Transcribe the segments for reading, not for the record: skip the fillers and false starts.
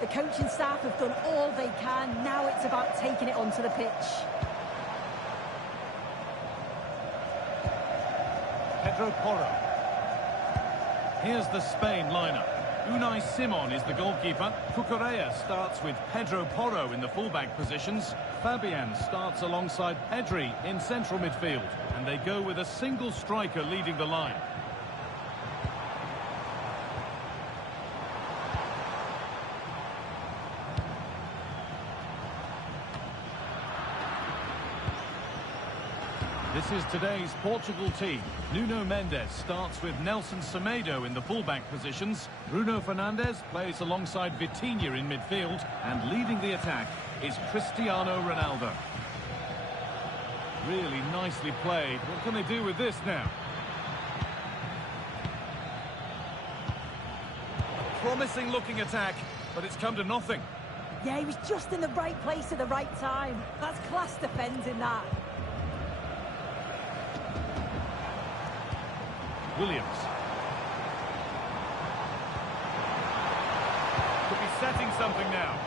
The coaching staff have done all they can. Now it's about taking it onto the pitch. Pedro Porro. Here's the Spain lineup. Unai Simon is the goalkeeper. Cucurella starts with Pedro Porro in the fullback positions. Fabian starts alongside Pedri in central midfield. And they go with a single striker leading the line. This is today's Portugal team. Nuno Mendes starts with Nelson Semedo in the fullback positions. Bruno Fernandes plays alongside Vitinha in midfield. And leading the attack is Cristiano Ronaldo. Really nicely played. What can they do with this now? A promising looking attack, but it's come to nothing. Yeah, he was just in the right place at the right time. That's class defending, that. Williams. Could be setting something now.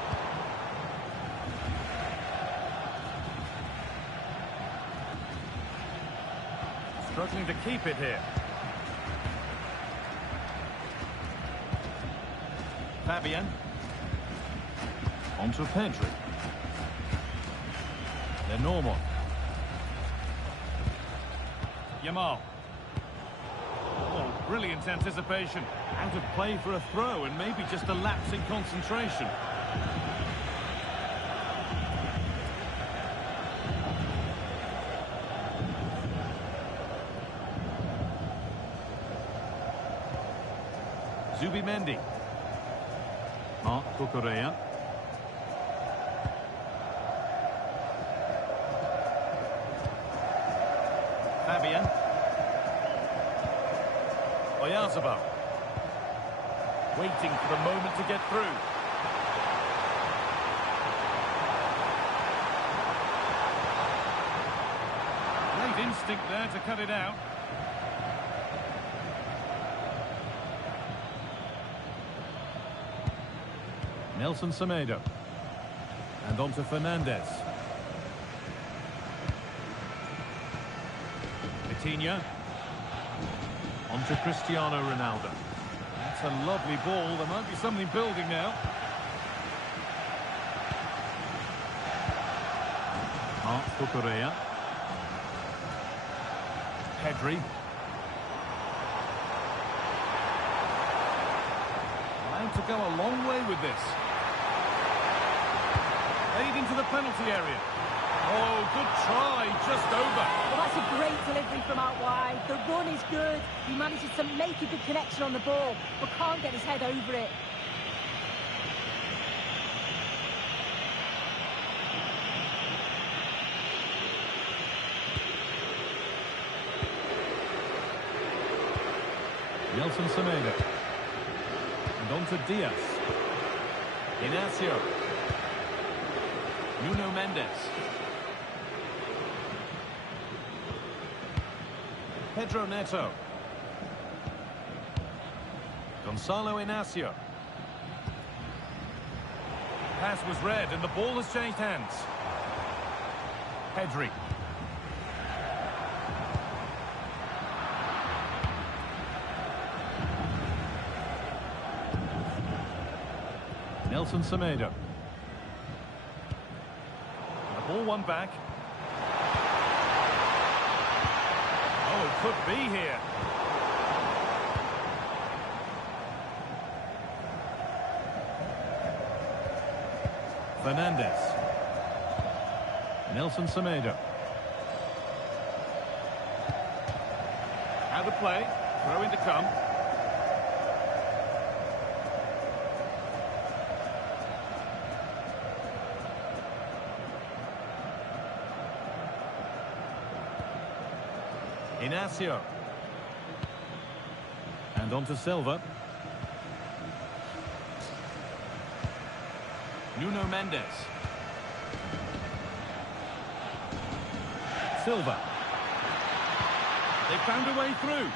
Struggling to keep it here. Fabian. On to Pedri. They're normal. Yamal. Oh, brilliant anticipation. Out of play for a throw and maybe just a lapse in concentration. Zubimendi. Marc Cucurella. Fabian. Oyarzabal. Waiting for the moment to get through. Great instinct there to cut it out. Nelson Semedo. And on to Fernandes. Vitinha. On to Cristiano Ronaldo. That's a lovely ball. There might be something building now. Marc Cucurella. Pedri. Allowed to go a long way with this. Played into the penalty area. Oh, good try, just over. Well, that's a great delivery from out wide. The run is good. He manages to make a good connection on the ball, but can't get his head over it. Nelson Semedo. And on to Diaz. Inacio. Nuno Mendes. Pedro Neto. Gonzalo Inacio. Pass was read and the ball has changed hands. Pedri. Nelson Semedo. The ball won back. Oh, it could be here. Fernandes. Nelson Semedo. Out of play. Throw in to come. Inacio. And on to Silva. Nuno Mendes. Silva. They found a way through.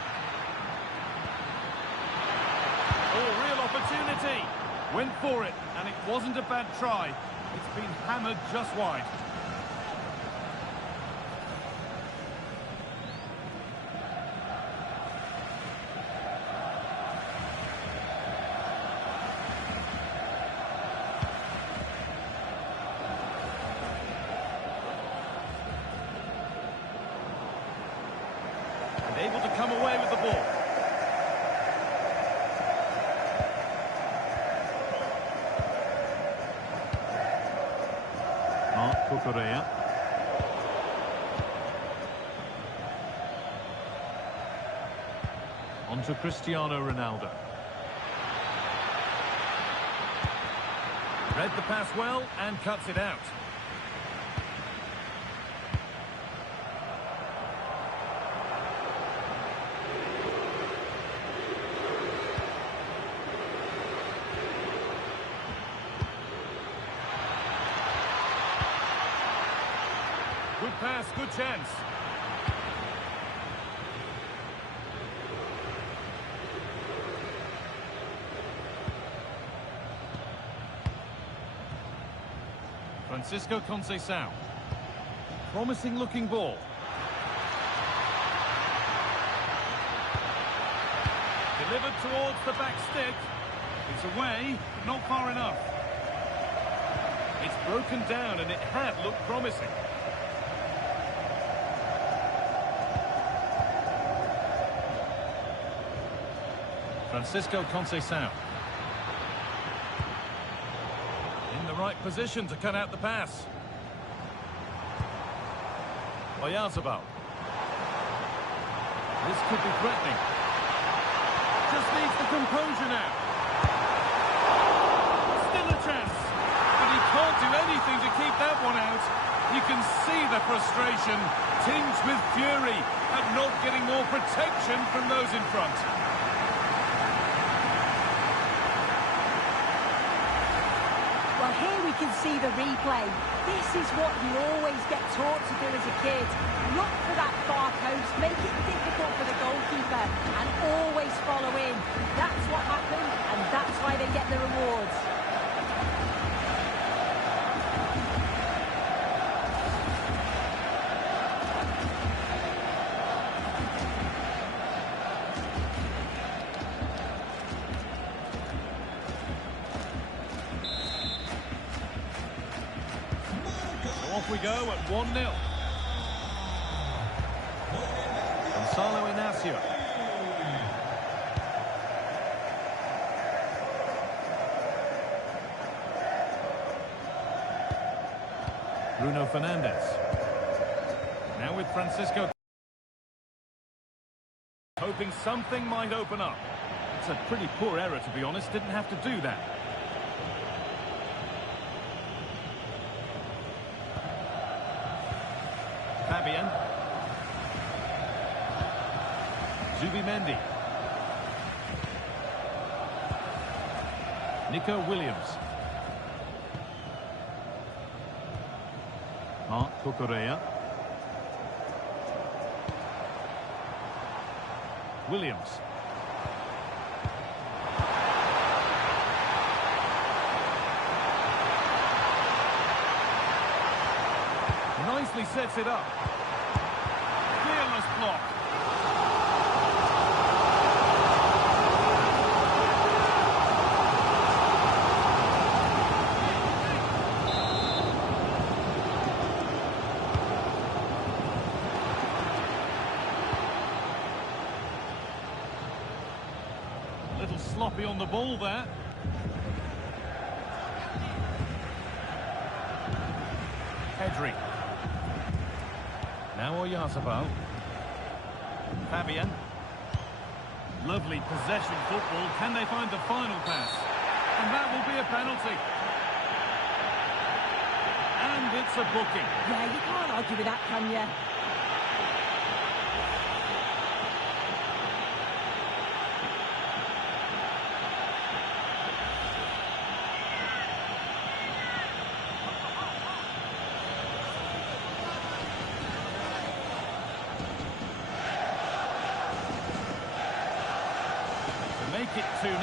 Oh, real opportunity. Went for it, and it wasn't a bad try. It's been hammered just wide. And able to come away with the ball. Cucurella. On to Cristiano Ronaldo. Read the pass well and cuts it out. Good pass, good chance. Francisco Conceição. Promising looking ball. Delivered towards the back stick. It's away, but not far enough. It's broken down and it had looked promising. Francisco Conceição. In the right position to cut out the pass. Oyarzabal. This could be threatening. Just needs the composure now. Still a chance. But he can't do anything to keep that one out. You can see the frustration, tinged with fury, at not getting more protection from those in front. Well, here we can see the replay. This is what you always get taught to do as a kid. Look for that far post, make it difficult for the goalkeeper, and always follow in. That's what happened, and that's why they get the rewards. Off we go at 1-0. Gonzalo Inacio. Bruno Fernandes. Now with Francisco. Hoping something might open up. It's a pretty poor error, to be honest. Didn't have to do that. Fabian. Zubimendi. Nico Williams. Marc Cucurella. Williams. Nicely sets it up. Fearless block. A little sloppy on the ball there. Pedri. Now Oyarzabal. Fabian. Lovely possession football. Can they find the final pass? And that will be a penalty. And it's a booking. Yeah, you can't argue with that, can you? Make it 2-0.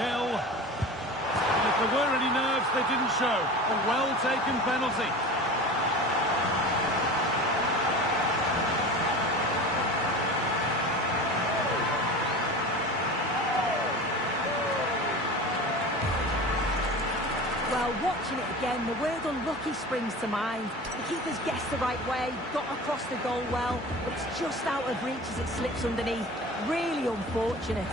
there were any nerves, they didn't show. A well-taken penalty. Well, watching it again, the word unlucky springs to mind. The keeper's guessed the right way, got across the goal well, but it's just out of reach as it slips underneath. Really unfortunate.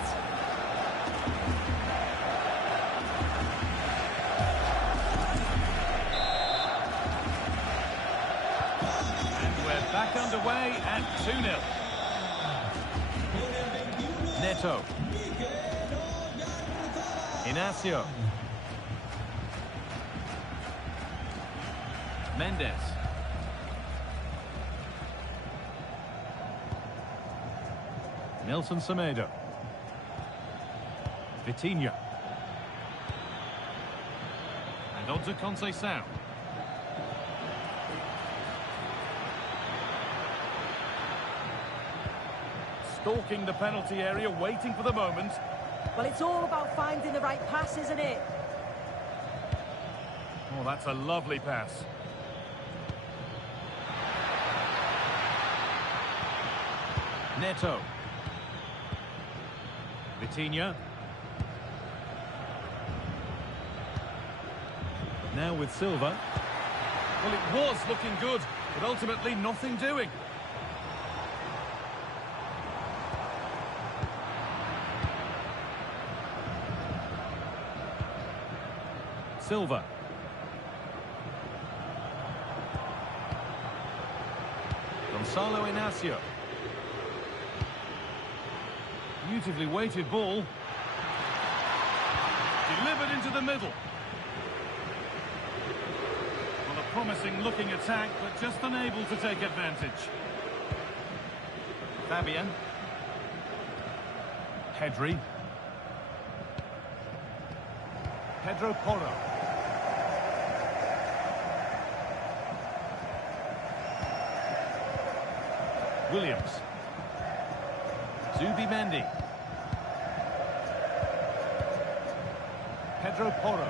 And we're back underway at 2-0. Neto. Inacio. Mendes. Nelson Semedo. Vitinha. And on to Conceição. Stalking the penalty area, waiting for the moment. Well, it's all about finding the right pass, isn't it? Oh, that's a lovely pass. Neto. Vitinha. Now with Silva. Well, it was looking good, but ultimately nothing doing. Silva. Gonzalo Inacio. Beautifully weighted ball. Delivered into the middle. Well, a promising looking attack, but just unable to take advantage. Fabian. Pedri. Pedro Porro. Williams. Zubimendi. Pedro Porro.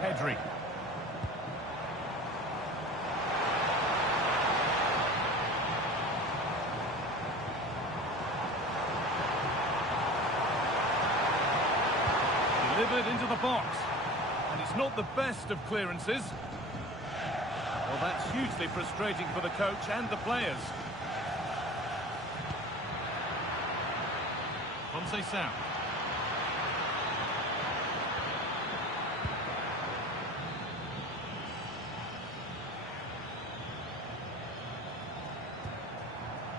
Pedri. Delivered into the box. And it's not the best of clearances. Well, that's hugely frustrating for the coach and the players. Conceição.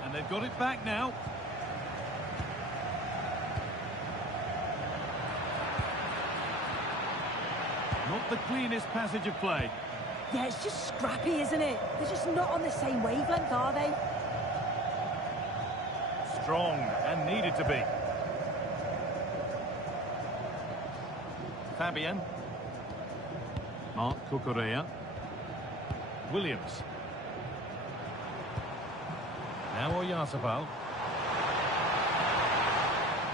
And they've got it back now. Not the cleanest passage of play. Yeah, it's just scrappy, isn't it? They're just not on the same wavelength, are they? Strong and needed to be. Fabian. Marc Cucurella. Williams. Now Oyarzabal.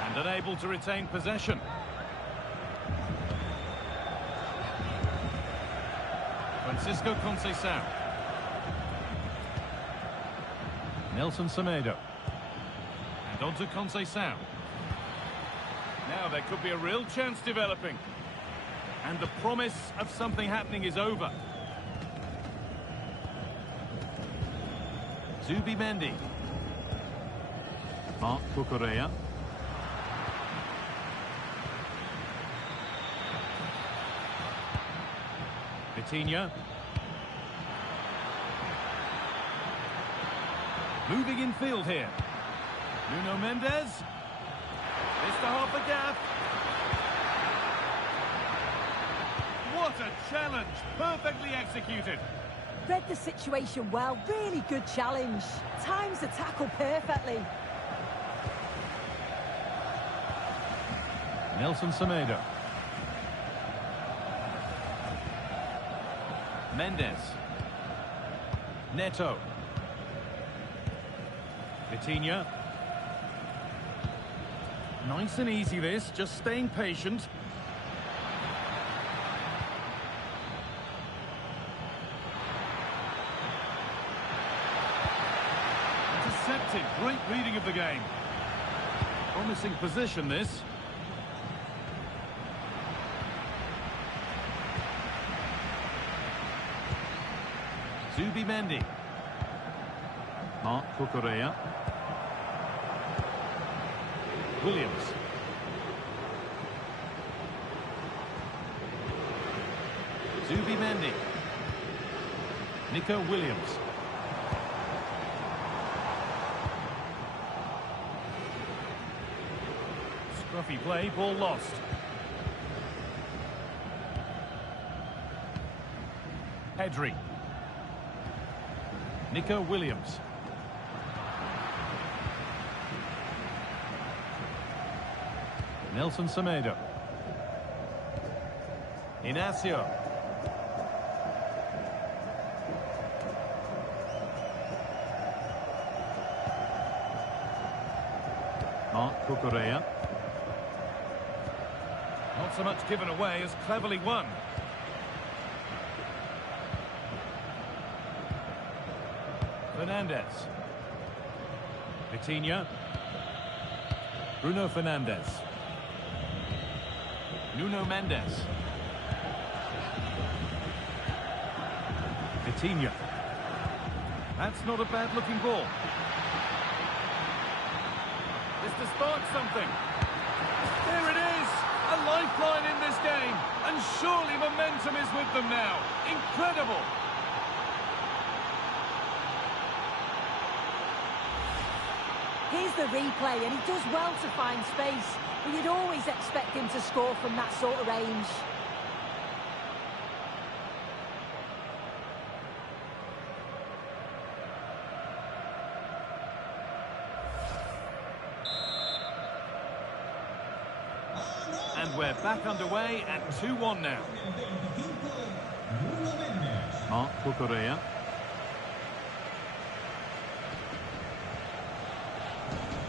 And unable to retain possession. Francisco Conceição. Nelson Semedo. And on to Conceição. Now there could be a real chance developing. And the promise of something happening is over. Zubimendi. Marc Cucurella. Vitinha. Moving in field here. Nuno Mendes. Missed the half a gap. What a challenge. Perfectly executed. Read the situation well. Really good challenge. Times the tackle perfectly. Nelson Semedo. Mendes. Neto. Vitinha. Nice and easy this, just staying patient. spotted. Great reading of the game. Promising position, this. Zubimendi. Mark Cucurella. Williams. Zubimendi. Nico Williams. Scruffy play, ball lost. Pedri. Nico Williams. Nelson Semedo. Inacio. Mark Cucurella. Not so much given away as cleverly won. Fernandez. Vitinha. Bruno Fernandez. Nuno Mendes. Vitinha. That's not a bad looking ball. This to spark something. There it is! A lifeline in this game. And surely momentum is with them now. Incredible! Here's the replay, and he does well to find space. But you'd always expect him to score from that sort of range. And we're back underway at 2-1 now. Mark Cucurella.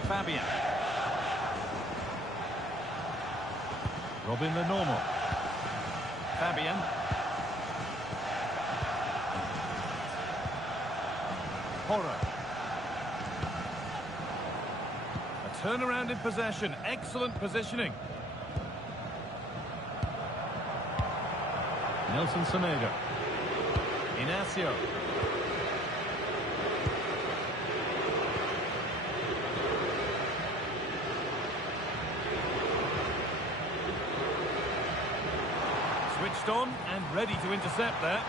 Fabian. Robin the normal. Fabian. Porro. A turnaround in possession. Excellent positioning. Nelson Semedo. Inacio. Switched on and ready to intercept there.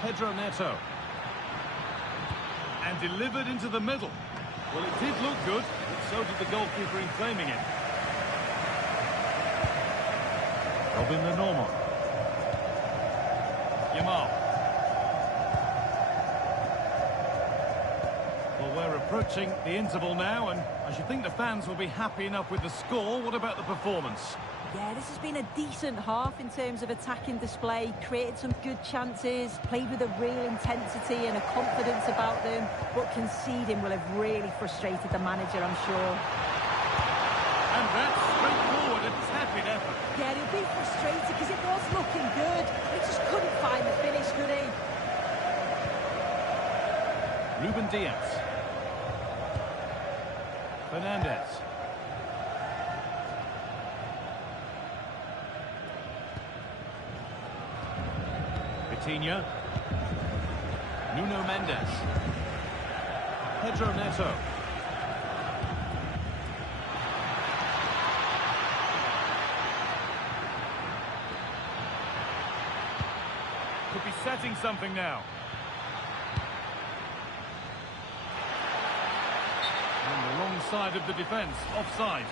Pedro Neto. And delivered into the middle. Well, it did look good, but so did the goalkeeper in claiming it. Robin the normal. Yamal. Well, we're approaching the interval now, and I should think the fans will be happy enough with the score. What about the performance? Yeah, this has been a decent half in terms of attacking display, created some good chances, played with a real intensity and a confidence about them, but conceding will have really frustrated the manager, I'm sure. And that's straightforward, a tepid effort. Yeah, he'll be frustrated because it was looking good. He just couldn't find the finish, could he? Ruben Diaz. Fernandez. Vitinha. Nuno Mendes. Pedro Neto. Could be setting something now. On the wrong side of the defence, offside.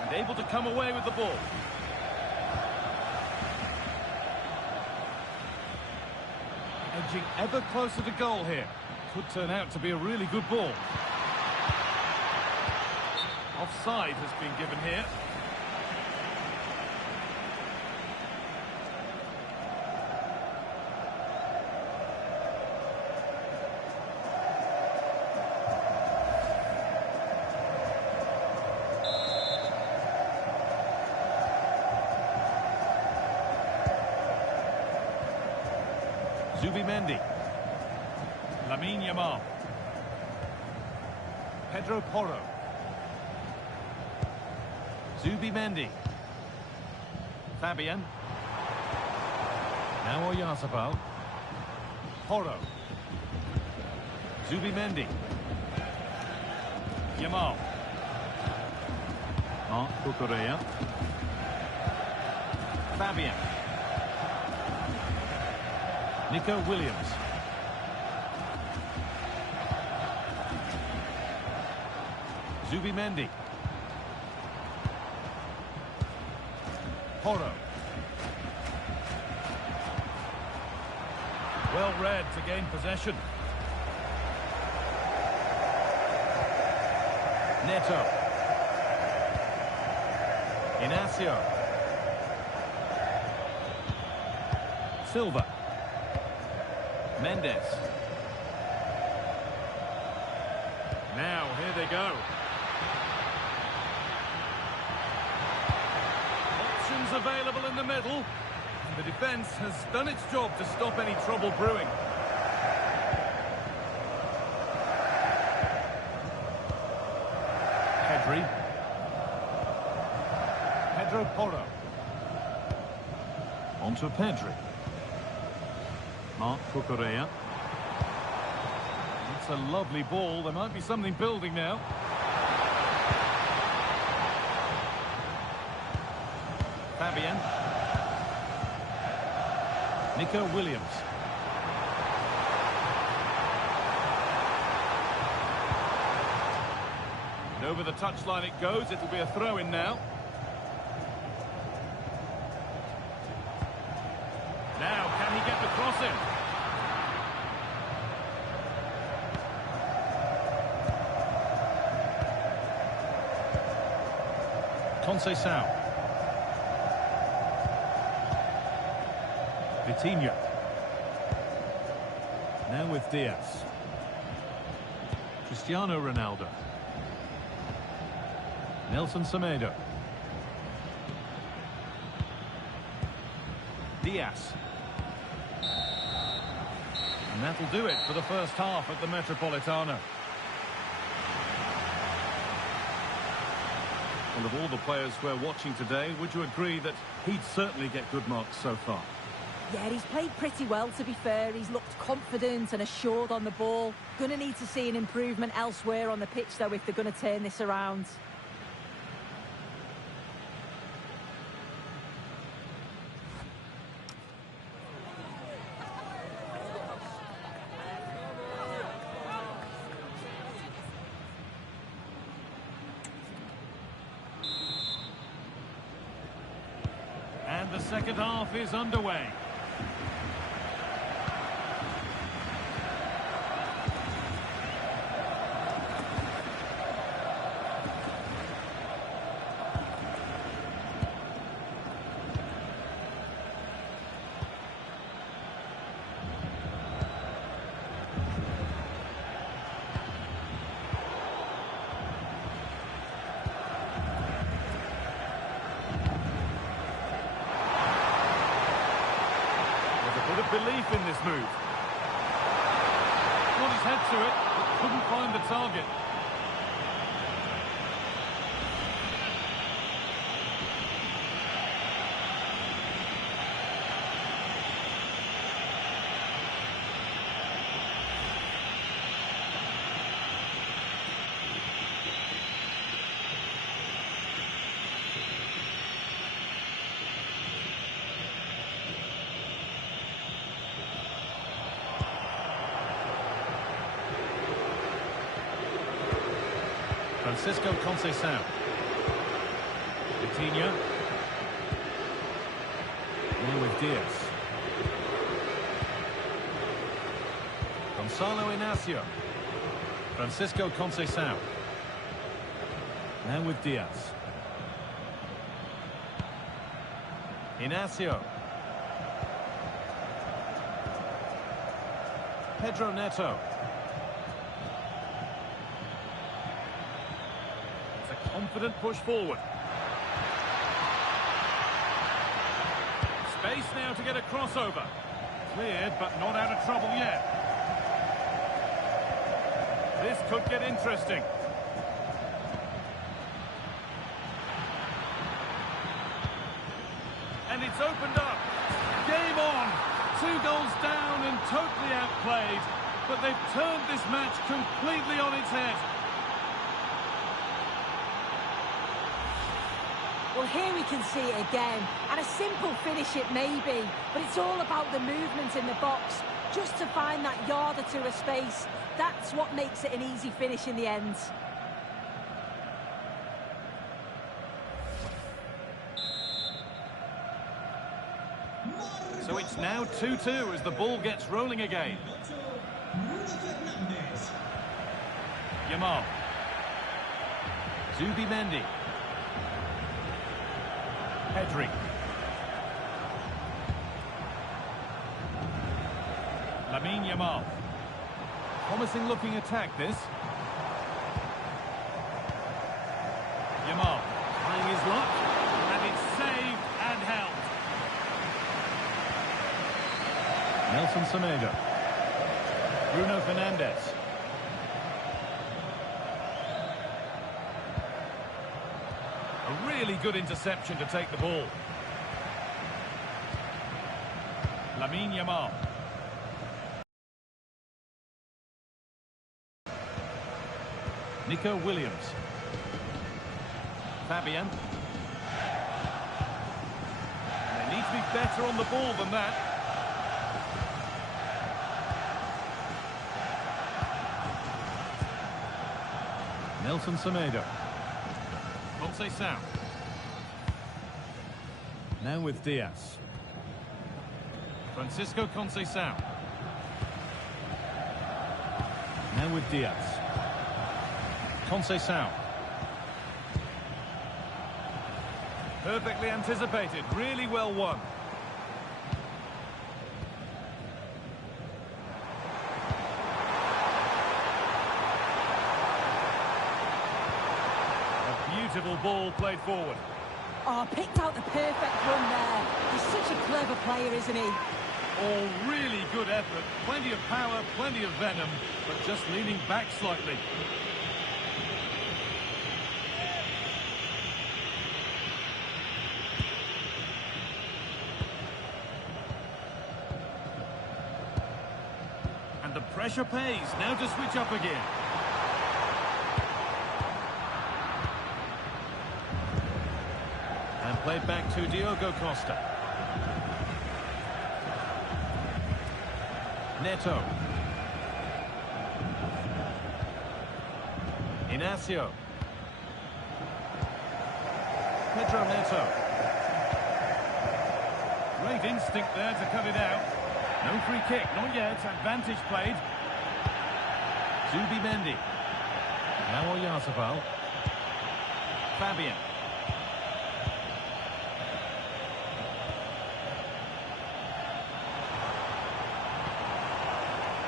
And able to come away with the ball. Edging ever closer to goal here. Could turn out to be a really good ball. Offside has been given here. Zubimendi. Lamine Yamal. Pedro Porro. Zubimendi. Fabian. Now Oyarzabal. Porro. Zubimendi. Yamal. Marc Cucurella. Fabian. Nico Williams. Zubimendi. Porro. Well read to gain possession. Neto. Inacio. Silva. Mendes. Now, here they go. Options available in the middle. And the defence has done its job to stop any trouble brewing. Pedri. Pedro Porro. On to Pedri. Marc Cucurella. It's a lovely ball. There might be something building now. Fabian. Nico Williams. And over the touchline it goes. It'll be a throw-in now. Now, can he get the cross in? Conceição. Vitinha. Now with Diaz. Cristiano Ronaldo. Nelson Semedo. Diaz. And that'll do it for the first half at the Metropolitano. Well, of all the players we're watching today, would you agree that he'd certainly get good marks so far? Yeah, he's played pretty well, to be fair. He's looked confident and assured on the ball. Going to need to see an improvement elsewhere on the pitch, though, if they're going to turn this around. And the second half is underway. Belief in this move. Got his head to it, but couldn't find the target. Francisco Conceição. Vitinha. Now with Diaz. Gonzalo Inacio. Francisco Conceição. Now with Diaz. Inacio. Pedro Neto. It's a confident push forward. Space now to get a crossover. Cleared, but not out of trouble yet. This could get interesting. And it's opened up. Game on. 2 goals down and totally outplayed. But they've turned this match completely on its head. Well, here we can see it again. And a simple finish it may be, but it's all about the movement in the box. Just to find that yard or two of space. That's what makes it an easy finish in the end. So it's now 2-2 as the ball gets rolling again. Yamal. Zubimendi. Pedri. Lamine Yamal. Promising looking attack this. Yamal trying his luck, and it's saved and held. Nelson Semedo. Bruno Fernandes. A really good interception to take the ball. Lamine Yamal. Nico Williams. Fabian. They need to be better on the ball than that. Nelson Semedo. Conceição. Now with Diaz. Francisco Conceição. Now with Diaz. Conceição. Perfectly anticipated, really well won. A beautiful ball played forward. Oh, picked out the perfect run there. He's such a clever player, isn't he? All really good effort, plenty of power, plenty of venom, but just leaning back slightly. And the pressure pays, now to switch up again. And played back to Diogo Costa. Neto. Inacio. Pedro Neto. Great instinct there to cut it out. No free kick, not yet. Advantage played. Zubimendi. Now Oyarzabal. Fabian.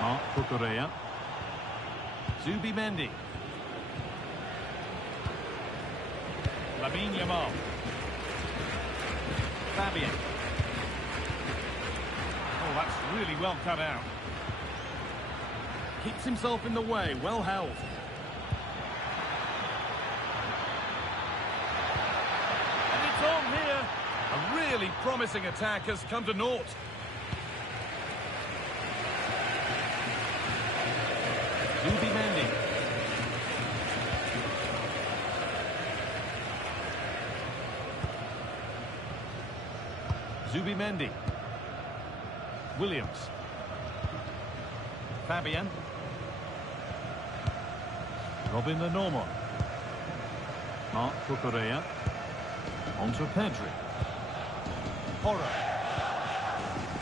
Marc Cucurella. Zubimendi. Lamine Yamal. Fabian. Oh, that's really well cut out. Keeps himself in the way, well held. And it's on here. A really promising attack has come to naught. Zubimendi. Zubimendi. Williams. Fabian. Robin the Normand. Marc Cucurella. On to Pedri. Porro.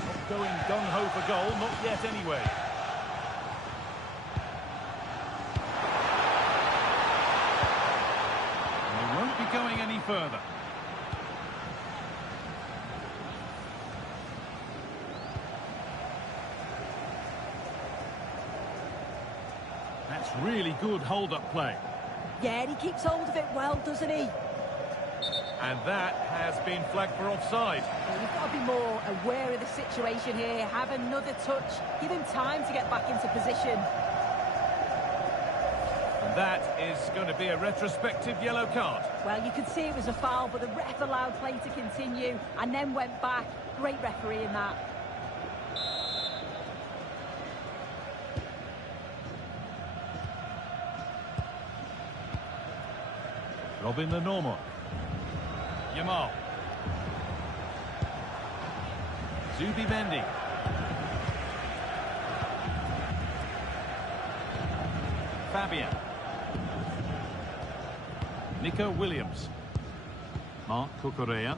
Not going gung-ho for goal, not yet anyway. be going any further. That's really good hold-up play. Yeah, and he keeps hold of it well, doesn't he? And that has been flagged for offside. Well, you've got to be more aware of the situation here. Have another touch. Give him time to get back into position. And that is going to be a retrospective yellow card. Well, you could see it was a foul, but the ref allowed play to continue and then went back. Great referee in that. Robin Lenormand. Yamal. Zubimendi. Fabian. Nico Williams. Marc Cucurella.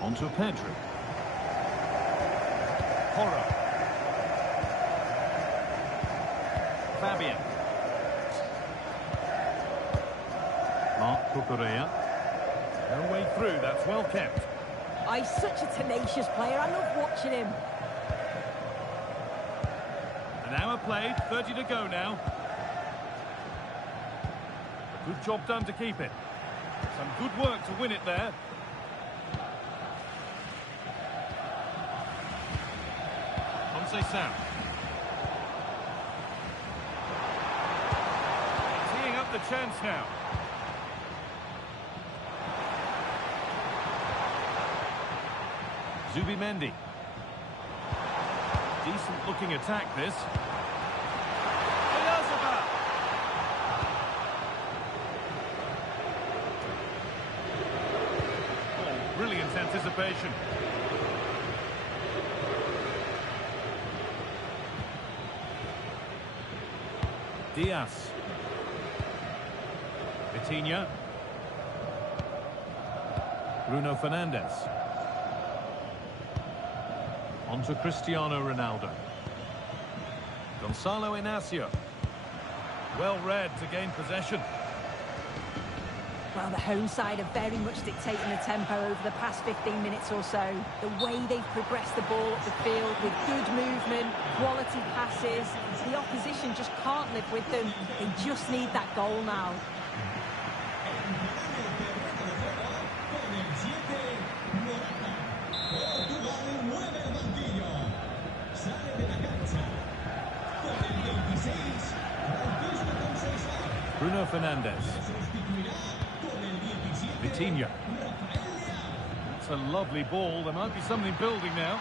On to Pedro. Porro. Fabian. Marc Cucurella. No way through, that's well kept. Oh, he's such a tenacious player. I love watching him. An hour played, 30 to go now. A good job done to keep it. Some good work to win it there. Conceição. Teeing up the chance now. Zubimendi. Decent looking attack this. Oh, brilliant anticipation. Diaz. Vitinha. Bruno Fernandes. On to Cristiano Ronaldo. Gonzalo Inacio. Well read to gain possession. Well, the home side are very much dictating the tempo over the past 15 minutes or so. The way they've progressed the ball up the field with good movement, quality passes. The opposition just can't live with them. They just need that goal now. Bruno Fernandes. Vitinha. That's a lovely ball. There might be something building now.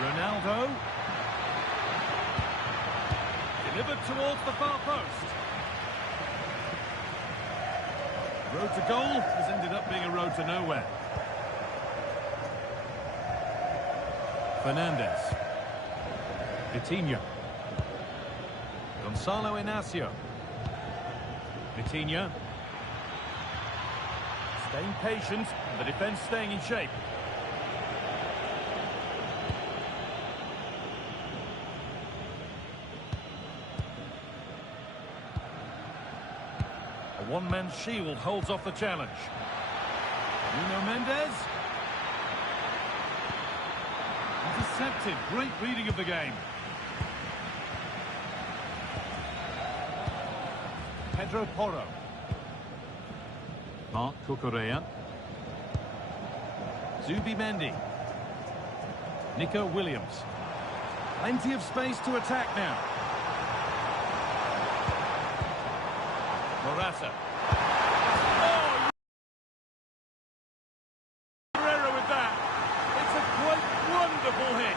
Ronaldo. Delivered towards the far post. Road to goal has ended up being a road to nowhere. Fernandes. Vitinha. Gonzalo Inacio. Vitinha. Staying patient, and the defence staying in shape. A one-man shield holds off the challenge. Nuno Mendes. Intercepted. Great reading of the game. Pedro Porro. Marc Cucurella. Zubimendi. Nico Williams. Plenty of space to attack now. Morata. Oh, Herrera with that. It's a quite wonderful hit.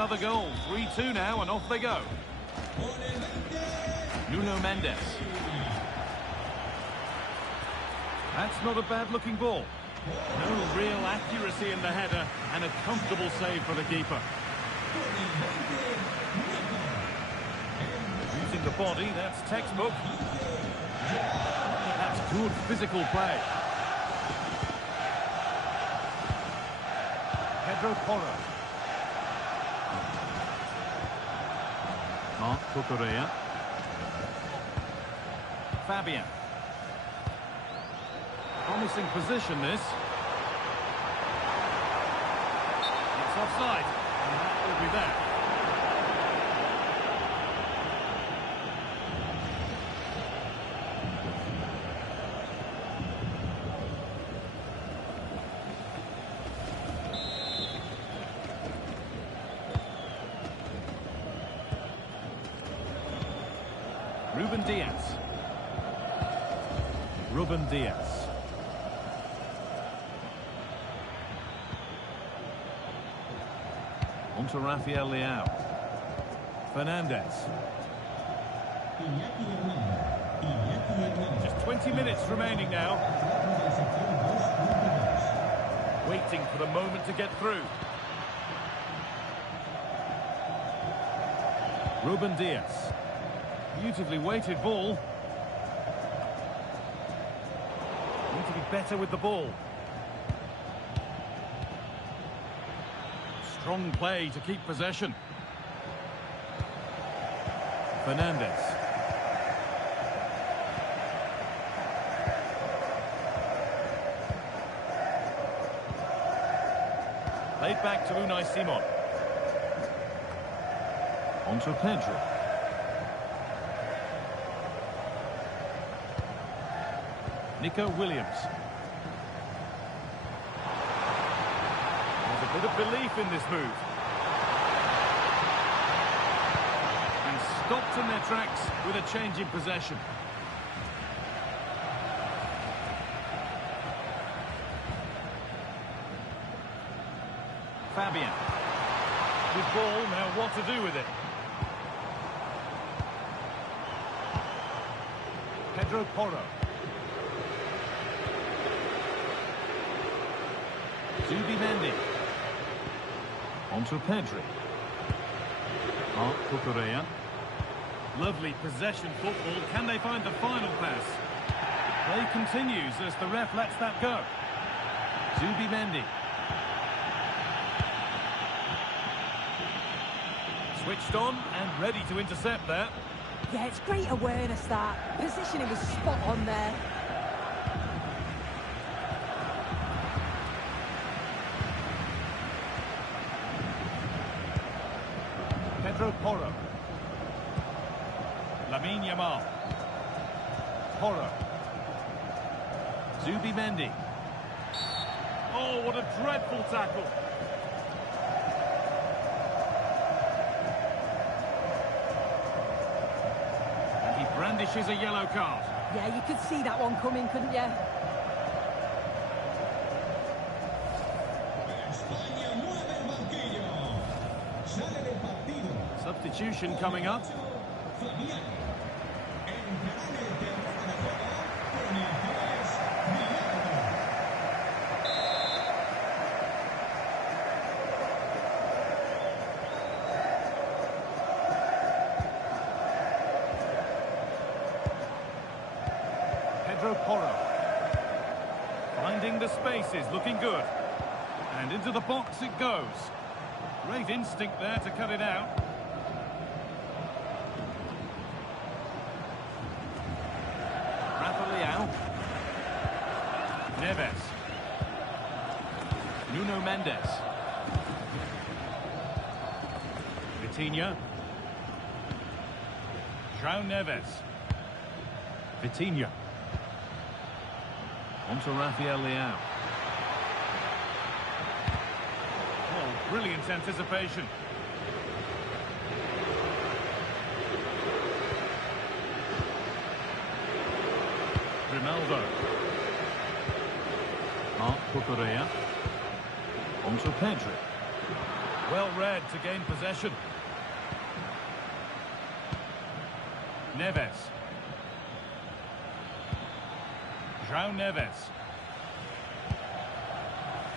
another goal. 3-2 now, and off they go. Nuno Mendes. That's not a bad-looking ball. No real accuracy in the header, and a comfortable save for the keeper. Using the body, that's textbook. That's good physical play. Pedro Porro. Marc Cucurella. Fabian. Promising position, this. It's offside, and that will be that. Ruben Diaz. Ruben Diaz. On to Rafael Leao. Fernandez. Just 20 minutes remaining now. Waiting for the moment to get through. Ruben Diaz. Beautifully weighted ball. Need to be better with the ball. Strong play to keep possession. Fernandez. Played back to Unai Simon. On to Pedro. Nico Williams. There's a bit of belief in this move. And stopped in their tracks with a change in possession. Fabian. Good ball, now what to do with it? Pedro Porro. Zubimendi. On to Pedri. Marc Cucurella. Lovely possession football. Can they find the final pass? Play continues as the ref lets that go. Zubimendi. Switched on and ready to intercept there. Yeah, it's great awareness, that. Positioning was spot on there. Pedro Porro. Lamine Yamal. Porro. Zubimendi. Oh, what a dreadful tackle. And he brandishes a yellow card. Yeah, you could see that one coming, couldn't you? Substitution coming up. Pedro Porro. Finding the spaces, looking good. And into the box it goes. Great instinct there to cut it out. Neves. Nuno Mendes. Vitinha. João Neves. Vitinha. On to Rafael Leao. Oh, brilliant anticipation. Ronaldo. Marc Cucurella. On to Pedri. Well read to gain possession. Neves. João Neves.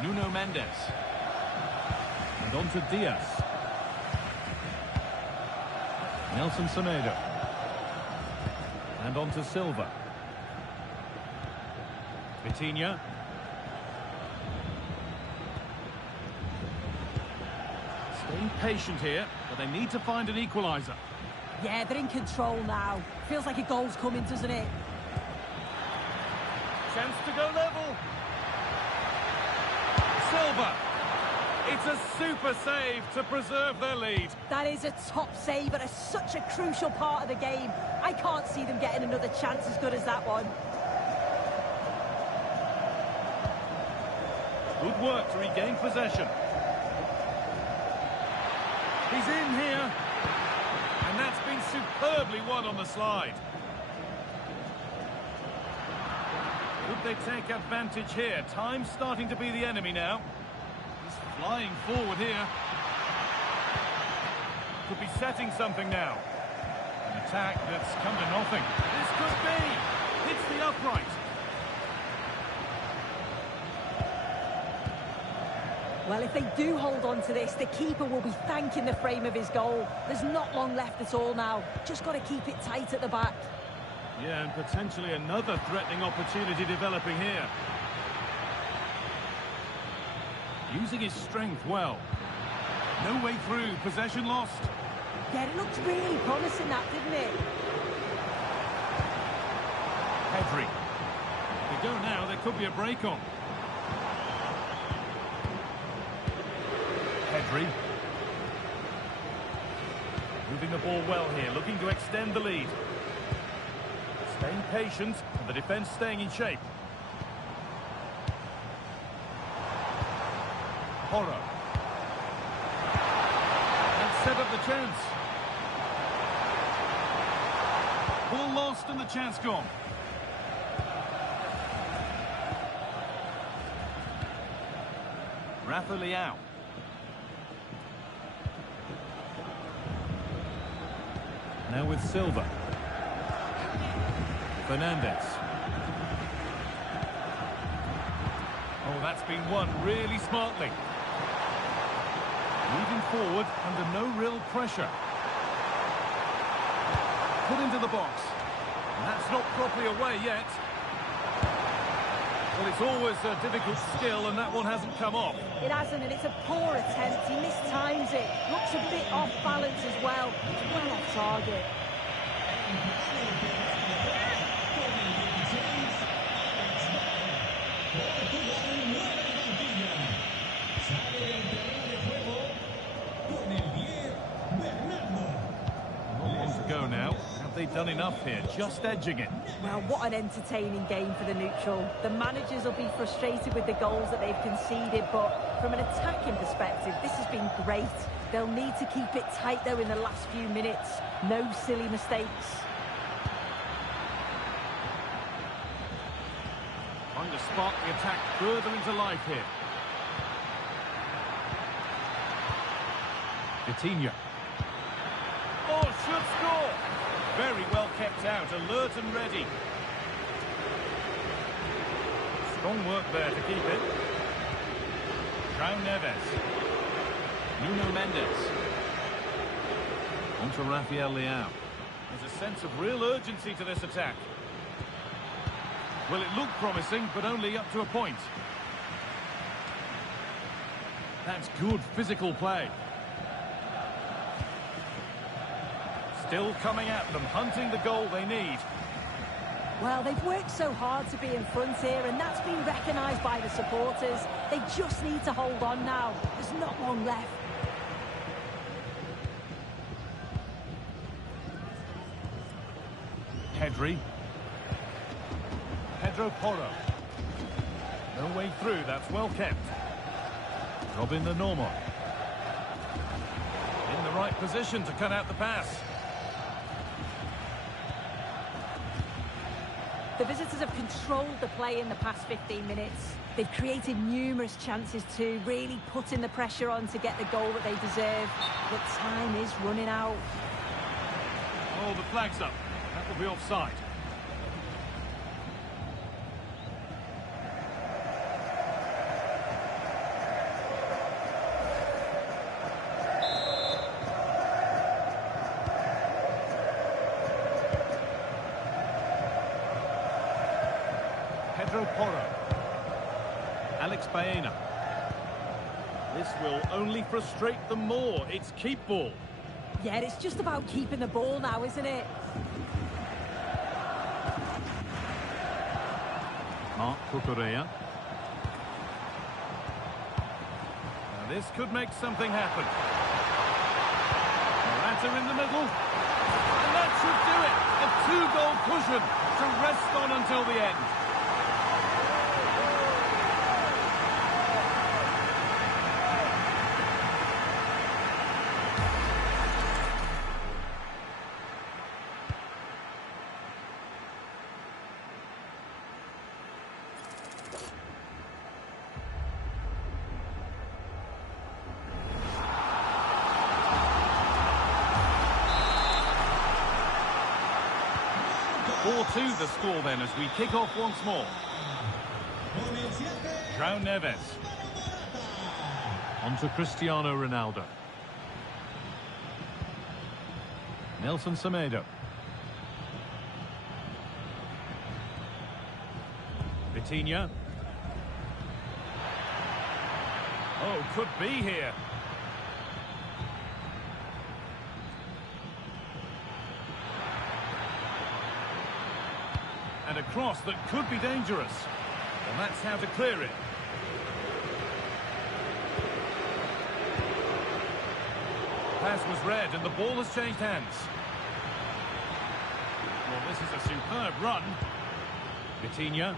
Nuno Mendes. And on to Diaz. Nelson Semedo. And on to Silva. Vitinha. Staying patient here, but they need to find an equaliser. Yeah, they're in control now. Feels like a goal's coming, doesn't it? Chance to go level. Silva. It's a super save to preserve their lead. That is a top save, but it's such a crucial part of the game. I can't see them getting another chance as good as that one. Good work to regain possession. He's in here. And that's been superbly won on the slide. Could they take advantage here? Time's starting to be the enemy now. He's flying forward here. Could be setting something now. An attack that's come to nothing. This could be. Hits the upright. Well, if they do hold on to this, the keeper will be thanking the frame of his goal. There's not long left at all now. Just got to keep it tight at the back. Yeah, and potentially another threatening opportunity developing here. Using his strength well. No way through, possession lost. Yeah, it looked really promising that, didn't it? Pedri. If they go now, there could be a break on. Pedri. Moving the ball well here, looking to extend the lead. Staying patient, and the defence staying in shape. Porro. And set up the chance. Ball lost and the chance gone. Rafa Leao. Now with Silva. Fernandes. Oh, that's been won really smartly. Moving forward under no real pressure. Put into the box. And that's not properly away yet. Well, it's always a difficult skill, and that one hasn't come off. It hasn't, and it's a poor attempt. He mistimes it. Looks a bit off balance as well. It's well off target. Not long to go now. Have they done enough here? Just edging it. Well, what an entertaining game for the neutral. The managers will be frustrated with the goals that they've conceded, but from an attacking perspective, this has been great. They'll need to keep it tight, though, in the last few minutes. No silly mistakes. Trying to spark the attack further into life here. Vitinha. Oh, should score! Very well kept out, alert and ready. Strong work there to keep it. João Neves. Nuno Mendes. On to Rafael Leao. There's a sense of real urgency to this attack. Well, it looked promising, but only up to a point. That's good physical play. Still coming at them, hunting the goal they need. Well, they've worked so hard to be in front here, and that's been recognised by the supporters. They just need to hold on now. There's not long left. Pedri. Pedro Porro. No way through, that's well kept. Robin the Normal. In the right position to cut out the pass. Still coming at them, hunting the goal they need. Well, they've worked so hard to be in front here, and that's been recognised by the supporters. They just need to hold on now. There's not long left. Pedri. Pedro Porro. No way through, that's well kept. Robin the Normal. In the right position to cut out the pass. The visitors have controlled the play in the past 15 minutes. They've created numerous chances to really put in the pressure on to get the goal that they deserve. But time is running out. Oh, the flag's up. That will be offside. Pedro Porro. Alex Baena. This will only frustrate them more. It's keep ball. Yeah, it's just about keeping the ball now, isn't it? Marc Cucurella. Now this could make something happen. Morata in the middle. And that should do it. A two-goal cushion to rest on until the end. The score then as we kick off once more. João Neves. On to Cristiano Ronaldo. Nelson Semedo. Vitinha. Oh, could be here. And a cross that could be dangerous. And that's how to clear it. Pass was read and the ball has changed hands. Well, this is a superb run. Vitinha.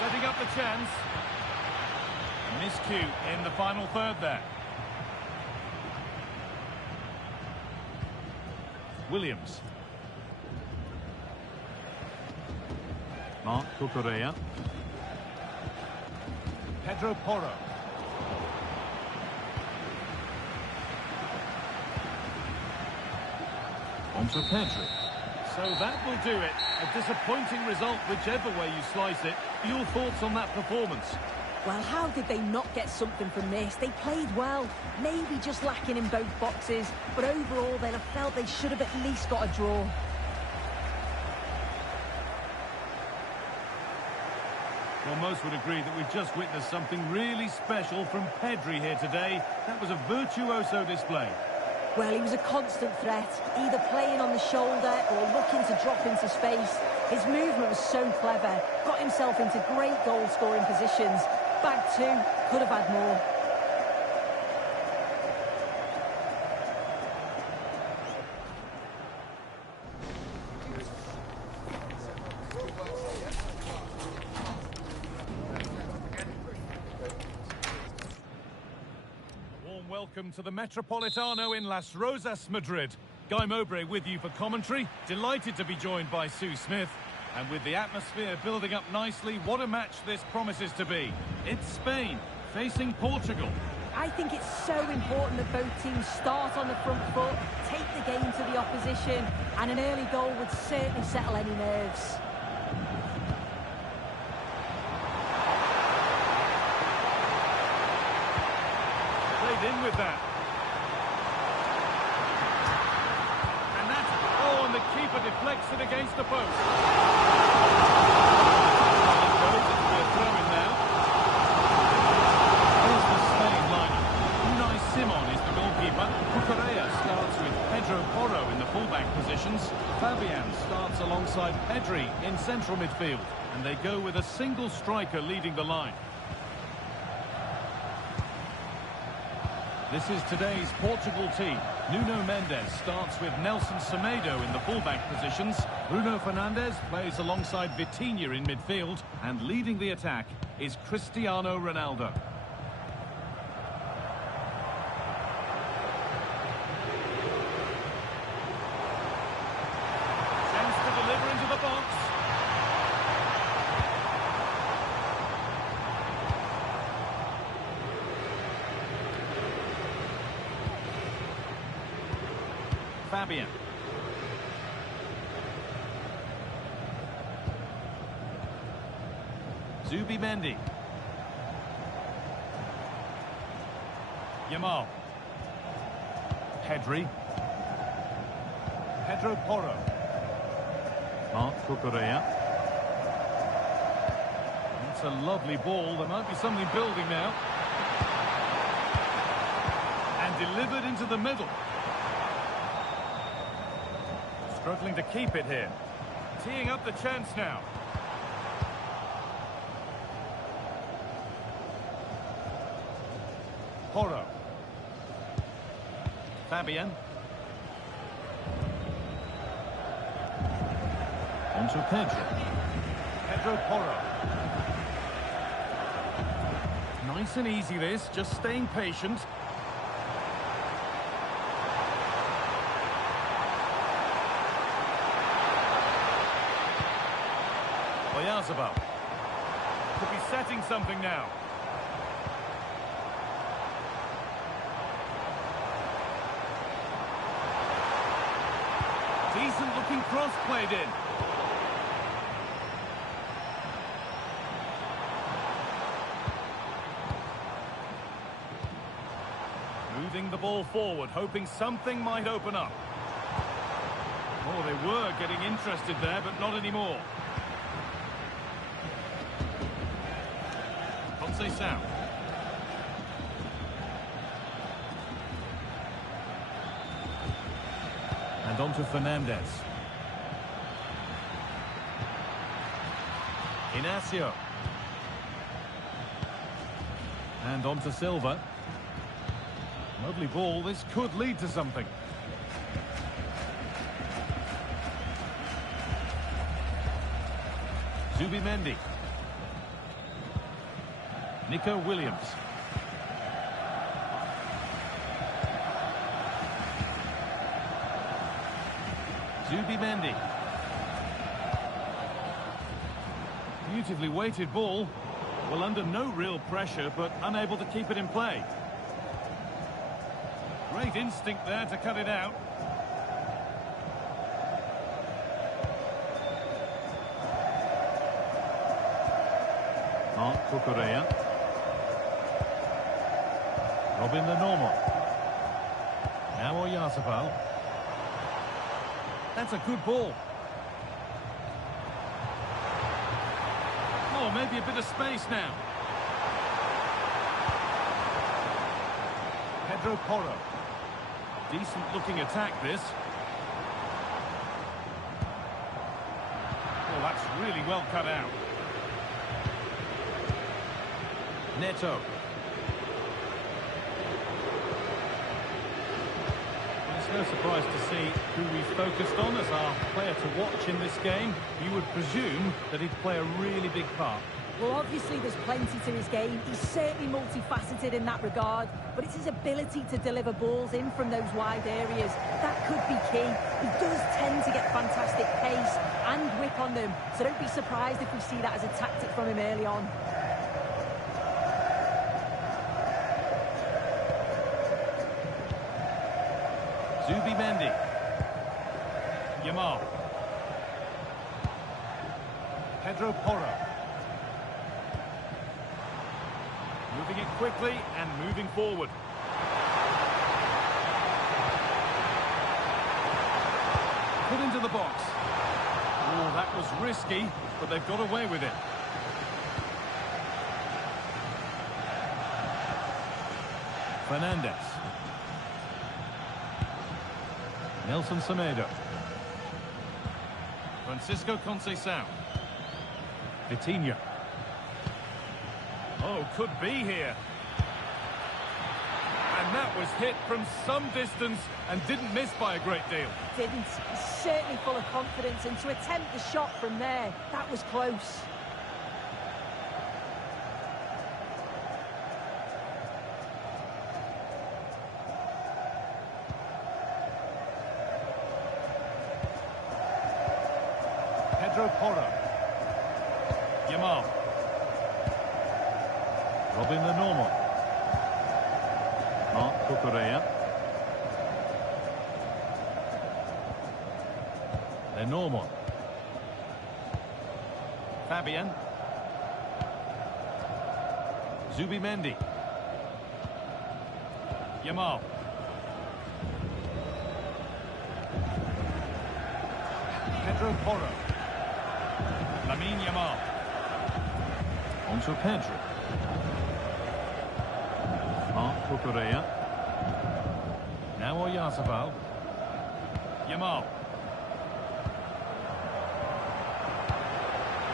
Setting up the chance. Miscue in the final third there. Williams. Marc Cucurella. Pedro Porro. On to Pedri. So that will do it. A disappointing result, whichever way you slice it. Your thoughts on that performance? Well, how did they not get something from this? They played well, maybe just lacking in both boxes, but overall they'd have felt they should have at least got a draw. Well, most would agree that we've just witnessed something really special from Pedri here today. That was a virtuoso display. Well, he was a constant threat, either playing on the shoulder or looking to drop into space. His movement was so clever, got himself into great goal-scoring positions. Bag two, could have had more. A warm welcome to the Metropolitano in Las Rosas, Madrid. Guy Mowbray with you for commentary. Delighted to be joined by Sue Smith. And with the atmosphere building up nicely, what a match this promises to be. It's Spain facing Portugal. I think it's so important that both teams start on the front foot, take the game to the opposition, and an early goal would certainly settle any nerves. Played in with that. And that's... Oh, and the keeper deflects it against the post. Cucurella starts with Pedro Porro in the fullback positions. Fabian starts alongside Pedri in central midfield. And they go with a single striker leading the line. This is today's Portugal team. Nuno Mendes starts with Nelson Semedo in the fullback positions. Bruno Fernandes plays alongside Vitinha in midfield. And leading the attack is Cristiano Ronaldo. Fabian. Zubimendi. Yamal. Pedri. Pedro Porro. Marc Cucurella. It's a lovely ball. There might be something building now. And delivered into the middle. Struggling to keep it here. Teeing up the chance now. Porro. Fabian. Onto Pedro. Pedro Porro. Nice and easy this, just staying patient. Oyarzabal. Could be setting something now. Decent looking cross played in. Moving the ball forward, hoping something might open up. Oh, they were getting interested there, but not anymore. Conceição. And on to Fernandez. Inacio. And on to Silva. Lovely ball. This could lead to something. Zubimendi. Nico Williams. Zubimendi. Beautifully weighted ball. Well, under no real pressure, but unable to keep it in play. Great instinct there to cut it out. Marc Cucurella. Robin the Normal. Now Oyarzabal. That's a good ball. Oh, maybe a bit of space now. Pedro Porro. Decent looking attack this. Oh, that's really well cut out. Neto. It's no surprise to see who we've focused on as our player to watch in this game. You would presume that he'd play a really big part. Well, obviously there's plenty to his game. He's certainly multifaceted in that regard, but it's his ability to deliver balls in from those wide areas. That could be key. He does tend to get fantastic pace and whip on them, so don't be surprised if we see that as a tactic from him early on. Zubimendi. Yamal. Pedro Porro. Moving it quickly and moving forward. Put into the box. Oh, that was risky, but they've got away with it. Fernandez. Nelson Semedo. Francisco Conceição. Vitinha. Oh, could be here. And that was hit from some distance and didn't miss by a great deal. Didn't. He's certainly full of confidence, and to attempt the shot from there, that was close. Pedro Porro. Yamal. Robin the Normal. Marc Cucurella. They're normal. Fabian. Zubimendi. Yamal. Pedro Porro. Lamine Yamal. On to Pedro. Marc Cucurella. Now Oyarzabal. Yamal.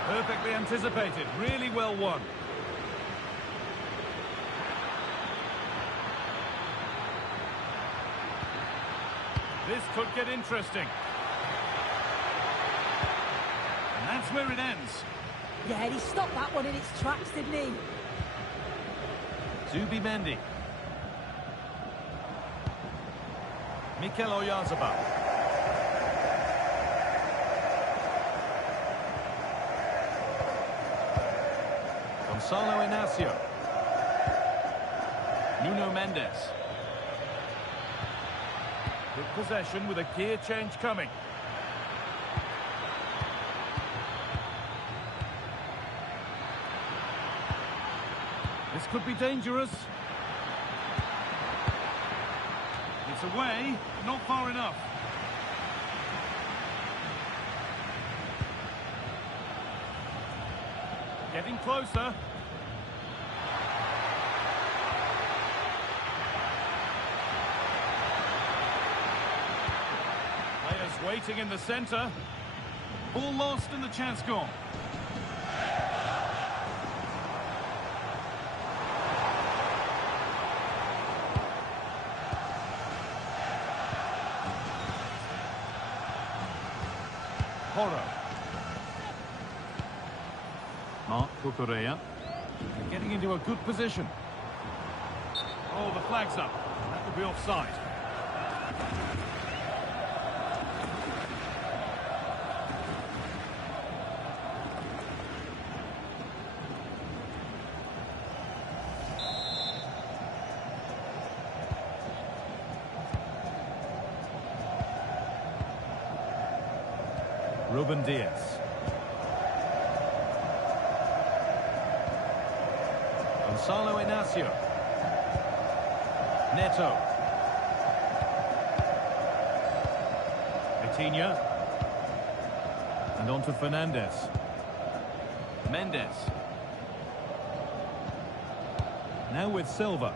Perfectly anticipated. Really well won. This could get interesting. And that's where it ends. Yeah, he stopped that one in its tracks, didn't he? Zubimendi. Mikel Oyarzabal. Gonzalo Inacio. Nuno Mendes. Good possession with a gear change coming. This could be dangerous. It's away, not far enough. Getting closer. Players waiting in the centre. Ball lost and the chance gone. Porro. Marc Cucurella. Getting into a good position. Oh, the flag's up. That would be offside. Ruben Diaz. Gonzalo Inacio. Neto. Vitinha. And on to Fernandez. Mendes. Now with Silva.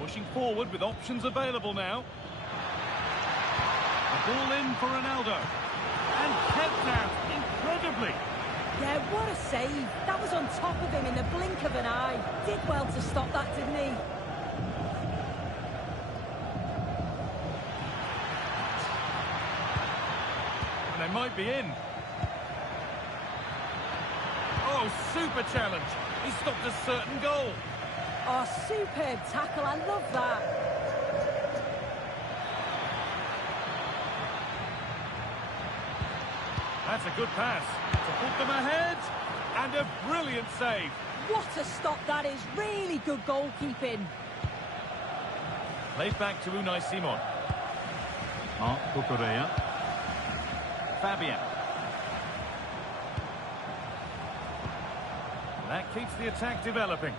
Pushing forward with options available now. Ball in for Ronaldo. And kept out incredibly. Yeah, what a save. That was on top of him in the blink of an eye. Did well to stop that, didn't he? And they might be in. Oh, super challenge. He stopped a certain goal. Oh, superb tackle. I love that. That's a good pass to put them ahead, and a brilliant save. What a stop that is. Really good goalkeeping. Played back to Unai Simon. Marc Cucurella. Fabian. That keeps the attack developing.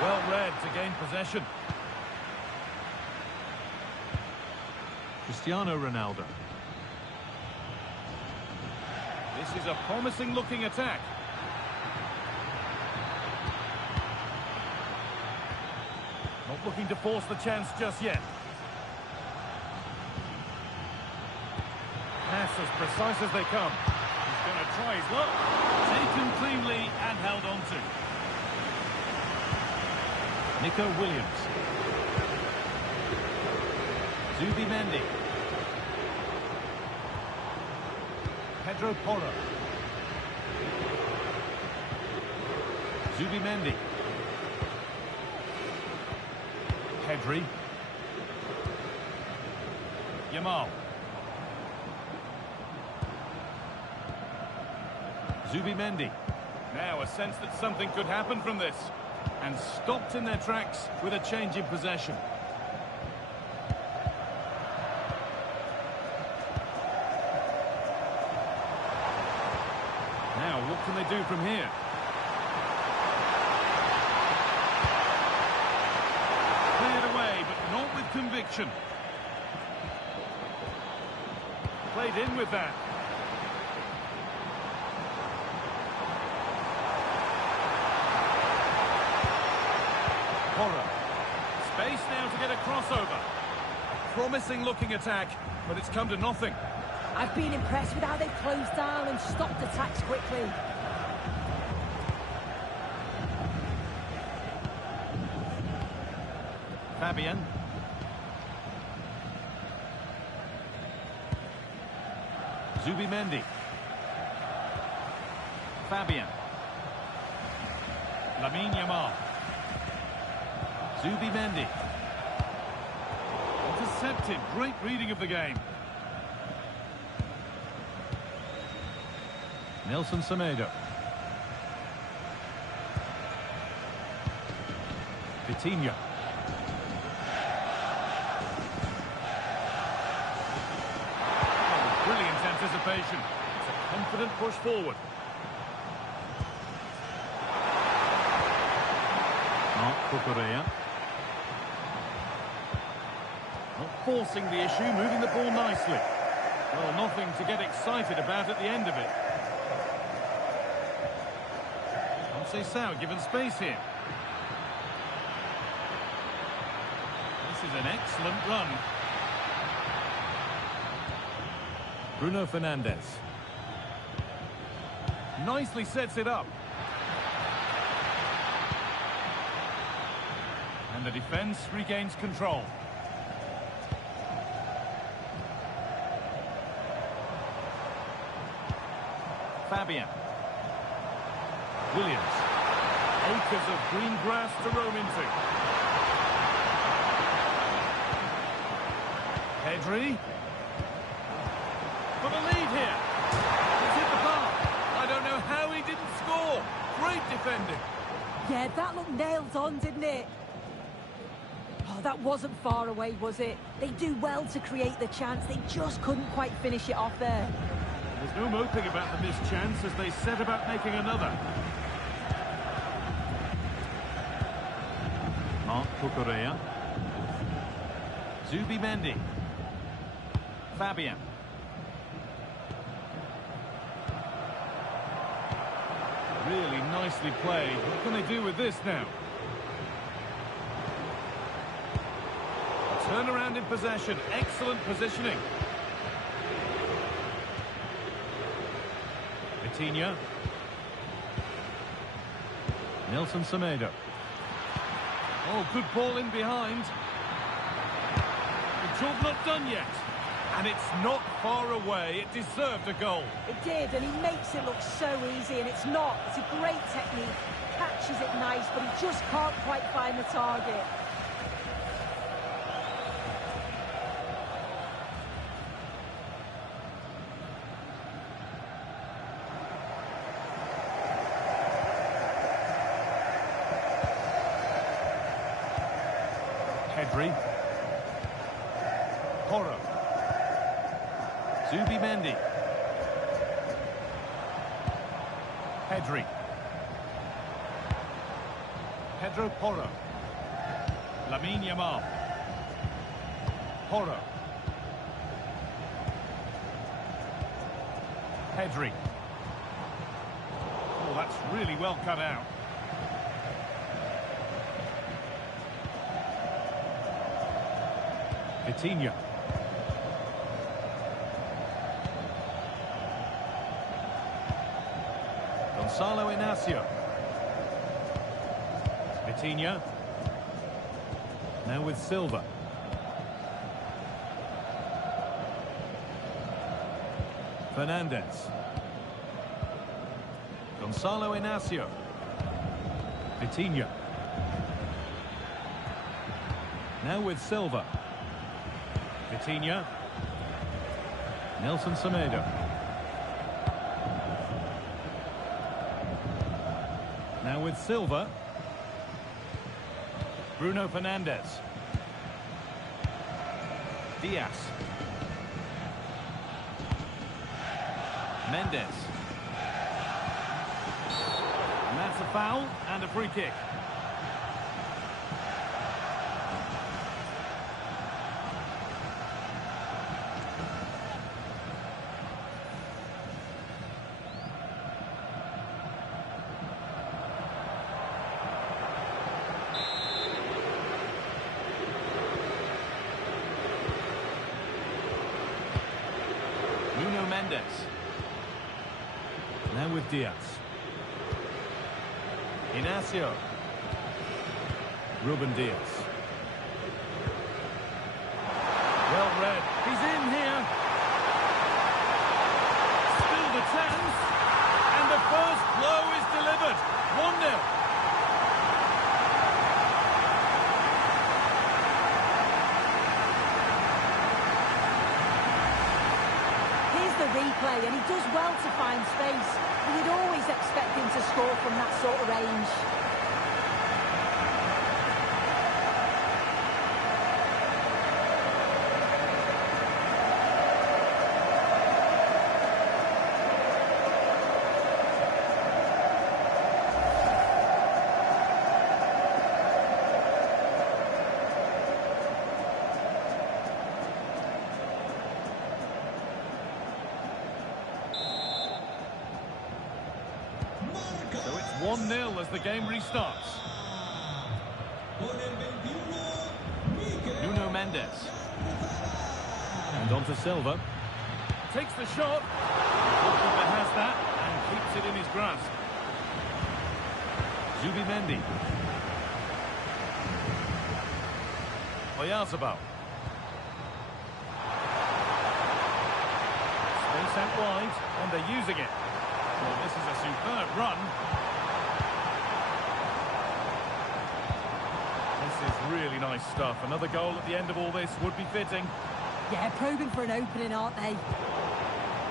Well read to gain possession. Cristiano Ronaldo. This is a promising looking attack. Not looking to force the chance just yet. Pass as precise as they come. He's going to try his luck. Taken cleanly and held on to. Nico Williams. Zubimendi. Pedro Porro. Zubimendi. Pedri. Yamal. Zubimendi. Now a sense that something could happen from this. And stopped in their tracks with a change in possession. can they do from here? Cleared away, but not with conviction. Played in with that. Porro. Space now to get a crossover. A promising looking attack, but it's come to nothing. I've been impressed with how they've closed down and stopped attacks quickly. Fabian. Zubimendi. Fabian. Lamine Yamal. Zubimendi. Intercepted. Great reading of the game. Nelson Semedo. Vitinha. Oh, brilliant anticipation. It's a confident push forward. Cucurella. Not forcing the issue, moving the ball nicely. Well, nothing to get excited about at the end of it. Conceição given space here. This is an excellent run. Bruno Fernandes. Nicely sets it up. And the defence regains control. Fabian. Williams. Acres of green grass to roam into. Pedri. For the lead here. He's hit the bar. I don't know how he didn't score. Great defending. Yeah, that looked nailed on, didn't it? Oh, that wasn't far away, was it? They do well to create the chance. They just couldn't quite finish it off there. There's no moping about the missed chance as they set about making another. Cucurella. Zubimendi. Fabian. Really nicely played. What can they do with this now? A turnaround in possession. Excellent positioning. Vitinha. Nelson Semedo. Oh, good ball in behind. The job not done yet. And it's not far away. It deserved a goal. It did, and he makes it look so easy, and it's not. It's a great technique. Catches it nice, but he just can't quite find the target. Pedri. Porro. Zubimendi. Pedri. Pedro Porro. Lamine Yamal. Porro. Pedri. Oh, that's really well cut out. Vitinha. Gonzalo Inacio. Vitinha. Now with Silva. Fernandes. Gonzalo Inacio. Vitinha. Now with Silva. Vitinha. Nelson Semedo. Now with Silva. Bruno Fernandes. Diaz. Mendes. That's a foul and a free kick. Now with Diaz. Inacio. Ruben Diaz. Well read. He's in here. Still the chance. And the first blow is delivered. 1-0. Replay, and he does well to find space. You'd always expect him to score from that sort of range. So it's 1-0 as the game restarts. Nuno Mendes. And on to Silva. Takes the shot. The goalkeeper has that and keeps it in his grasp. Zubimendi. Oyarzabal. Space out wide, and they're using it. Well, this is a superb run. This is really nice stuff. Another goal at the end of all this would be fitting. Yeah, probing for an opening, aren't they?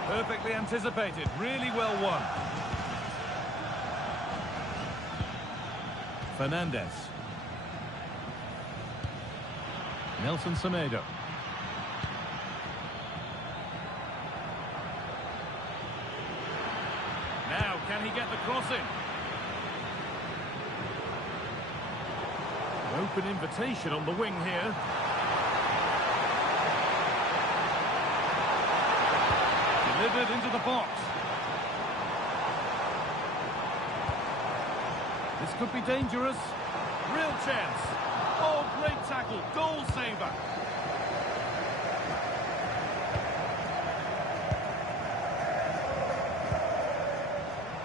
Perfectly anticipated. Really well won. Fernandez. Nelson Semedo. Now, can he get the crossing? An open invitation on the wing here. Delivered into the box. This could be dangerous. Real chance. Oh, great tackle. Goal saver.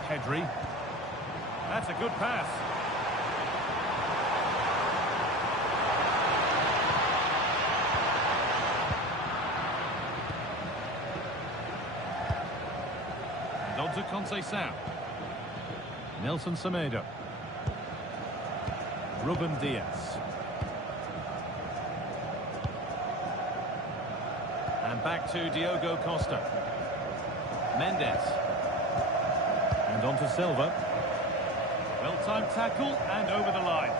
Pedri. That's a good pass. And on to Conceição. Nelson Semedo. Ruben Diaz. And back to Diogo Costa. Mendes. And on to Silva. Well-timed tackle and over the line.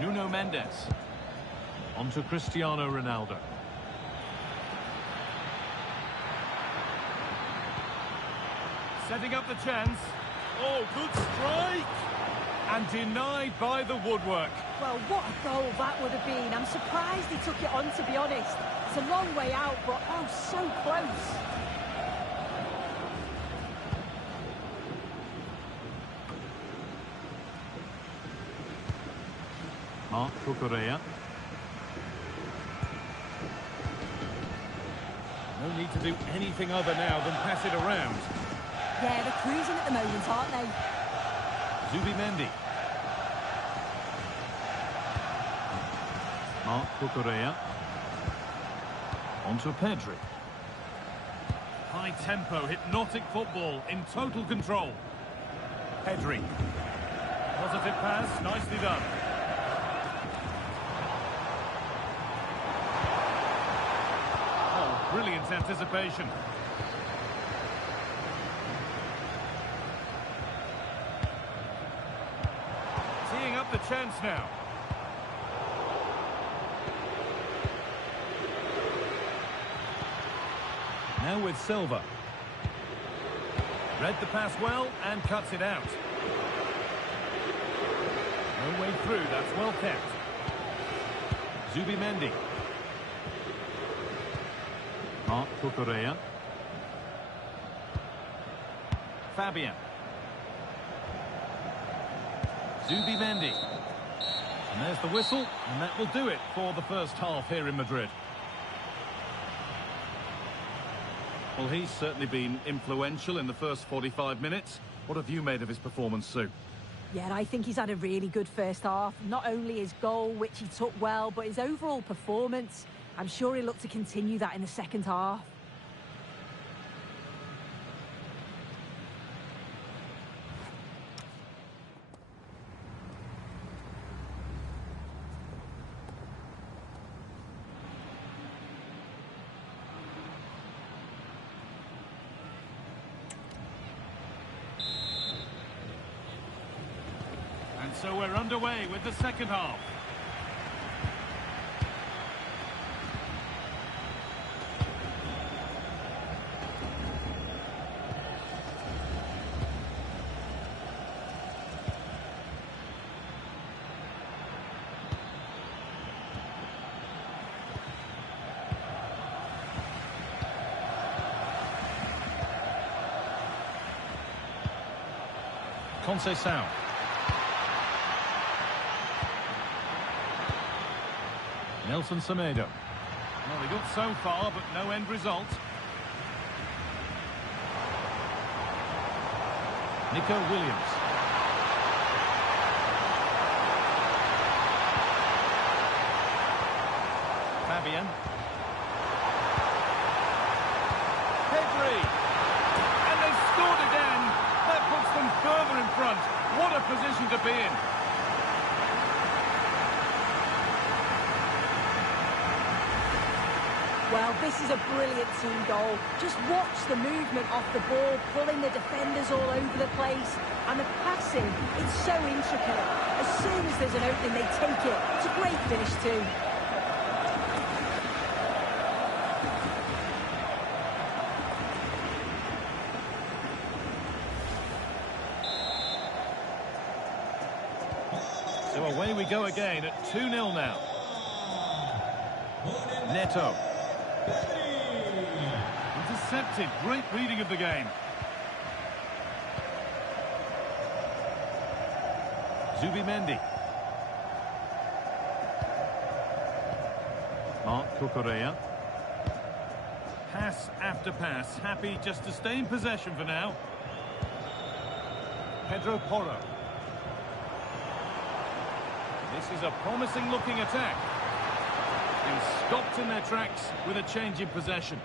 Nuno Mendes. On to Cristiano Ronaldo. Setting up the chance. Oh, good strike! And denied by the woodwork. Well, what a goal that would have been. I'm surprised he took it on, to be honest. It's a long way out, but oh, so close. Marc Cucurella. No need to do anything other now than pass it around. Yeah, they're cruising at the moment, aren't they? Zubimendi. Marc Cucurella. On to Pedri. High tempo, hypnotic football in total control. Pedri. Positive pass, nicely done. Oh, brilliant anticipation. Teeing up the chance now. Now with Silva. Read the pass well and cuts it out. No way through, that's well kept. Zubimendi. Marc Cucurella. Fabian. Zubimendi. And there's the whistle, and that will do it for the first half here in Madrid. Well, he's certainly been influential in the first 45 minutes. What have you made of his performance, Sue? Yeah, I think he's had a really good first half. Not only his goal, which he took well, but his overall performance. I'm sure he'll look to continue that in the second half. And so we're underway with the second half. Conceição. Nelson Semedo. Well, they got so far, but no end result. Nico Williams. Fabian. Pedri. And they've scored again. That puts them further in front. What a position to be in. Well, this is a brilliant team goal. Just watch the movement off the ball, pulling the defenders all over the place. And the passing, it's so intricate. As soon as there's an opening, they take it. It's a great finish too. So away we go again at 2-0 now. Neto. Intercepted. Great reading of the game. Zubimendi. Marc Cucurella. Pass after pass. Happy just to stay in possession for now. Pedro Porro. This is a promising looking attack. Been stopped in their tracks with a change in possession.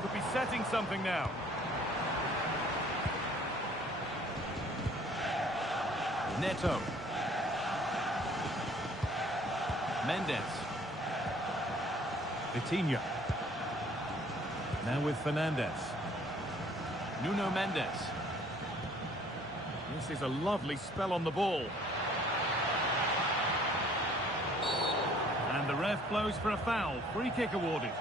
Could be setting something now. Neto. Mendes. Vitinha. Now with Fernandez. Nuno Mendes. This is a lovely spell on the ball. And the ref blows for a foul. Free kick awarded.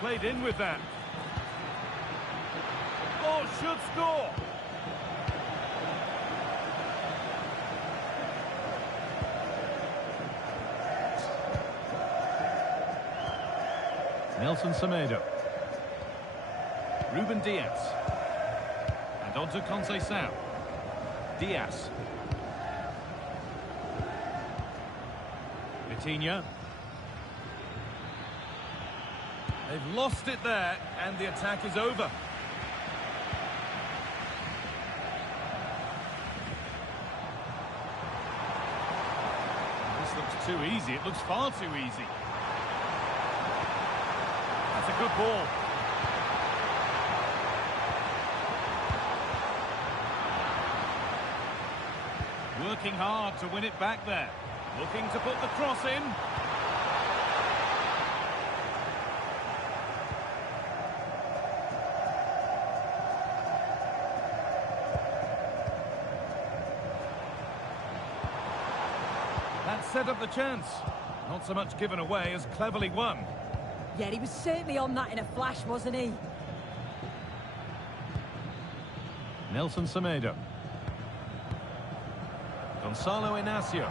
Played in with that. Oh, should score. Nelson Semedo. Ruben Diaz. And on to Conceição. Diaz. Vitinha. They've lost it there, and the attack is over. This looks too easy. It looks far too easy. That's a good ball. Working hard to win it back there. Looking to put the cross in. set up the chance. Not so much given away as cleverly won. Yeah, he was certainly on that in a flash, wasn't he? Nelson Semedo. Gonzalo Inacio.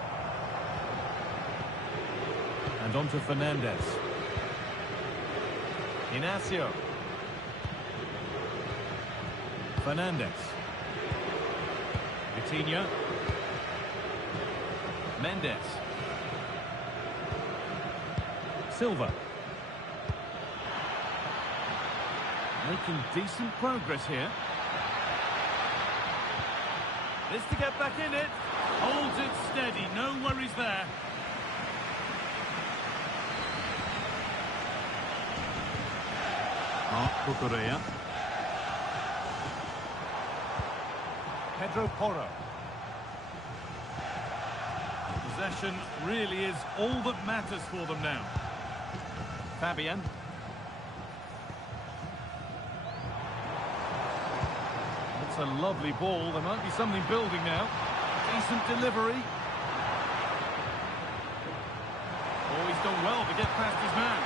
And on to Fernandez. Inacio. Fernandez. Vitinha. Mendes. Silva. Making decent progress here. This to get back in it. Holds it steady, no worries there. Cucurella. Pedro Porro. Possession really is all that matters for them now. Fabian. That's a lovely ball. There might be something building now. Decent delivery. Oh, he's done well to get past his man.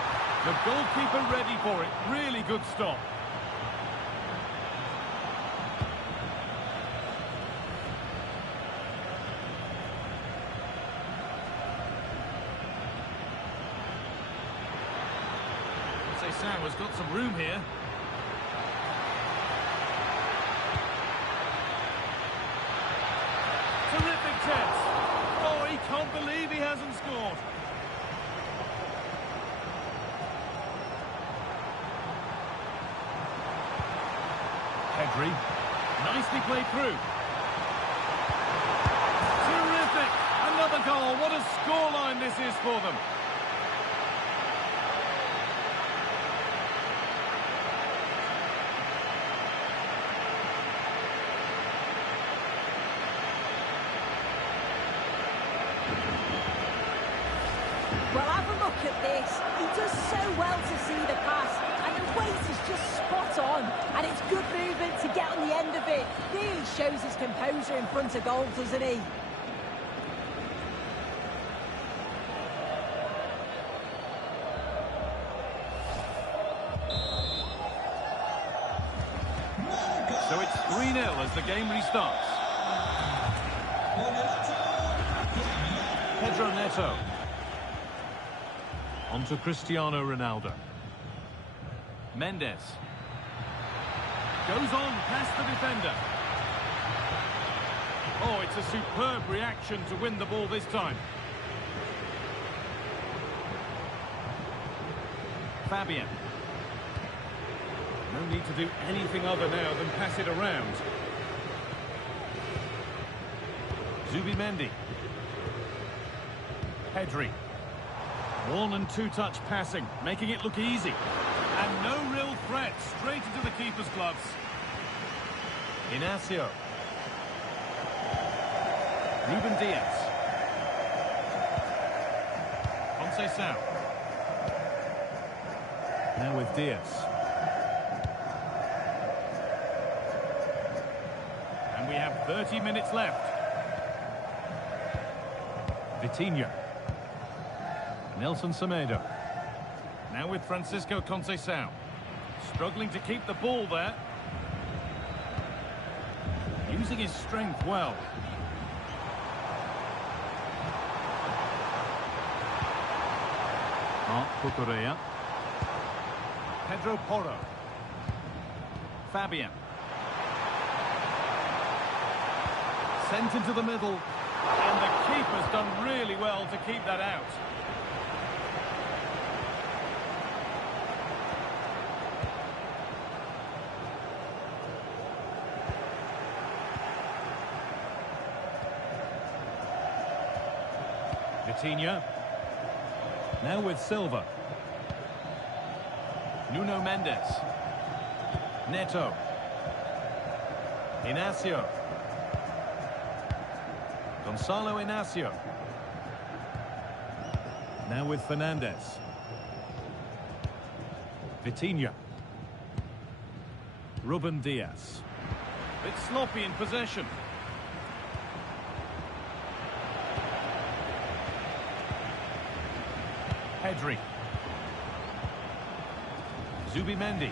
The goalkeeper ready for it. Really good stop. Sauer's got some room here. Terrific chance. Oh, he can't believe he hasn't scored. Pedri. Nicely played through. Terrific. Another goal. What a scoreline this is for them. Well, have a look at this. He does so well to see the pass, and the weight is just spot on. And it's good movement to get on the end of it. Really shows his composure in front of goal, doesn't he? So it's 3-0 as the game restarts. Pedro Neto. On to Cristiano Ronaldo. Mendes. Goes on past the defender. Oh, it's a superb reaction to win the ball this time. Fabian. No need to do anything other now than pass it around. Zubimendi. Pedri. One and two touch passing, making it look easy. And no real threat, straight into the keeper's gloves. Inacio. Ruben Diaz. Conceição. Now with Diaz. And we have 30 minutes left. Vitinha. Nelson Semedo. Now with Francisco Conceição. Struggling to keep the ball there. Using his strength well. Cucurella. Pedro Porro. Fabian. Sent into the middle. And the keeper's done really well to keep that out. Vitinha. Now with Silva. Nuno Mendes. Neto. Inacio. Gonzalo Inacio. Now with Fernandez. Vitinha. Ruben Diaz. Bit sloppy in possession. Pedri. Zubimendi.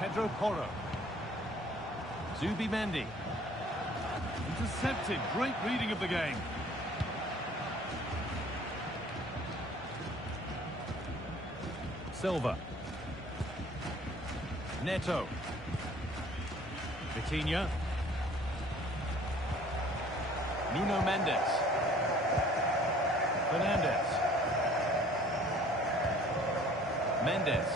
Pedro Porro. Zubimendi. Intercepted. Great reading of the game. Silva. Neto. Vitinha. Nuno Mendes. Fernandez. Mendes.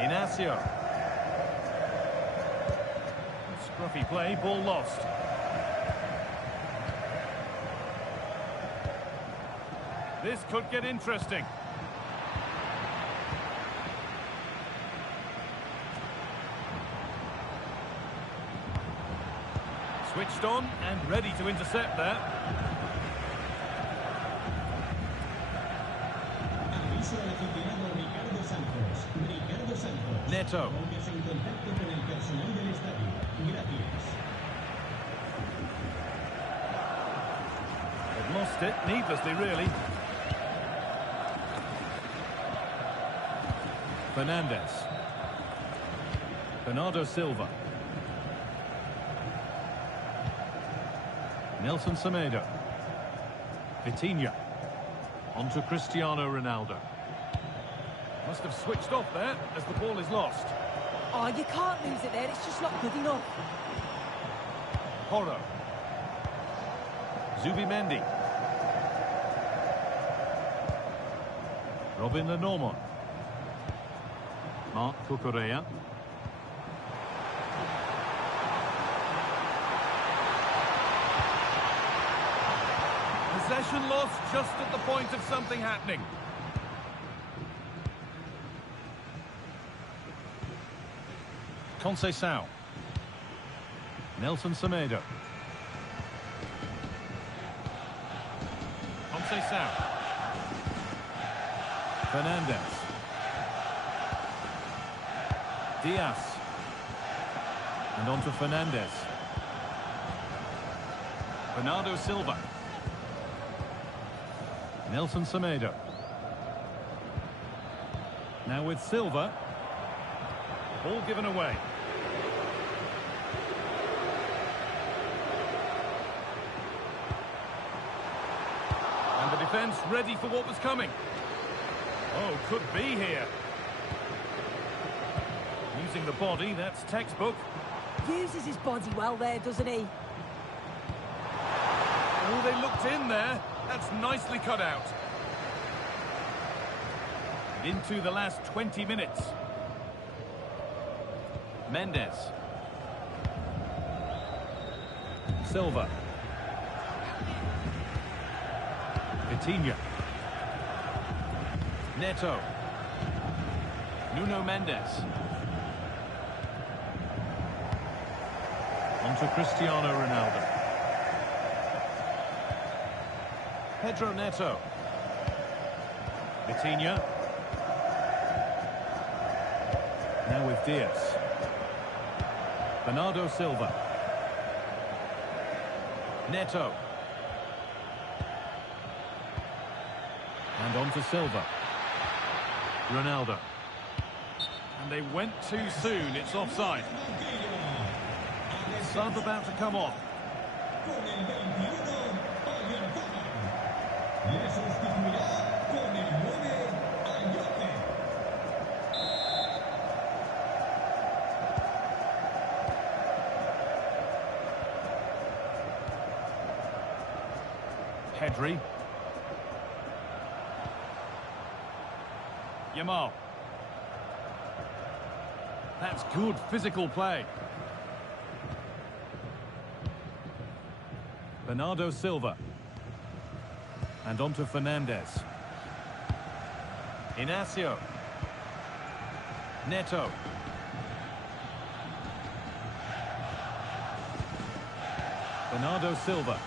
Inacio. Scruffy play, ball lost. This could get interesting. Switched on and ready to intercept there. Neto. They've lost it needlessly, really. Fernandez. Bernardo Silva. Nelson Semedo. Vitinha. On to Cristiano Ronaldo. Must have switched off there as the ball is lost. Oh, you can't lose it there. It's just not good enough. Porro. Zubimendi. Robin Lenormand. Marc Cucurella. Possession lost just at the point of something happening. Conceição. Nelson Semedo. Conceição. Fernandez. Diaz. And on to Fernandez. Bernardo Silva. Nelson Semedo. Now with Silva. Ball given away. And the defence ready for what was coming. Oh, could be here. Using the body, that's textbook. Uses his body well there, doesn't he? Oh, they looked in there. That's nicely cut out. Into the last 20 minutes. Mendes. Silva. Vitinha. Neto. Nuno Mendes. On to Cristiano Ronaldo. Pedro Neto. Vitinha. Now with Diaz. Bernardo Silva. Neto. And on to Silva. Ronaldo. And they went too soon. It's offside. Sub about to come off. Pedri. Yamal. That's good physical play. Bernardo Silva. And on to Fernandez. Inacio. Neto. Bernardo Silva.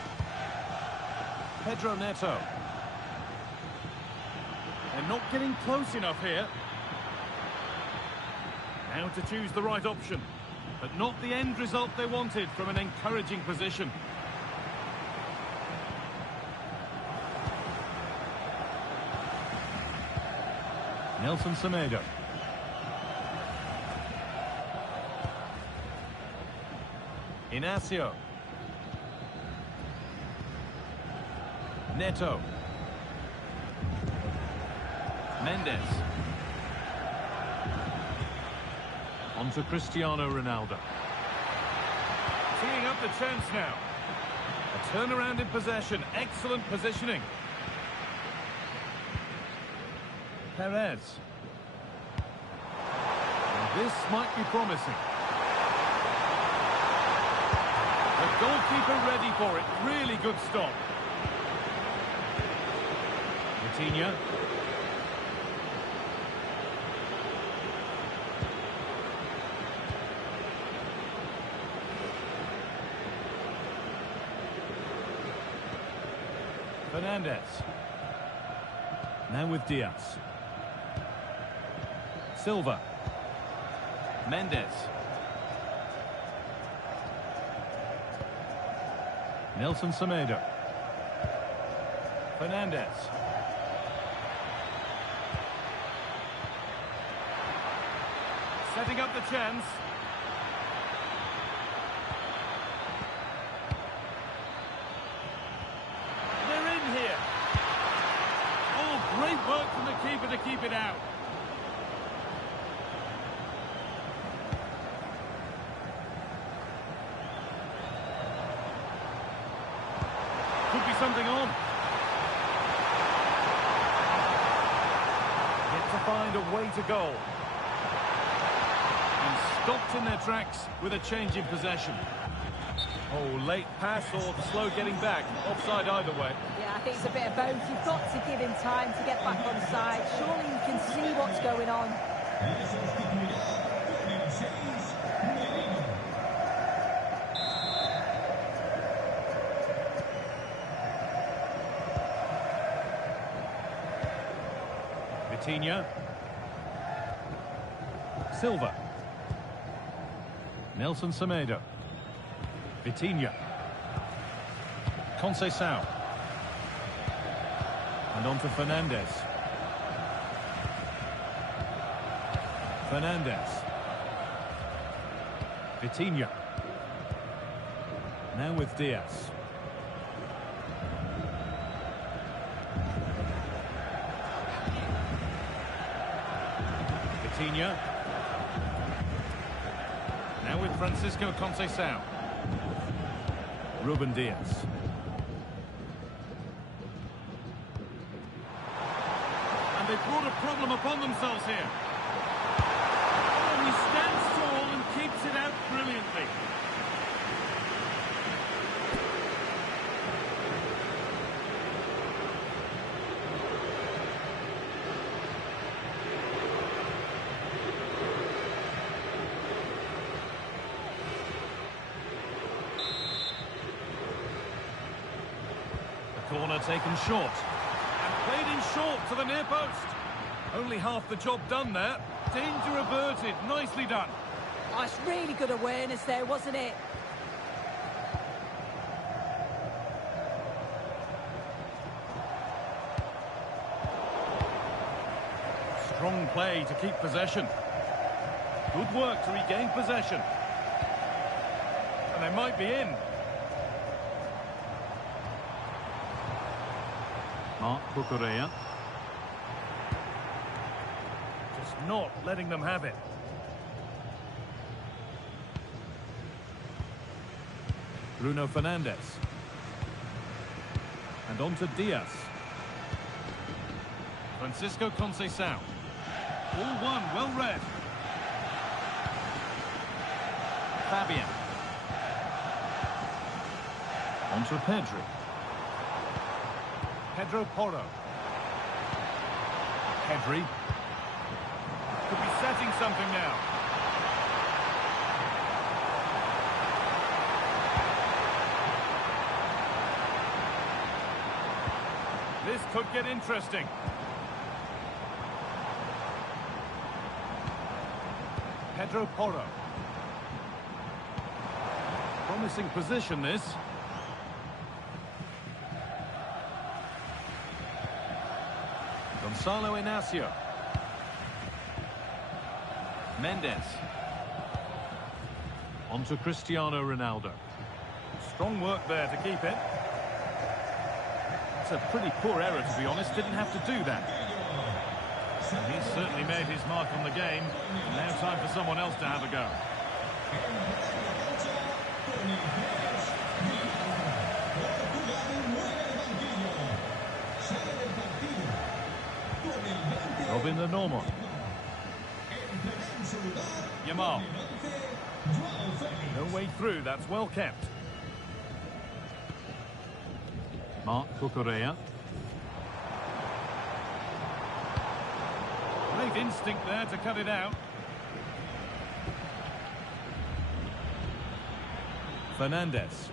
Pedro Neto. They're not getting close enough here. Now to choose the right option, but not the end result they wanted from an encouraging position. Nelson Semedo. Inacio. Neto. Mendes. On to Cristiano Ronaldo. Teeing up the chance now. A turnaround in possession. Excellent positioning. Perez. This might be promising. The goalkeeper ready for it. Really good stop. Vitinha. Fernandez. Now with Diaz. Silva. Mendes. Nelson Semedo. Fernandez. Setting up the chance. They're in here. Oh, great work from the keeper to keep it out. Could be something on. Yet to find a way to go. And stopped in their tracks with a change in possession. Oh, late pass or slow getting back. Offside either way. Yeah, I think it's a bit of both. You've got to give him time to get back on side. Surely you can see what's going on. Vitinha. Silva. Nelson Semedo. Vitinha. Conceição. And on to Fernandez. Fernandez. Vitinha. Now with Diaz. Vitinha. Now with Francisco Conceição. Ruben Diaz. And they've brought a problem upon themselves here. Oh, he stands tall and keeps it out brilliantly. Corner taken short. And played in short to the near post. Only half the job done there. Danger averted. Nicely done. Oh, it's really good awareness there, wasn't it? Strong play to keep possession. Good work to regain possession. And they might be in. Marc Cucurella. Just not letting them have it. Bruno Fernandes. And on to Diaz. Francisco Conceição. All one, well read. Fabian. On to Pedri. Pedro Porro. Pedri. Could be setting something now. This could get interesting. Pedro Porro. Promising position, this. Gonzalo Inacio. Mendes. On to Cristiano Ronaldo. Strong work there to keep it. It's a pretty poor error, to be honest. Didn't have to do that. And he's certainly made his mark on the game. Now time for someone else to have a go. Robin the normal. Yamal. No way through, that's well kept. Marc Cucurella. Great instinct there to cut it out. Fernandes.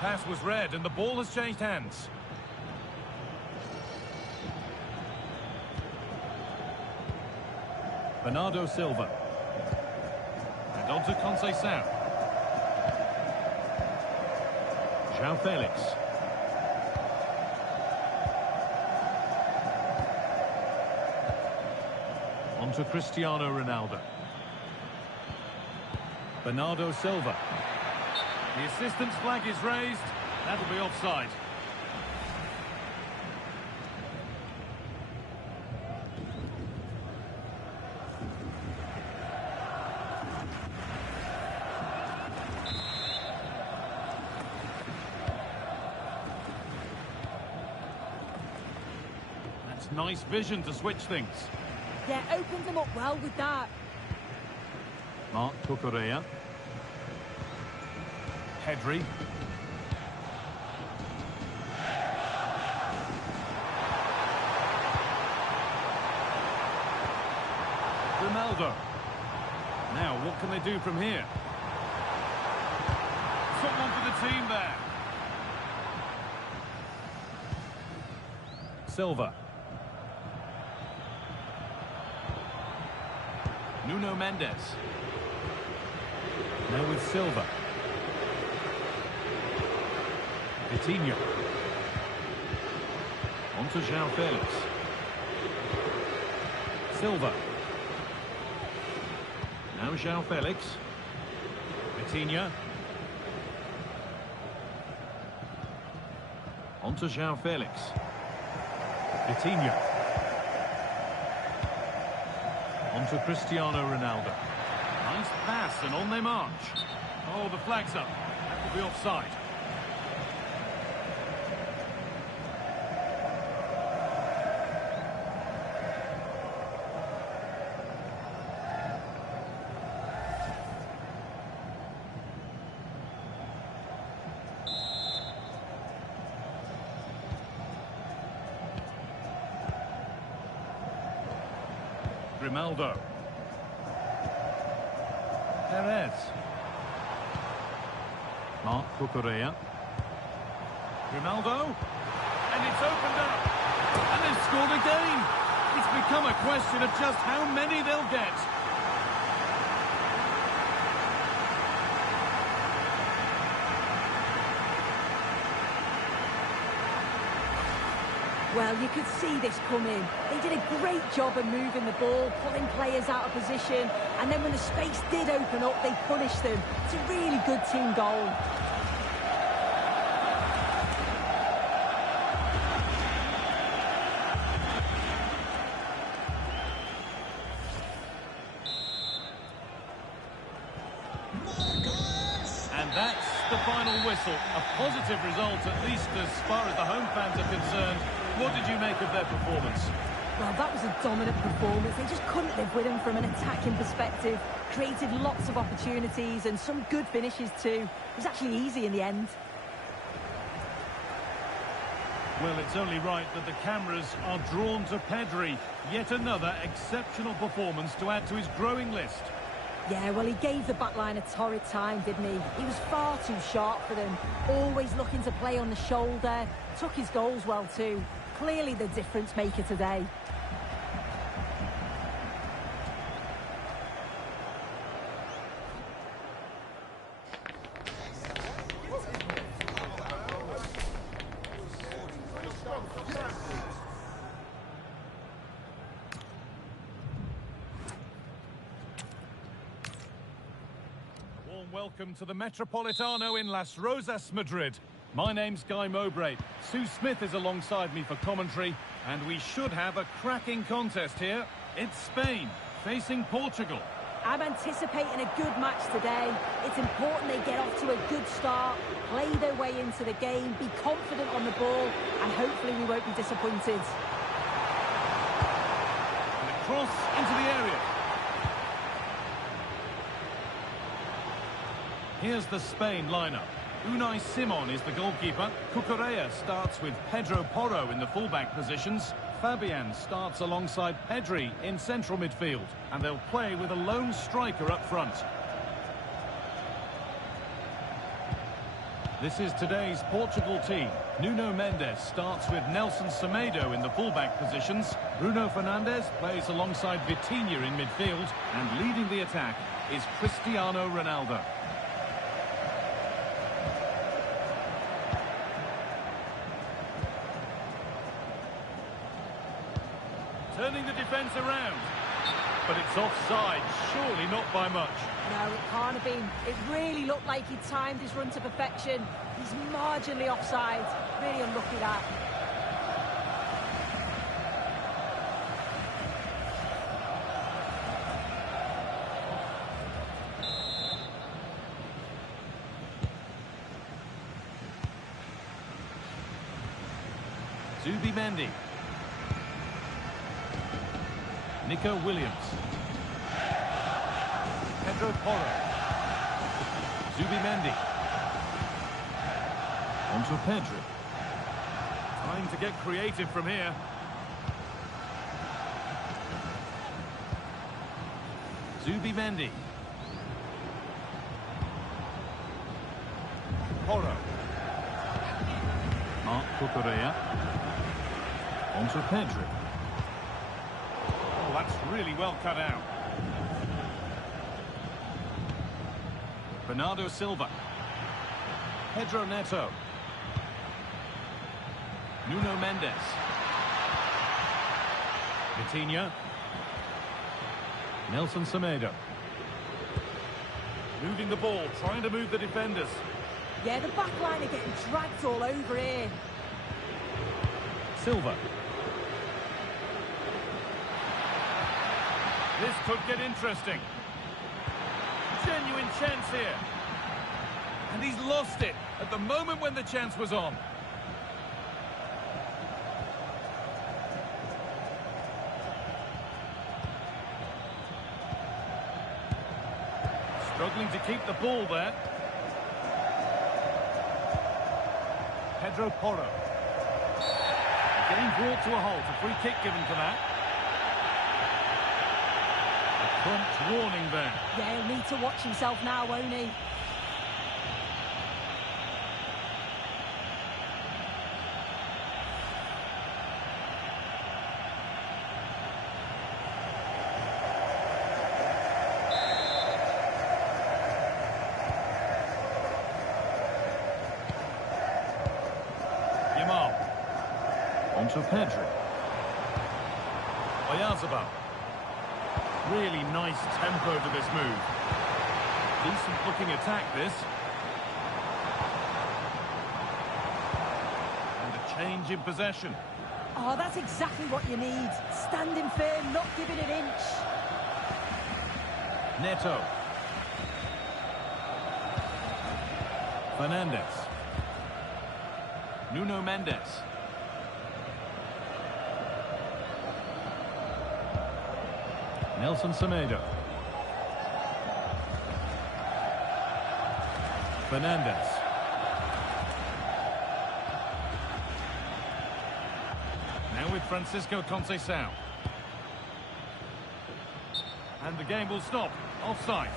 Pass was read and the ball has changed hands. Bernardo Silva. And on to Conceição. João Felix. On to Cristiano Ronaldo. Bernardo Silva. The assistant's flag is raised. That'll be offside. That's nice vision to switch things. Yeah, opened them up well with that. Marc Cucurella. Pedri. Ronaldo. Now, what can they do from here? Someone for the team there. Silva. Nuno Mendes. Now with Silva. Coutinho. On to João Felix. Silva. Now João Felix. Coutinho. On to João Felix. Coutinho. On to Cristiano Ronaldo. Nice pass and on they march. Oh, the flag's up. That will be offside. Grimaldo. Perez. Marc Cucurella. Grimaldo. And it's opened up. And they've scored again. It's become a question of just how many they'll get. Well, you could see this coming. They did a great job of moving the ball, pulling players out of position, and then when the space did open up, they punished them. It's a really good team goal. And that's the final whistle. A positive result, at least as far as the home fans are concerned. What did you make of their performance? Well, that was a dominant performance. They just couldn't live with them from an attacking perspective. Created lots of opportunities and some good finishes too. It was actually easy in the end. Well, it's only right that the cameras are drawn to Pedri. Yet another exceptional performance to add to his growing list. Yeah, well, he gave the back line a torrid time, didn't he? He was far too sharp for them. Always looking to play on the shoulder. Took his goals well too. Clearly the difference maker today. welcome to the Metropolitano in Las Rosas, Madrid. My name's Guy Mowbray. Sue Smith is alongside me for commentary, and we should have a cracking contest here. It's Spain facing Portugal. I'm anticipating a good match today. It's important they get off to a good start, play their way into the game, be confident on the ball, and hopefully we won't be disappointed. And a cross into the area. Here's the Spain lineup. Unai Simon is the goalkeeper. Cucurella starts with Pedro Porro in the fullback positions. Fabian starts alongside Pedri in central midfield. And they'll play with a lone striker up front. This is today's Portugal team. Nuno Mendes starts with Nelson Semedo in the fullback positions. Bruno Fernandes plays alongside Vitinha in midfield. And leading the attack is Cristiano Ronaldo. Turning the defence around. But it's offside, surely not by much. No, it can't have been. It really looked like he'd timed his run to perfection. He's marginally offside. Really unlucky that. Zubimendi. Nico Williams. Pedro Porro. Zubimendi. Onto Pedri. Trying to get creative from here. Zubimendi. Porro. Marc Cucurella. Onto Pedri. That's really well cut out. Bernardo Silva. Pedro Neto. Nuno Mendes. Vitinha. Nelson Semedo. Moving the ball, trying to move the defenders. Yeah, the back line are getting dragged all over here. Silva. This could get interesting. Genuine chance here. And he's lost it at the moment when the chance was on. Struggling to keep the ball there. Pedro Porro. Getting brought to a halt. A free kick given for that. Prompt warning there. Yeah, he'll need to watch himself now, won't he? Yamal. Onto Pedri. Oyarzabal. Really nice tempo to this move. Decent looking attack, this. And a change in possession. Oh, that's exactly what you need. Standing firm, not giving an inch. Neto. Fernandes. Nuno Mendes. Nelson Semedo. Fernandes. Now with Francisco Conceição. And the game will stop. Offside.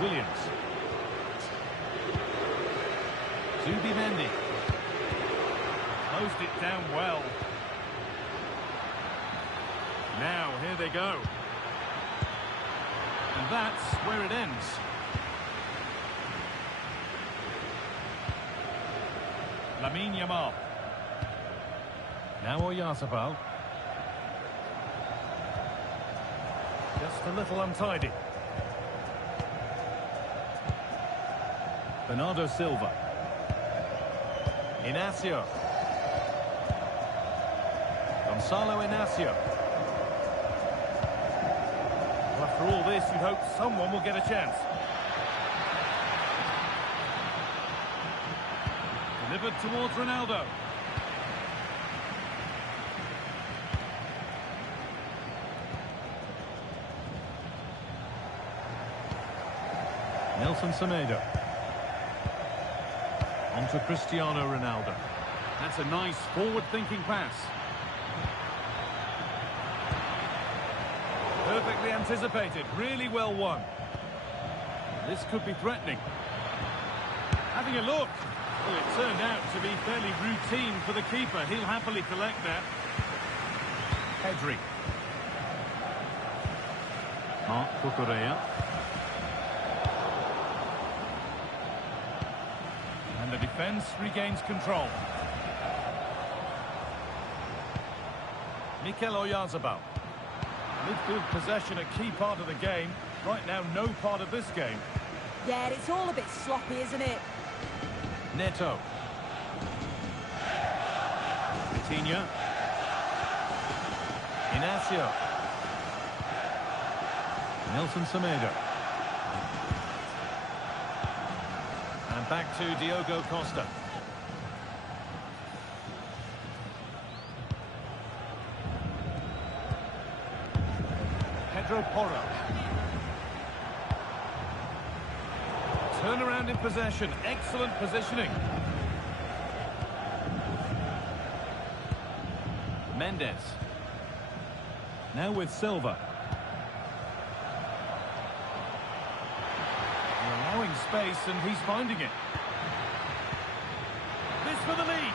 Williams. Zubimendi. Closed it down well. Now, here they go. And that's where it ends. Lamine Yamal. Now Oyarzabal. Just a little untidy. Bernardo Silva. Inacio. Gonzalo Inacio. Well, after all this, you'd hope someone will get a chance. Delivered towards Ronaldo. Nelson Semedo. On to Cristiano Ronaldo. That's a nice forward-thinking pass. Perfectly anticipated, really well won. This could be threatening. Having a look. Well, it turned out to be fairly routine for the keeper. He'll happily collect that. Pedri. Marc Cucurella. And the defence regains control. Mikel Oyarzabal. Midfield possession a key part of the game. Right now, no part of this game. Yeah, it's all a bit sloppy, isn't it? Neto. Vitinha. Inacio. Nelson Semedo. And back to Diogo Costa. Pedro Porro. Turnaround in possession. Excellent positioning. Mendes. Now with Silva. Allowing space and he's finding it. This for the lead.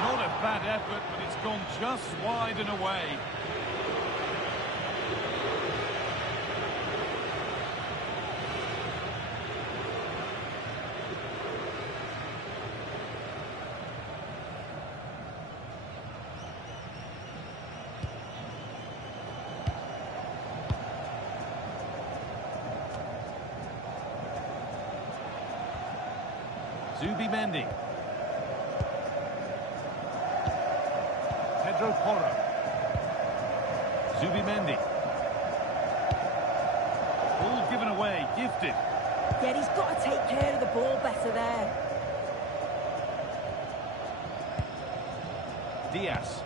Not a bad effort, but it's gone just wide and away. Zubimendi. Pedro Porro. Zubimendi. Ball given away, gifted. Yeah, he's got to take care of the ball better there. Diaz.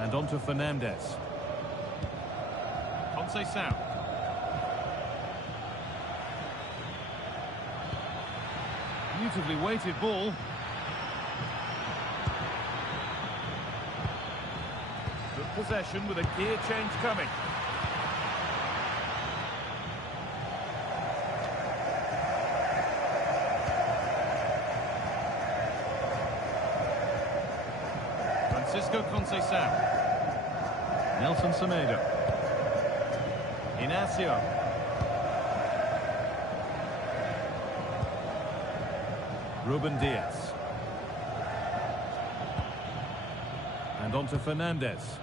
And on to Fernandez. Conceição. Beautifully weighted ball. Good possession with a gear change coming. Francisco Conceição. Nelson Semedo. Inacio. Ruben Diaz. And on to Fernandez.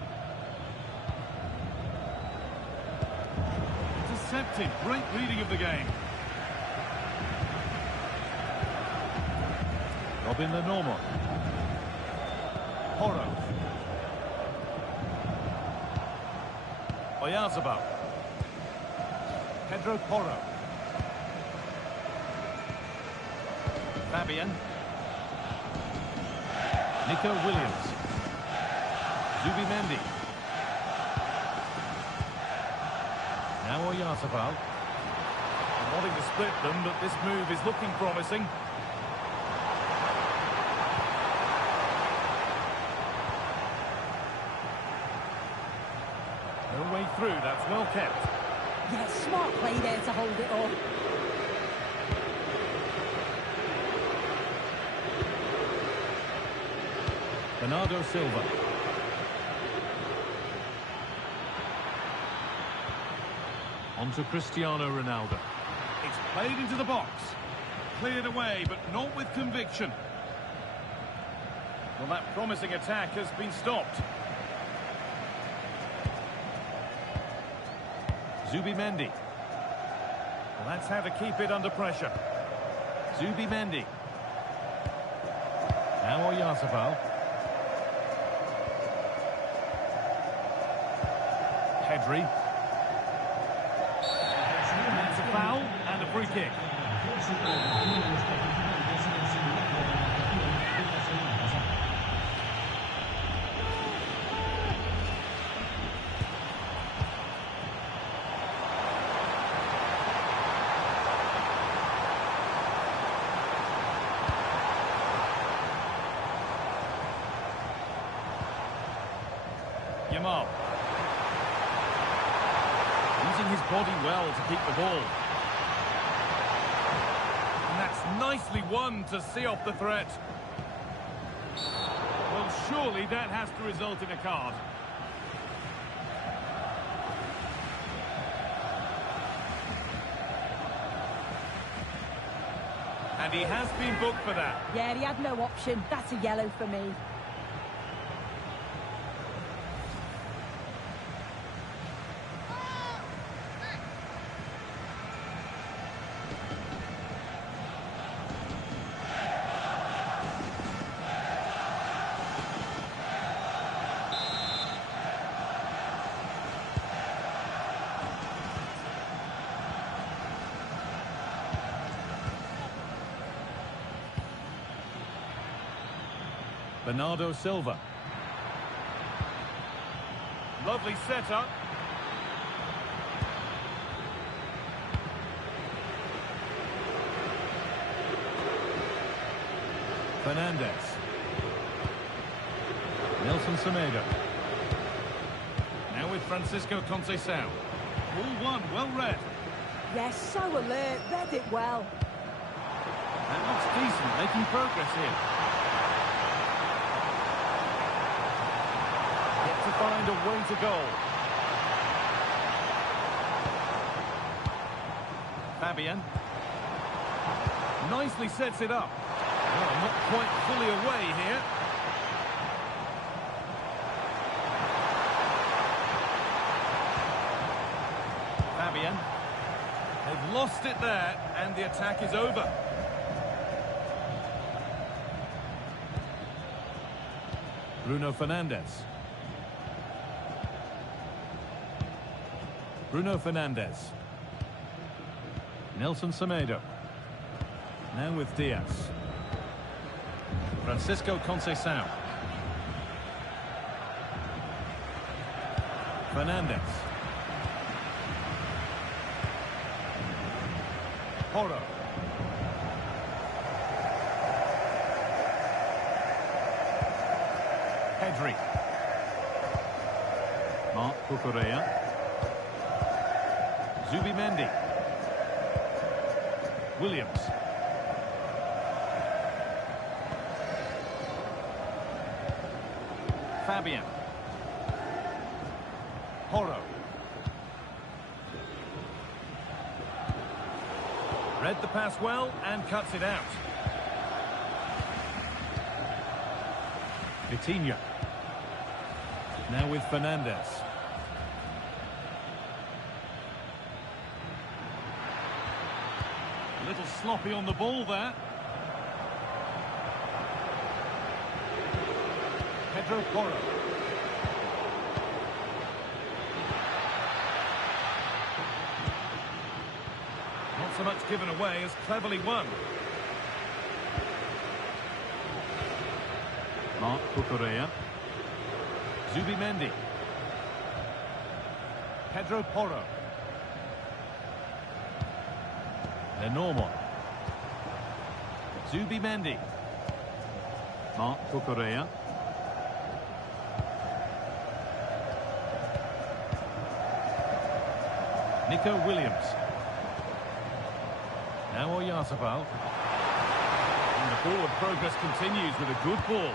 Intercepted. Great reading of the game. Robin Lenormand. Porro. Oyarzabal. Pedro Porro. Fabian. Nico Williams. Zubimendi. Now Oyarzabal. Wanting to split them, but this move is looking promising. No way through, that's well kept. Yeah, smart play there to hold it all. Bernardo Silva. On to Cristiano Ronaldo. It's played into the box. Cleared away, but not with conviction. Well, that promising attack has been stopped. Zubimendi. Well, that's how to keep it under pressure. Zubimendi. Now Oyarzabal. Pedri. And that's a foul and a free kick. Yamal. Using his body well to keep the ball. And that's nicely won to see off the threat. Well, surely that has to result in a card. And he has been booked for that. Yeah, he had no option. That's a yellow for me. Bernardo Silva. Lovely setup. Fernandez. Nelson Semedo. Now with Francisco Conceição. Ball one, well read. Yes, so alert, read it well. That looks decent, making progress here. Yet to find a way to goal. Fabian. Nicely sets it up. Well, not quite fully away here. Fabian. They've lost it there, and the attack is over. Bruno Fernandes. Bruno Fernandes. Nelson Semedo. Now with Diaz. Francisco Conceição. Fernandes. Porro. Pedri. Marc Cucurella. Zubimendi. Williams. Fabian. Porro. Read the pass well and cuts it out. Vitinha. Now with Fernandes. A little sloppy on the ball there. Pedro Porro. Not so much given away as cleverly won. Marc Cucurella. Zubimendi. Pedro Porro. Lenormand. Zubimendi. Marc Cucurella. Nico Williams. Now Oyarzabal. And the forward progress continues with a good ball.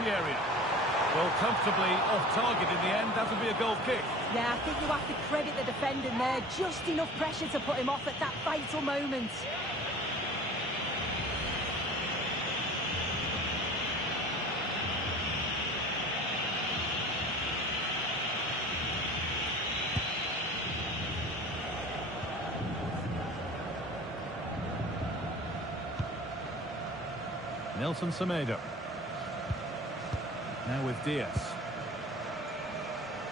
penalty area. Well, comfortably off target in the end. That'll be a goal kick. Yeah, I think you have to credit the defending there. Just enough pressure to put him off at that vital moment. Nelson Semedo. Now with Diaz.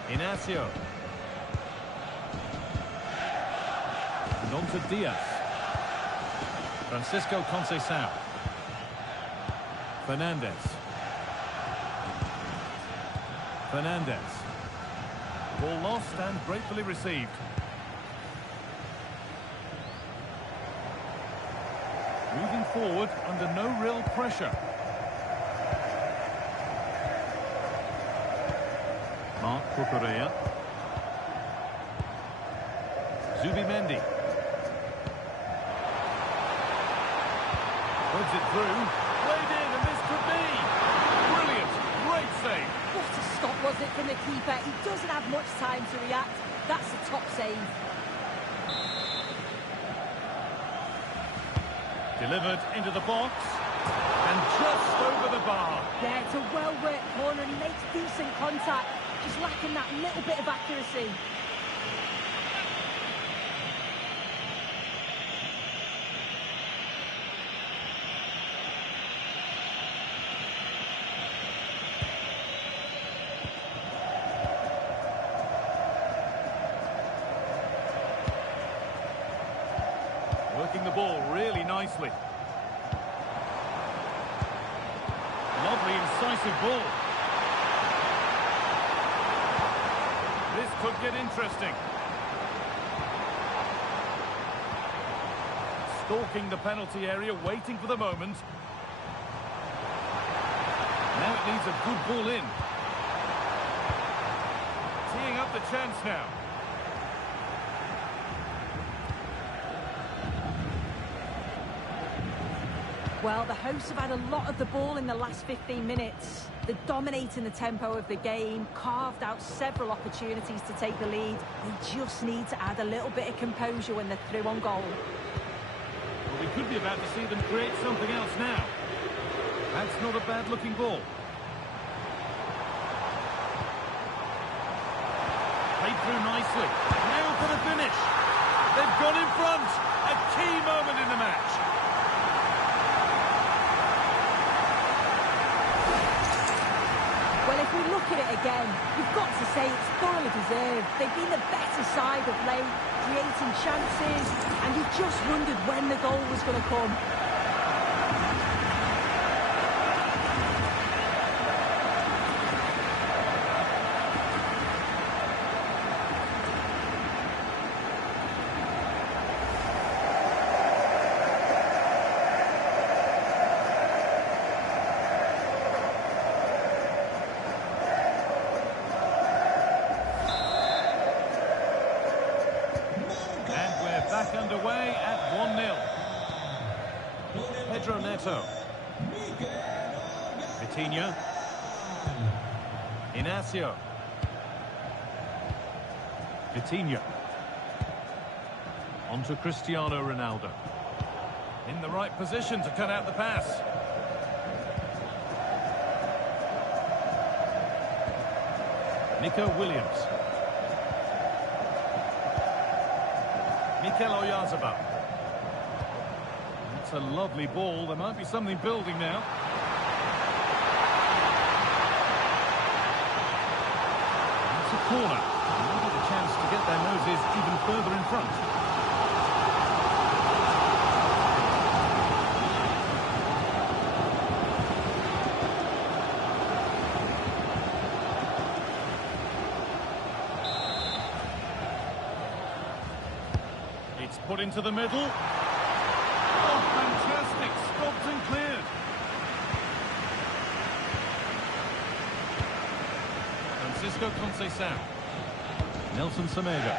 Inacio. And on to Diaz. Francisco Conceição. Fernandez. Fernandez. Ball lost and gratefully received. Moving forward under no real pressure. Marc Cucurella. Zubimendi. Puts it through. Played in, and this could be. Brilliant. Great save. What a stop was it from the keeper. He doesn't have much time to react. That's a top save. Delivered into the box. And just over the bar. Yeah, it's a well-worked corner and he makes decent contact. Just lacking that little bit of accuracy. Working the ball really nicely. Lovely, incisive ball. This could get interesting. Stalking the penalty area, waiting for the moment. Now it needs a good ball in. Teeing up the chance now. Well, the hosts have had a lot of the ball in the last 15 minutes. They're dominating the tempo of the game, carved out several opportunities to take the lead. They just need to add a little bit of composure when they're through on goal. Well, we could be about to see them create something else now. That's not a bad-looking ball. Played through nicely. Now for the finish. They've gone in front. A key moment in the match. Well, if we look at it again, you've got to say it's thoroughly deserved. They've been the better side of late, creating chances, and you just wondered when the goal was going to come. Back underway at 1-0. Pedro Neto. Vitinha. Inacio. Vitinha. On to Cristiano Ronaldo. In the right position to cut out the pass. Nico Williams. Mikel Oyarzabal. That's a lovely ball. There might be something building now. It's a corner. They get a chance to get their noses even further in front. It's put into the middle. Oh, fantastic. Stopped and cleared. Francisco Conceição. Nelson Semedo.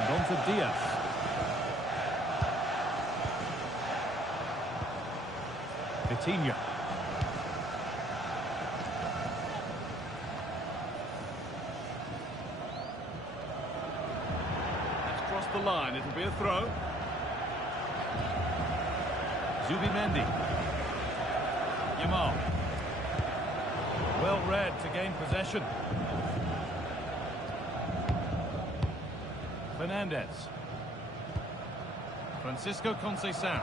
And on to Diaz. Coutinho. That's crossed the line. It'll be a throw. Zubimendi. Yamal. Well read to gain possession. Fernandez. Francisco Conceição.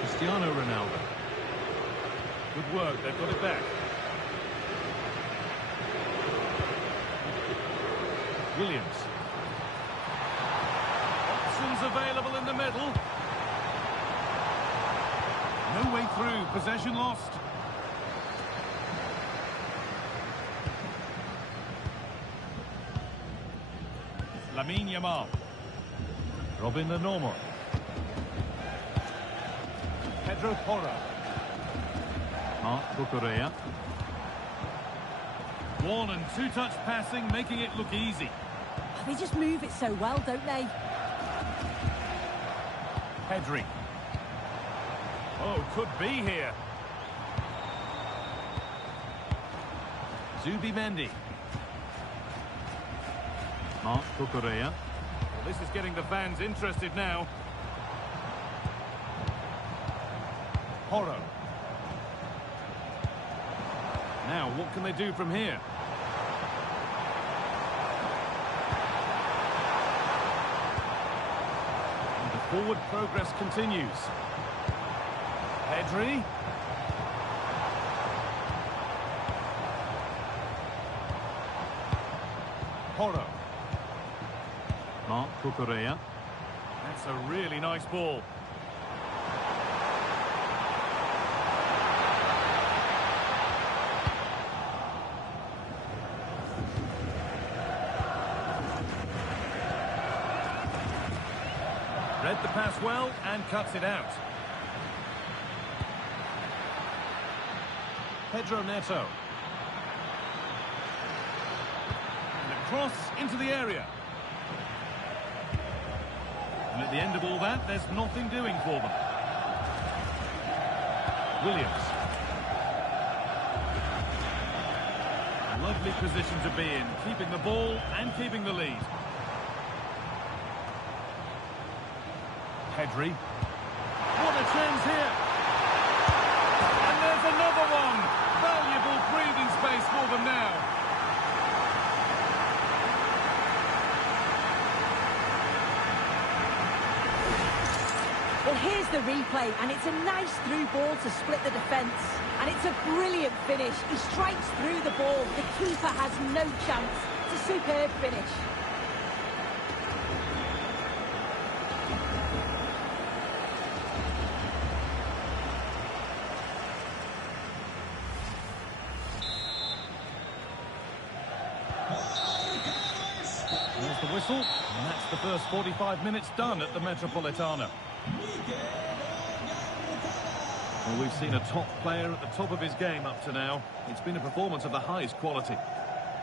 Cristiano Ronaldo. Good work, they've got it back. Williams. Options available in the middle. No way through, possession lost. Lamine Yamal. Robin the Normal. Pedro Porro. Marc Cucurella. One and two-touch passing, making it look easy. They just move it so well, don't they? Pedri. Oh, could be here. Zubimendi. Marc Cucurella. Well, this is getting the fans interested now. Porro. Now, what can they do from here? And the forward progress continues. Pedri. Porro. Marc Cucurella. That's a really nice ball. Read the pass well and cuts it out. Pedro Neto. And a cross into the area. And at the end of all that, there's nothing doing for them. Williams. A lovely position to be in, keeping the ball and keeping the lead. Pedri. What a chance here. And there's another one. Valuable breathing space for them now. Well, here's the replay, and it's a nice through ball to split the defence. And it's a brilliant finish. He strikes through the ball. The keeper has no chance. It's a superb finish. There's the whistle, and that's the first 45 minutes done at the Metropolitano. Well, we've seen a top player at the top of his game up to now. It's been a performance of the highest quality.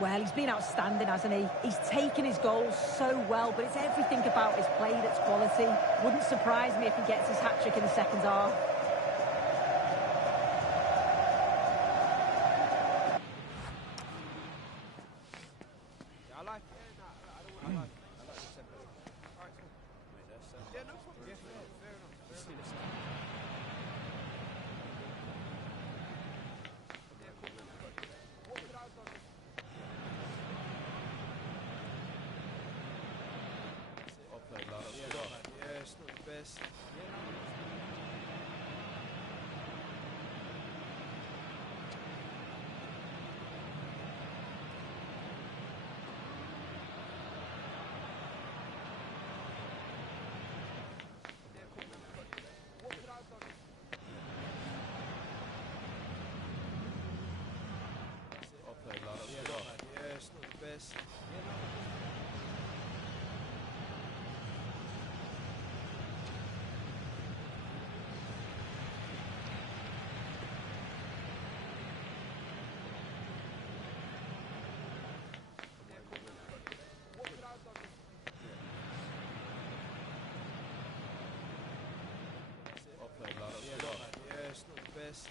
Well, he's been outstanding, hasn't he? He's taken his goals so well, but it's everything about his play that's quality. Wouldn't surprise me if he gets his hat-trick in the second half. Yeah, it's not the best.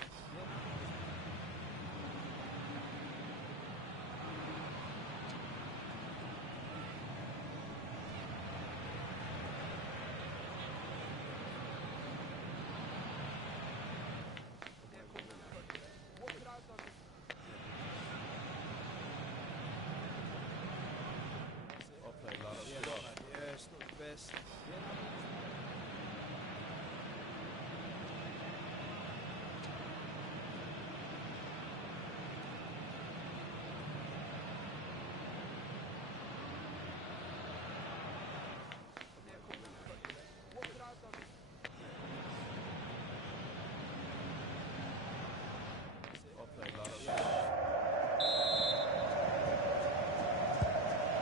Yeah, it's not the best.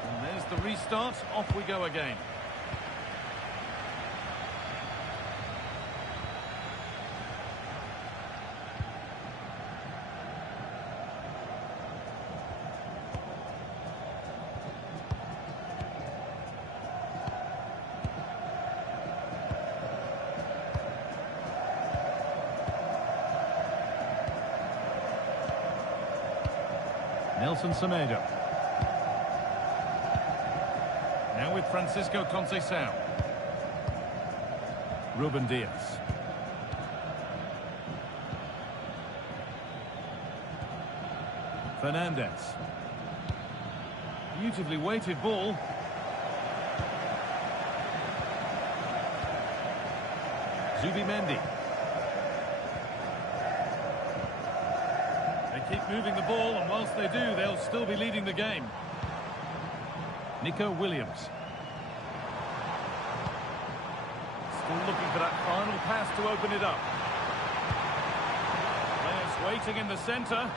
And there's the restart. Off we go again. Nelson Semedo. Now with Francisco Conceição. Ruben Diaz. Fernandez. Beautifully weighted ball. Zubimendi. They keep moving the ball, and whilst they do, they'll still be leading the game. Nico Williams. Still looking for that final pass to open it up. Players waiting in the centre.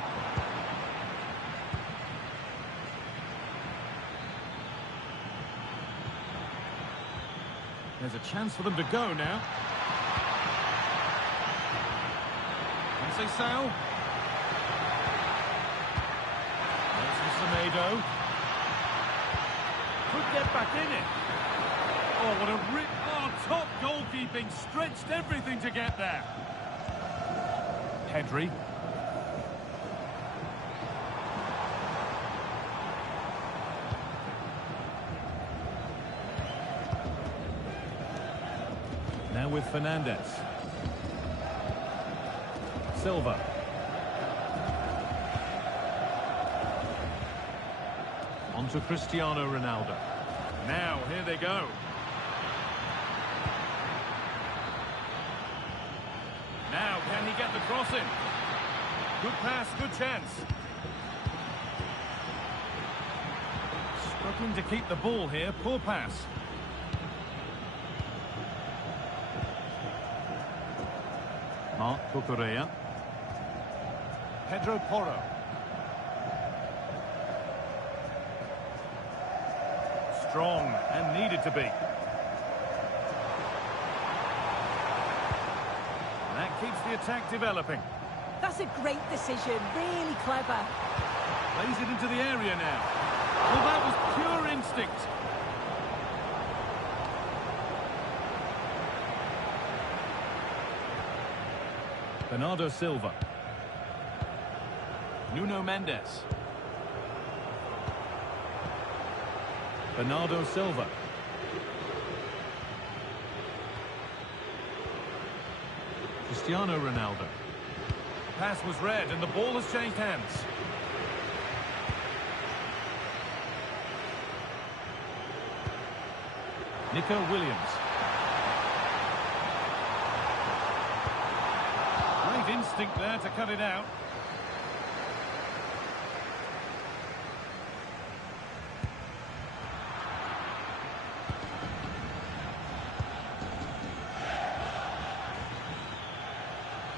There's a chance for them to go now. Conceição. Nelson Semedo. Could get back in it. Oh, what a rip. Oh, top goalkeeping. Stretched everything to get there. Pedri. Now with Fernandez. Silva. On to Cristiano Ronaldo. Now, here they go. Now, can he get the cross in? Good pass, good chance. Struggling to keep the ball here. Poor pass. Marc Cucurella. Pedro Porro. Strong and needed to be. That keeps the attack developing. That's a great decision, really clever. Plays it into the area now. Well, that was pure instinct. Bernardo Silva. Nuno Mendes. Bernardo Silva. Cristiano Ronaldo. Pass was read and the ball has changed hands. Nico Williams. Great instinct there to cut it out.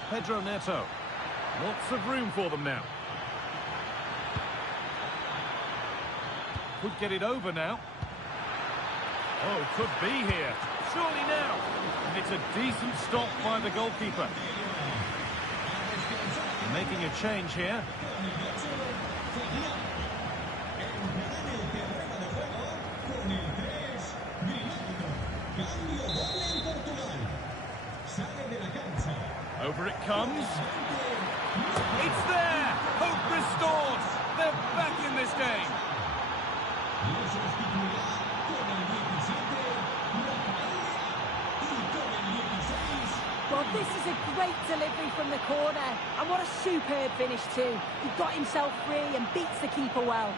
Pedro Neto. Lots of room for them now. Could get it over now. Oh, could be here. Surely now. And it's a decent stop by the goalkeeper. Making a change here. Sale de la cancha Over it comes. It's there! Hope restored! They're back in this game! Well, this is a great delivery from the corner. And what a superb finish too. He got himself free and beats the keeper well.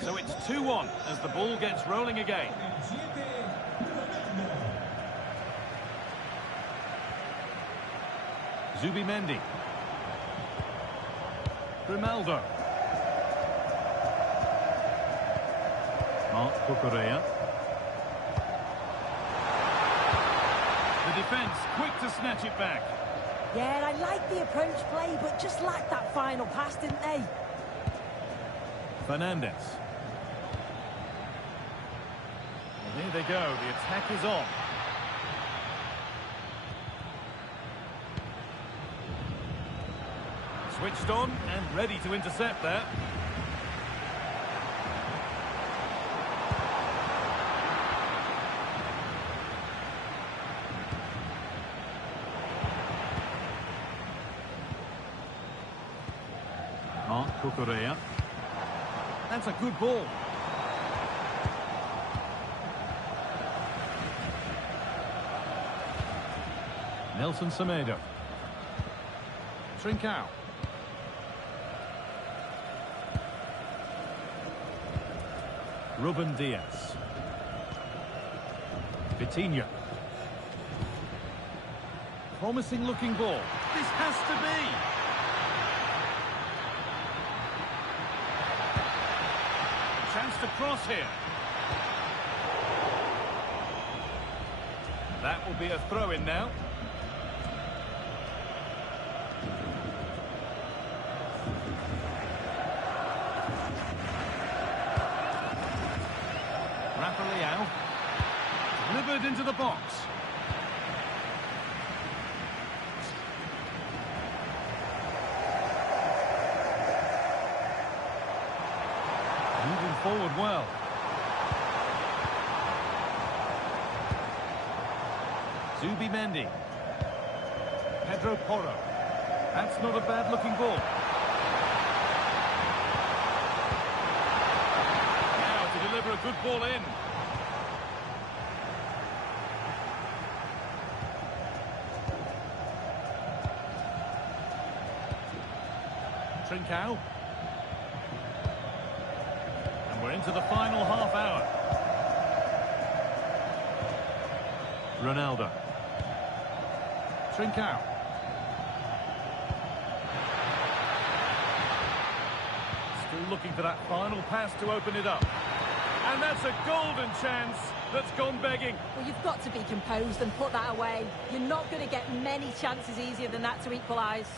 So it's 2-1 as the ball gets rolling again. Zubimendi. Grimaldo. Marc Cucurella. The defence quick to snatch it back. Yeah, I like the approach play, but just lacked that final pass, didn't they? Fernandez. Well, here they go, the attack is on. Switched on and ready to intercept there. Marc Cucurella. That's a good ball. Nelson Semedo. Trincao. Ruben Diaz. Vitinha. Promising looking ball. This has to be. Chance to cross here. That will be a throw-in now. Rafael. Delivered into the box. Moving forward well. Zubimendi. Pedro Porro. That's not a bad looking ball. Now to deliver a good ball in. Trincao. And we're into the final half hour. Ronaldo. Trincao. Still looking for that final pass to open it up. And that's a golden chance that's gone begging. Well, you've got to be composed and put that away. You're not going to get many chances easier than that to equalise.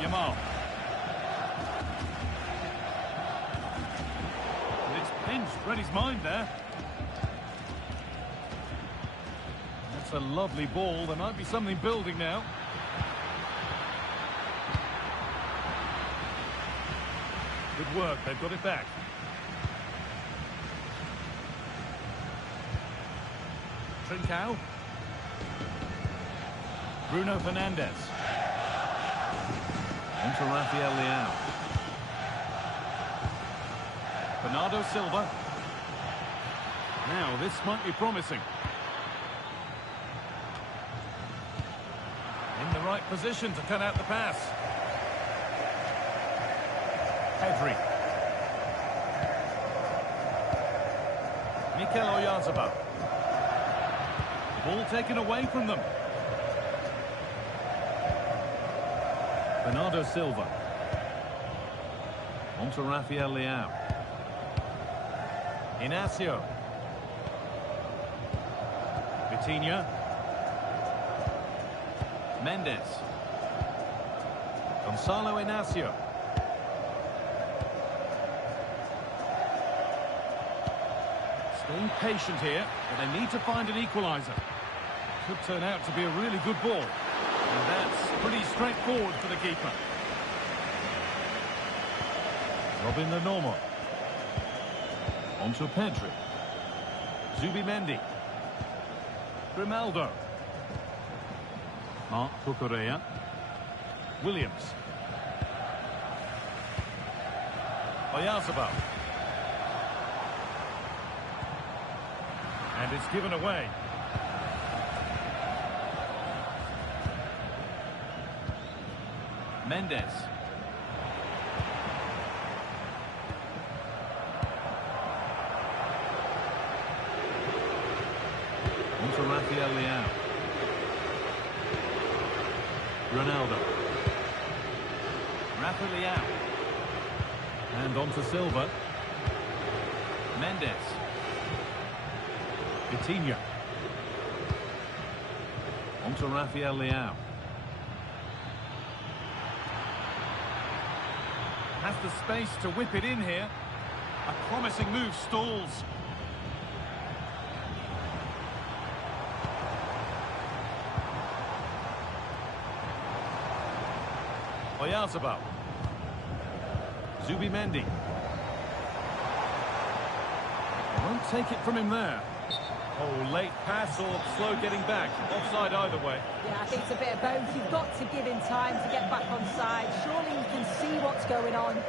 Yamal. And it's pinched, read his mind there. That's a lovely ball. There might be something building now. Good work, they've got it back. Trincao. Bruno Fernandes. On to Rafael Leao. Bernardo Silva. Now, this might be promising. In the right position to cut out the pass. Pedri. Mikel Oyarzabal. The ball taken away from them. Bernardo Silva. On to Rafael Leao. Inacio. Vitinha. Mendes. Gonzalo Inacio. Staying patient here, but they need to find an equaliser. Could turn out to be a really good ball. And that's pretty straightforward for the keeper. Robin the Normal. On to Pedri. Zubimendi. Grimaldo. Marc Cucurella. Williams. Oyarzabal. And it's given away. Mendes. Onto Rafael Leao. Ronaldo. Rafa Leao. And onto Silva. Mendes. Vitinha. Onto Rafael Leao. Has the space to whip it in here. A promising move stalls. Oyarzabal. Zubimendi. Won't take it from him there. Oh, late pass or slow getting back. Offside either way. Yeah, I think it's a bit of both. You've got to give him time to get back on side. Surely you can see what's going on.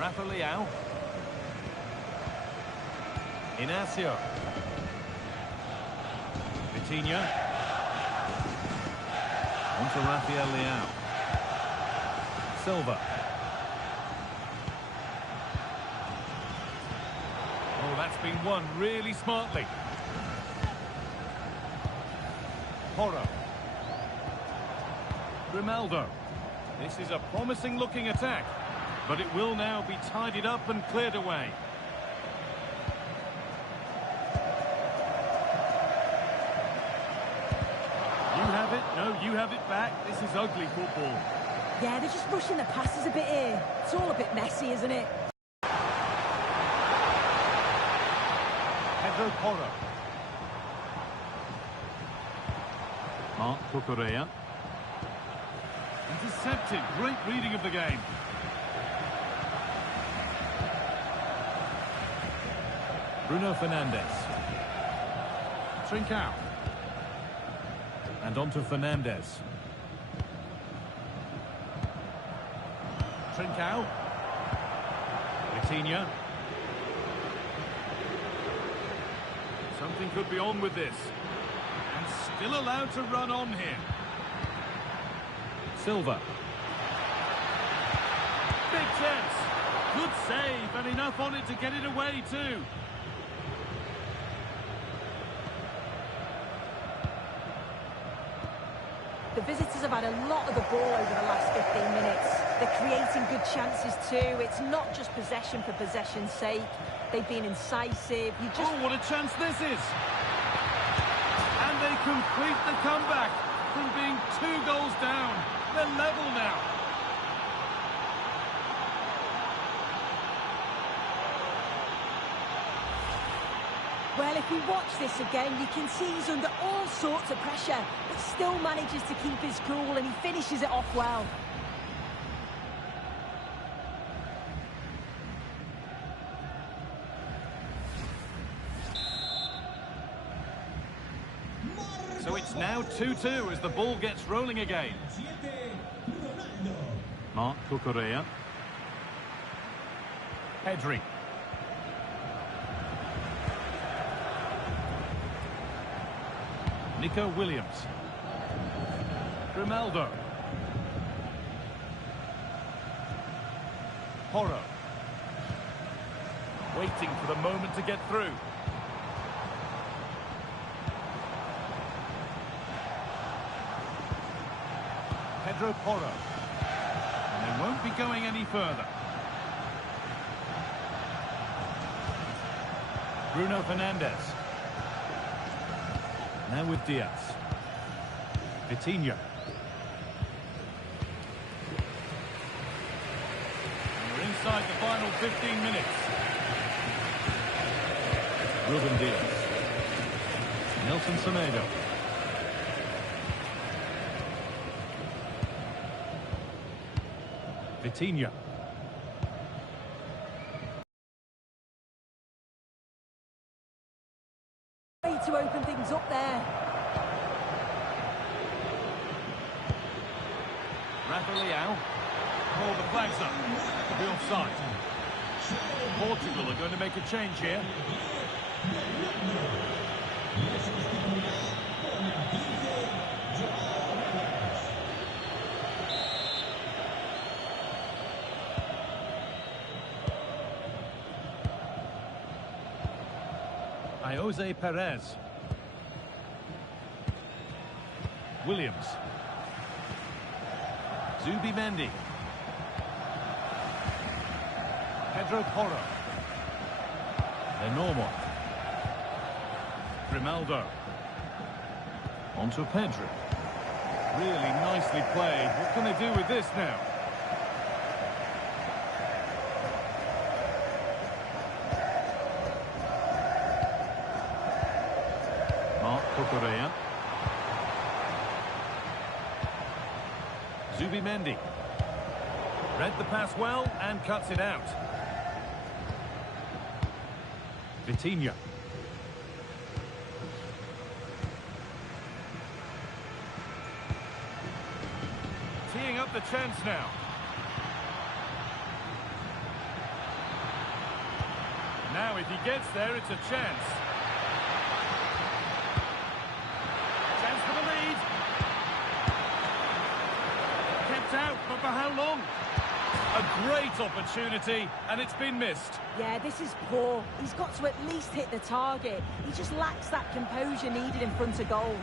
Rafa Leao. Inacio. Vitinha. Onto Rafael Leao. Silva. Oh, that's been won really smartly. Porro. Grimaldo. This is a promising looking attack, but it will now be tidied up and cleared away. You have it, no, you have it back. This is ugly football. Yeah, they're just rushing the passes a bit here. It's all a bit messy, isn't it? Pedro Porro. Marc Cucurella. Intercepted. Great reading of the game. Bruno Fernandes. Trincao. And on to Fernandes. Trincao. Vitinha. Something could be on with this. And still allowed to run on here. Silva. Big chance. Good save and enough on it to get it away too. The visitors have had a lot of the ball over the last 15 minutes. They're creating good chances too. It's not just possession for possession's sake. They've been incisive. Oh, what a chance this is! And they complete the comeback from being 2 goals down. They're level now. Well, if we watch this again, you can see he's under all sorts of pressure, but still manages to keep his cool and he finishes it off well. So it's now 2-2 as the ball gets rolling again. Marc Cucurella. Pedri. Nico Williams. Grimaldo. Porro. Waiting for the moment to get through. Pedro Porro. And they won't be going any further. Bruno Fernandes. Now with Diaz. Vitinha. And we're inside the final 15 minutes. Ruben Diaz. Nelson Semedo. Vitinha. Way to open things up there. Rafa Leão. Oh, the flag's up. Could be offside. Portugal are going to make a change here. Jose Perez. Williams. Zubimendi. Pedro Porro. Lenormand. Grimaldo. On to Pedro. Really nicely played. What can they do with this now? Cucurella. Zubimendi. Read the pass well and cuts it out. Vitinha. Teeing up the chance now. Now if he gets there, it's a chance. Out, but for how long? A great opportunity, and it's been missed. Yeah, this is poor. He's got to at least hit the target. He just lacks that composure needed in front of goal.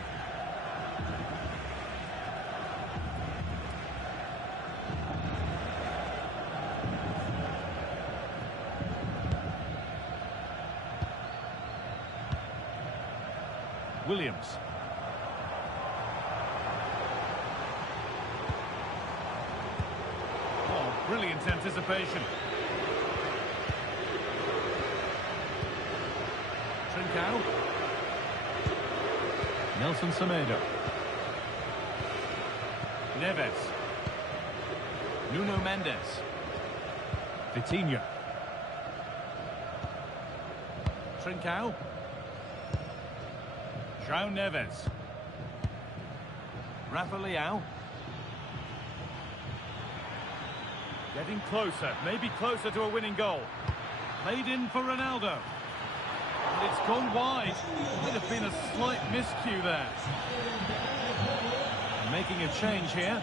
Williams. Brilliant anticipation. Trincao. Nelson Semedo. Neves. Nuno Mendes. Vitinha. Trincao. João Neves. Rafa Leão. Getting closer, maybe closer to a winning goal. Played in for Ronaldo. And it's gone wide. Might have been a slight miscue there. Making a change here.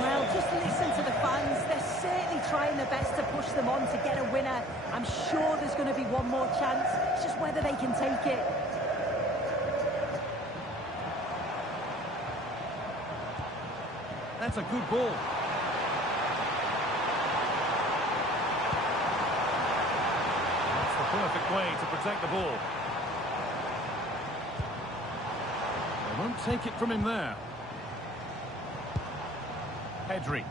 Well, just listen to the fans. They're certainly trying their best to push them on to get a winner. I'm sure there's going to be one more chance. It's just whether they can take it. That's a good ball. That's the perfect way to protect the ball. They won't take it from him there. Pedri.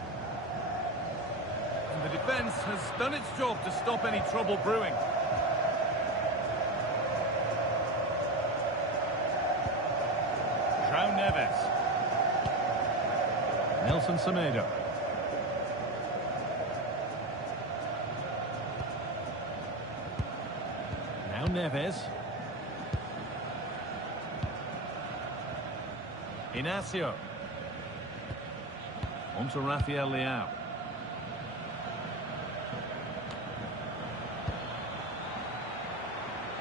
And the defence has done its job to stop any trouble brewing. João Neves. Nelson Semedo. Now Neves. Inacio. On to Rafael Leão.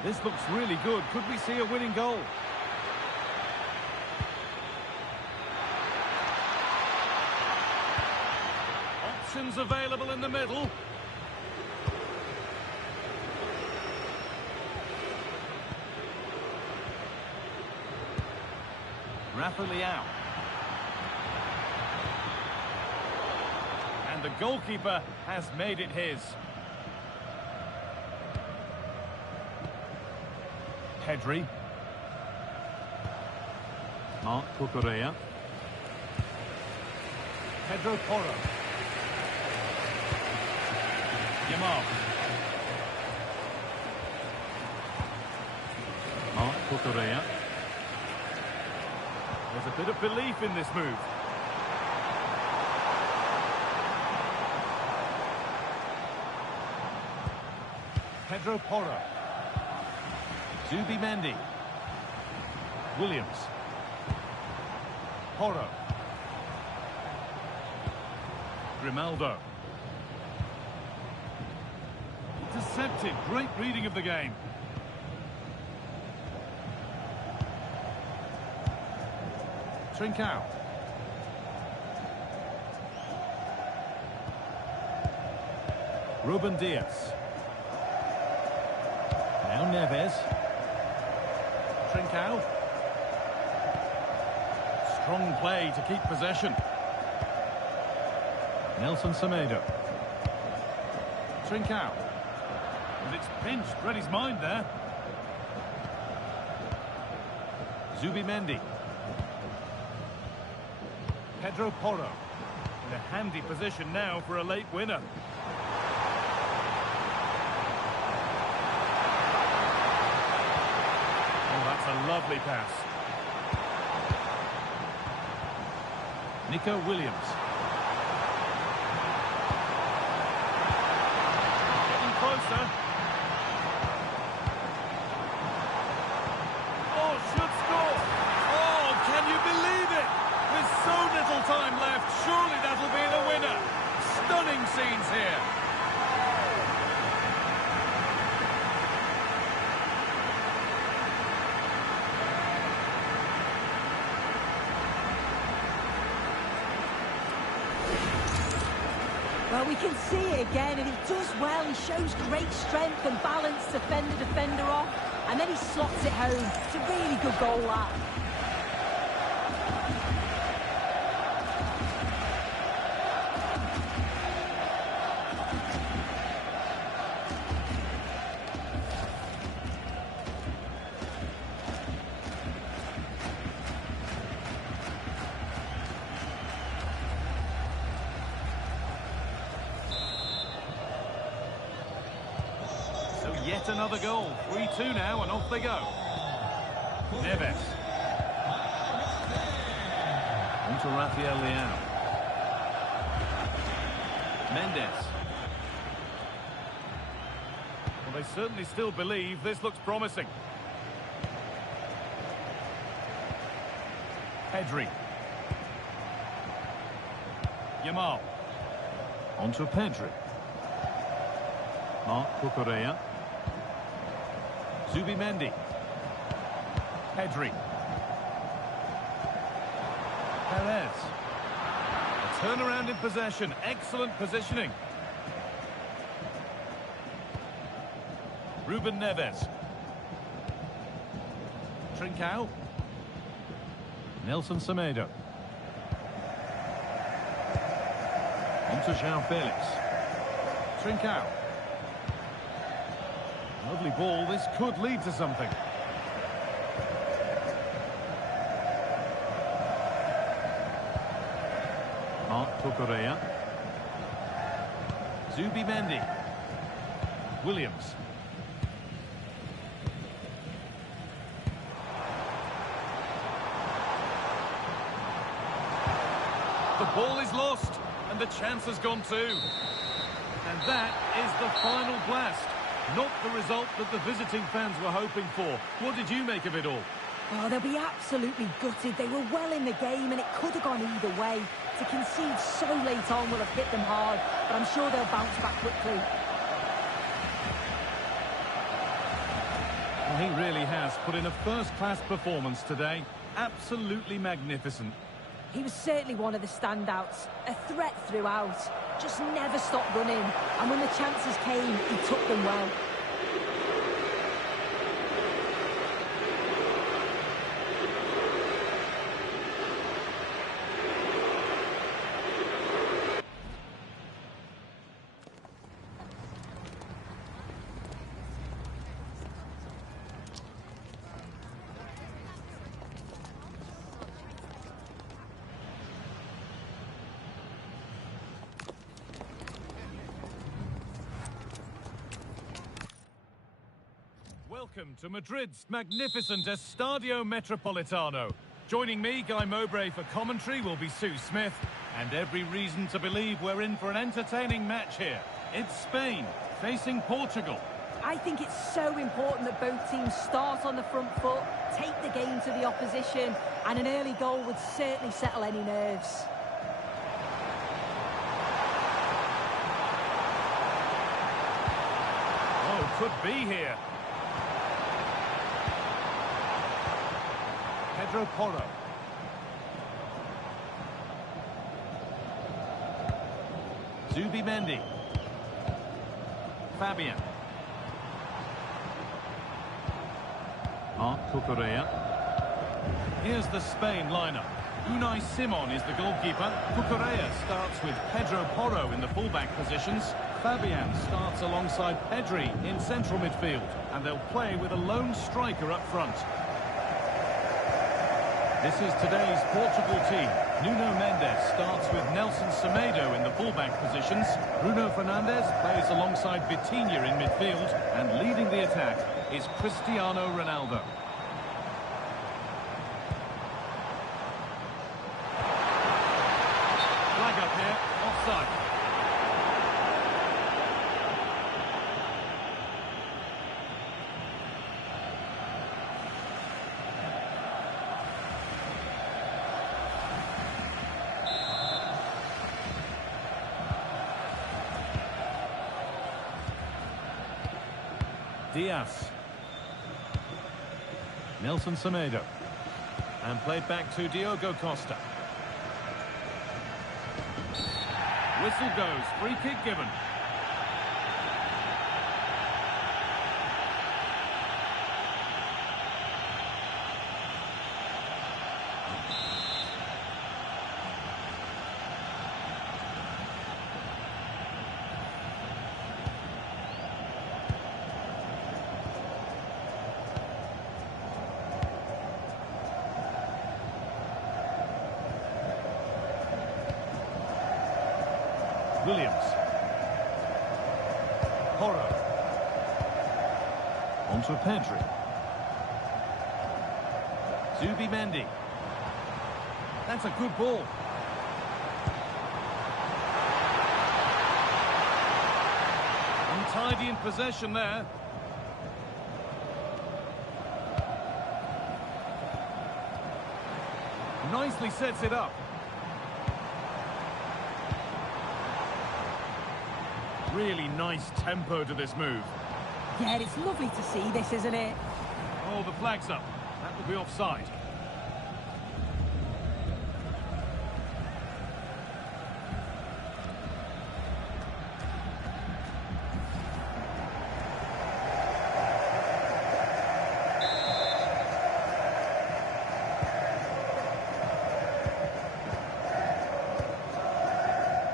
This looks really good. Could we see a winning goal? Options available in the middle. Rafa Leao. And the goalkeeper has made it his. Pedri. Marc Cucurella. Pedro Porro. Yamal. Marc Cucurella. There's a bit of belief in this move. Pedro Porro. Zubimendi. Williams. Porro. Grimaldo. Intercepted. Great reading of the game. Trincao. Ruben Diaz. Now Neves. Trincao. Strong play to keep possession. Nelson Semedo. Trincao. And it's pinched. Read his mind there. Zubimendi. Pedro Porro. In a handy position now for a late winner. Oh, that's a lovely pass. Nico Williams. Getting closer. Oh, should score. Oh, can you believe it? With so little time left, surely that'll be the winner. Stunning scenes here. Well, we can see it again, and he does well. He shows great strength and balance to fend the defender off, and then he slots it home. It's a really good goal, that. Yet another goal. 3-2 now, and off they go. Neves. On to Rafael Leao. Mendes. Well, they certainly still believe this looks promising. Pedri. Yamal. On to Pedri. Marc Cucurella. Zubimendi. Pedri. Perez. A turnaround in possession. Excellent positioning. Ruben Neves. Trincao. Nelson Semedo. On to João Felix. Trincao. Lovely ball. This could lead to something. Marc Cucurella. Zubimendi. Williams. The ball is lost, and the chance has gone too. And that is the final blast. Not the result that the visiting fans were hoping for. What did you make of it all? Oh, they'll be absolutely gutted. They were well in the game, and it could have gone either way. To concede so late on will have hit them hard, but I'm sure they'll bounce back quickly. Well, he really has put in a first-class performance today. Absolutely magnificent. He was certainly one of the standouts. A threat throughout. Just never stopped running. And when the chances came, he took them well. Welcome to Madrid's magnificent Estadio Metropolitano. Joining me, Guy Mowbray, for commentary will be Sue Smith. And every reason to believe we're in for an entertaining match here. It's Spain facing Portugal. I think it's so important that both teams start on the front foot, take the game to the opposition, and an early goal would certainly settle any nerves. Oh, could be here. Pedro Porro. Zubimendi. Fabian. Cucurella. Here's the Spain lineup. Unai Simon is the goalkeeper. Cucurella starts with Pedro Porro in the fullback positions. Fabian starts alongside Pedri in central midfield. And they'll play with a lone striker up front. This is today's Portugal team. Nuno Mendes starts with Nelson Semedo in the fullback positions. Bruno Fernandes plays alongside Vitinha in midfield. And leading the attack is Cristiano Ronaldo. Flag up here, offside. Diaz. Nelson Semedo. And played back to Diogo Costa. Whistle goes, free kick given. Williams. Porro. Onto Pedri. Zubimendi. That's a good ball. Untidy in possession there. Nicely sets it up. Really nice tempo to this move. Yeah, it's lovely to see this, isn't it? Oh, the flag's up. That will be offside.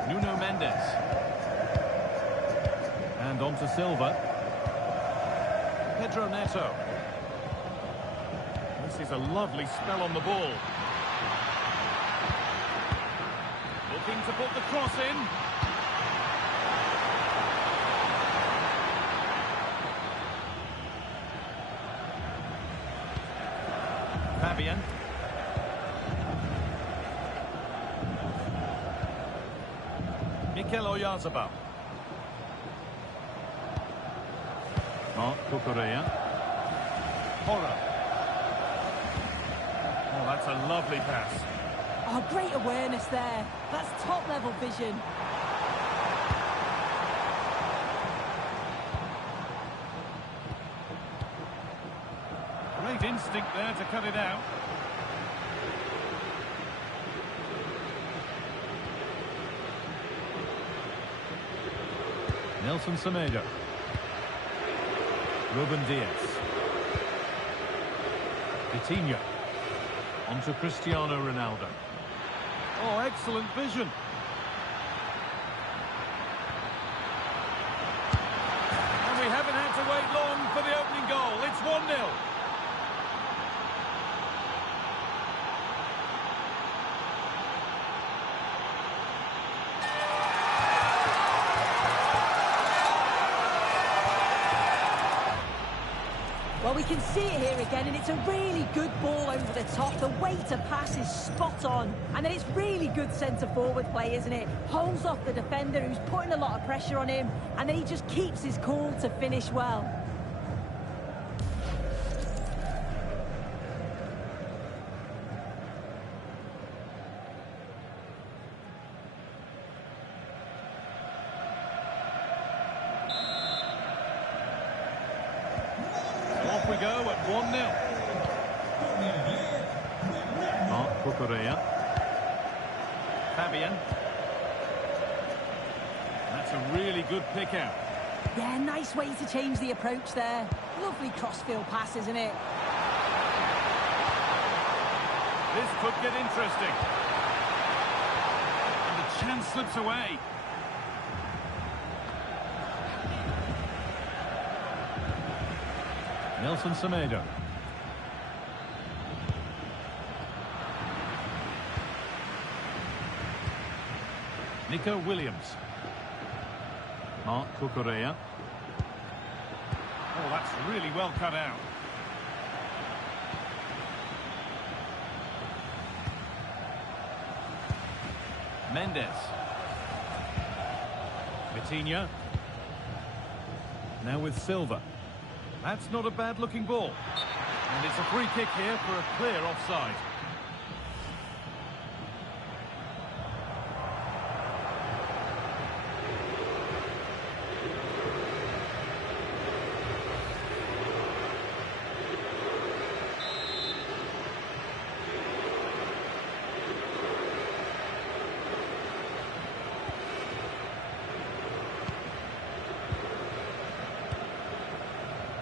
Nuno Mendes. And on to Silva. Pedro Neto. This is a lovely spell on the ball. Looking to put the cross in. Fabian. Mikel Oyarzabal. Cucurella. Porro. Oh, that's a lovely pass. Oh, great awareness there. That's top-level vision. Great instinct there to cut it out. Nelson Semedo. Ruben Diaz. Vitinha. On to Cristiano Ronaldo. Oh, excellent vision. And we haven't had to wait long for the opening goal. It's 1-0. Well, can see it here again, and it's a really good ball over the top. The way to pass is spot on. And then it's really good centre-forward play, isn't it? Holds off the defender who's putting a lot of pressure on him, and then he just keeps his cool to finish well. Off we go at 1-0. Cucurella. Fabian. That's a really good pick out. Yeah, nice way to change the approach there. Lovely crossfield pass, isn't it? This could get interesting. And the chance slips away. Nelson Semedo. Nico Williams. Mark Cucurella. Oh, that's really well cut out. Mendes. Vitinha. Now with Silva. That's not a bad-looking ball. And it's a free kick here for a clear offside.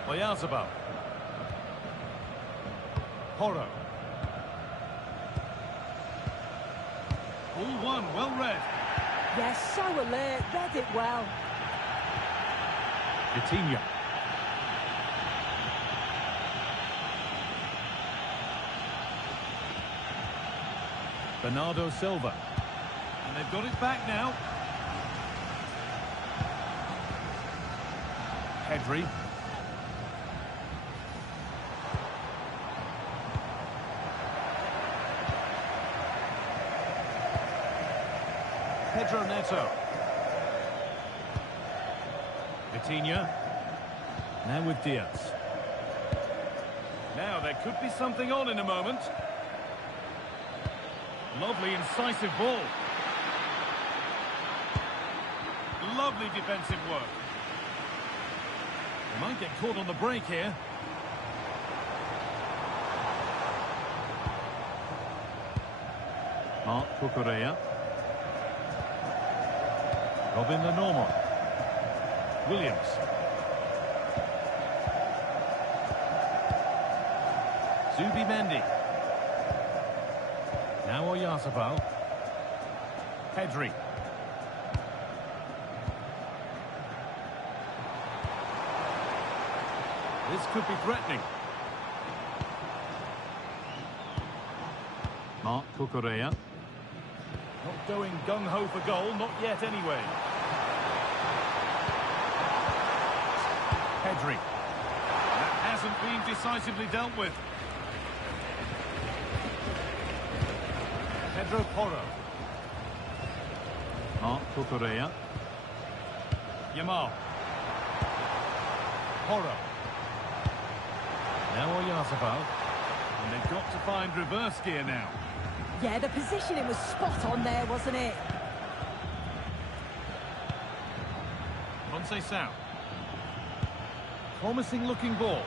Oyarzabal. Porro. All one, well read. Yes, so alert, read it well. Vitinha. Bernardo Silva. And they've got it back now. Pedri. Pedro Neto. Vitinha. Now with Diaz. Now there could be something on in a moment. Lovely incisive ball. Lovely defensive work. They might get caught on the break here. Mark Cucurella. Robin Lenormand. Williams. Zubimendi. Now Oyarzabal. Pedri. This could be threatening. Mark Cucurella. Not going gung-ho for goal, not yet anyway. Pedri. That hasn't been decisively dealt with. Pedro Porro. Mark Cucurella. Yamal. Porro. Now Oyarzabal. And they've got to find reverse gear now. Yeah, the positioning was spot on there, wasn't it? Conceição. Promising looking ball.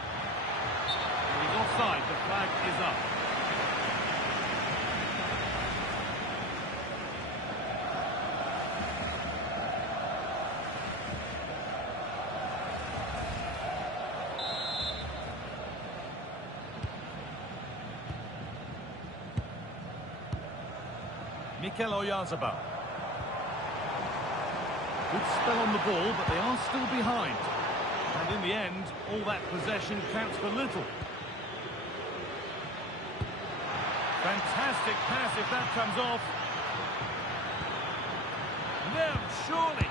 He's offside, the flag is up. Mikel Oyarzabal. Good spell on the ball, but they are still behind. And in the end, all that possession counts for little. Fantastic pass if that comes off. No, surely.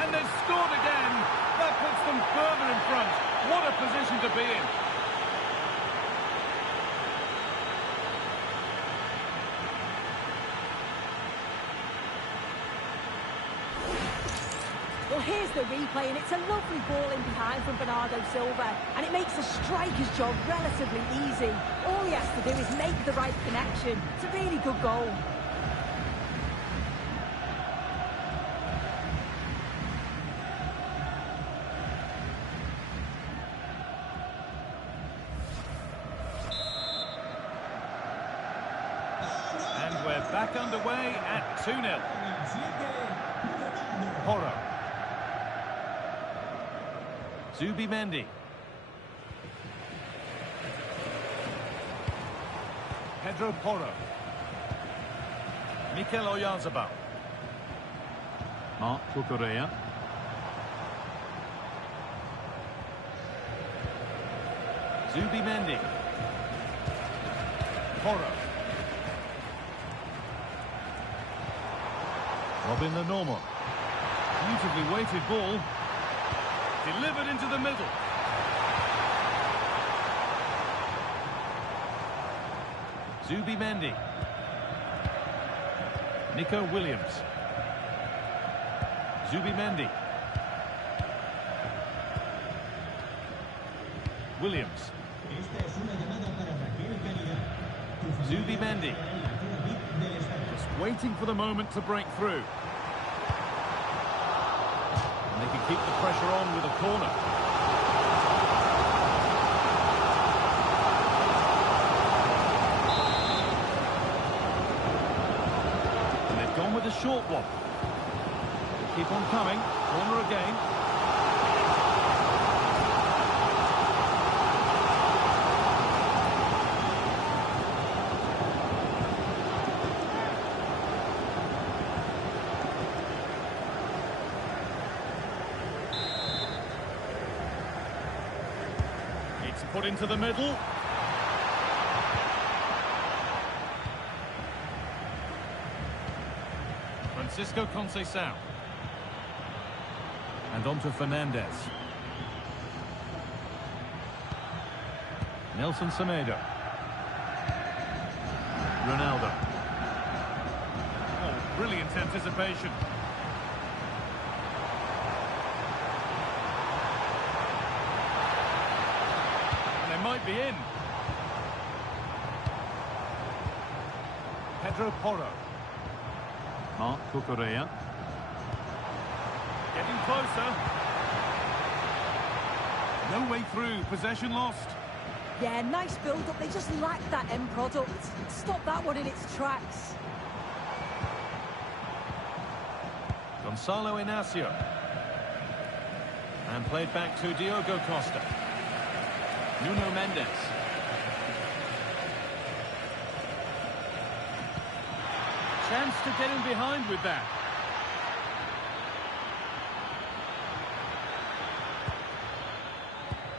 And they've scored again. That puts them further in front. What a position to be in. Well, here's the replay, and it's a lovely ball in behind from Bernardo Silva, and it makes the striker's job relatively easy. All he has to do is make the right connection. It's a really good goal. And we're back underway at 2-0. Porro. Zubimendi. Pedro Porro. Mikel Oyarzabal. Marc Cucurella. Zubimendi. Porro. Robin the Normal. Beautifully weighted ball. Delivered into the middle. Zubimendi. Nico Williams. Zubimendi. Williams. Zubimendi. Just waiting for the moment to break through. And they can keep the pressure on with a corner. And they've gone with a short one. They keep on coming. Corner again. Put into the middle. Francisco Conceição. And on to Fernandez. Nelson Semedo. Ronaldo. Oh, brilliant anticipation. Might be in. Pedro Porro. Marc Cucurella. Getting closer. No way through. Possession lost. Yeah, nice build-up. They just lack that end product. Stop that one in its tracks. Gonzalo Inacio. And played back to Diogo Costa. Nuno Mendes. Chance to get in behind with that.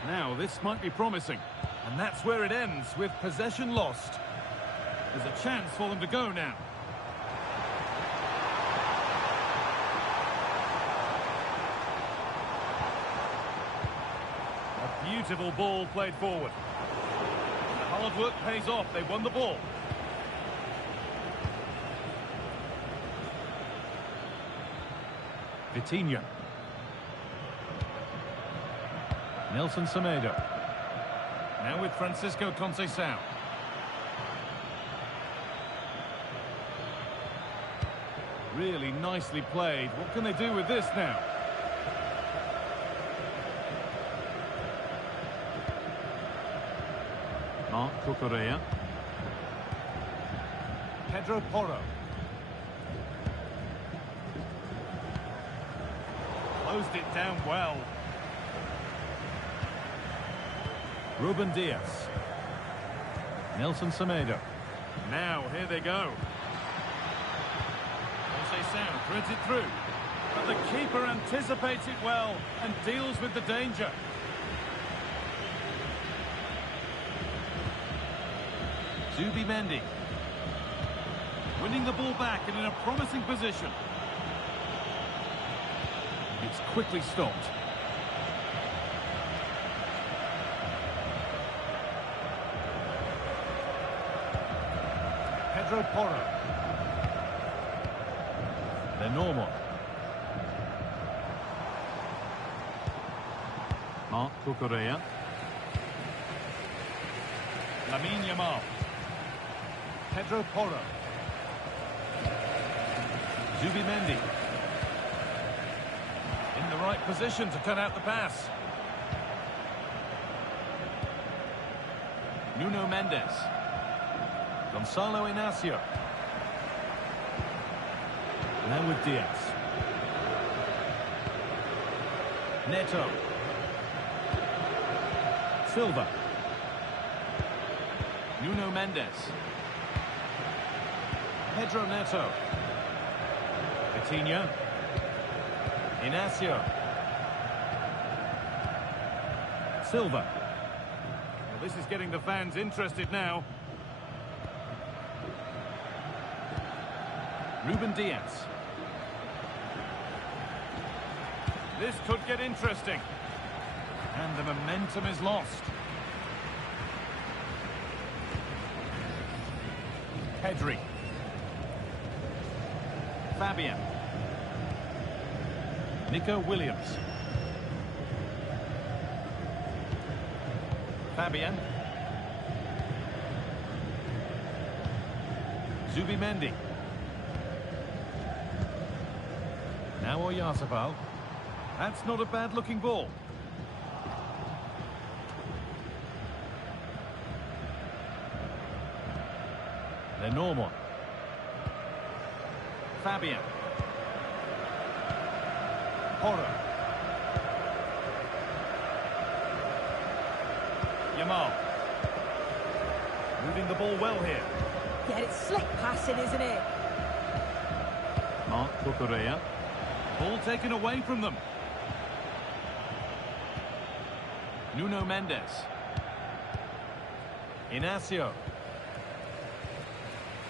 Now, this might be promising. And that's where it ends, with possession lost. There's a chance for them to go now. Beautiful ball played forward. The hard work pays off. They won the ball. Vitinha. Nelson Semedo. Now with Francisco Conceição. Really nicely played. What can they do with this now? Marc Cucurella. Pedro Porro. Closed it down well. Ruben Diaz. Nelson Semedo. Now, here they go. Conceição threads it through. But the keeper anticipates it well and deals with the danger. Zubimendi. Winning the ball back and in a promising position. It's quickly stopped. Pedro Porro. They're normal. Marc Cucurella. Lamine Yamal. Pedro Porro. Zubimendi. In the right position to cut out the pass. Nuno Mendes. Gonzalo Inacio. Now with Diaz. Neto. Silva. Nuno Mendes. Pedro Neto. Coutinho. Inacio. Silva. Well, this is getting the fans interested now. Ruben Diaz. This could get interesting. And the momentum is lost. Pedri. Fabian. Nico Williams. Fabian. Zubimendi. Now Oyarzabal. That's not a bad-looking ball. Lenormand. Fabian. Porro. Yamal. Moving the ball well here. Yeah, it's slick passing, isn't it? Marc Cucurella. Ball taken away from them. Nuno Mendes. Inacio.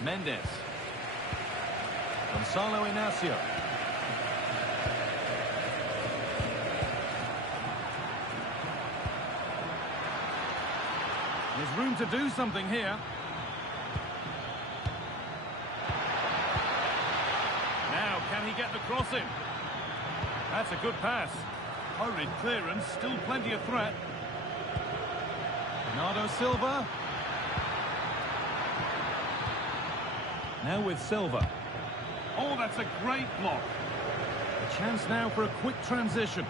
Mendes. Gonzalo Inacio. There's room to do something here. Now, can he get the cross in? That's a good pass. Hurried clearance, still plenty of threat. Bernardo Silva. Now with Silva. Oh, that's a great block. A chance now for a quick transition.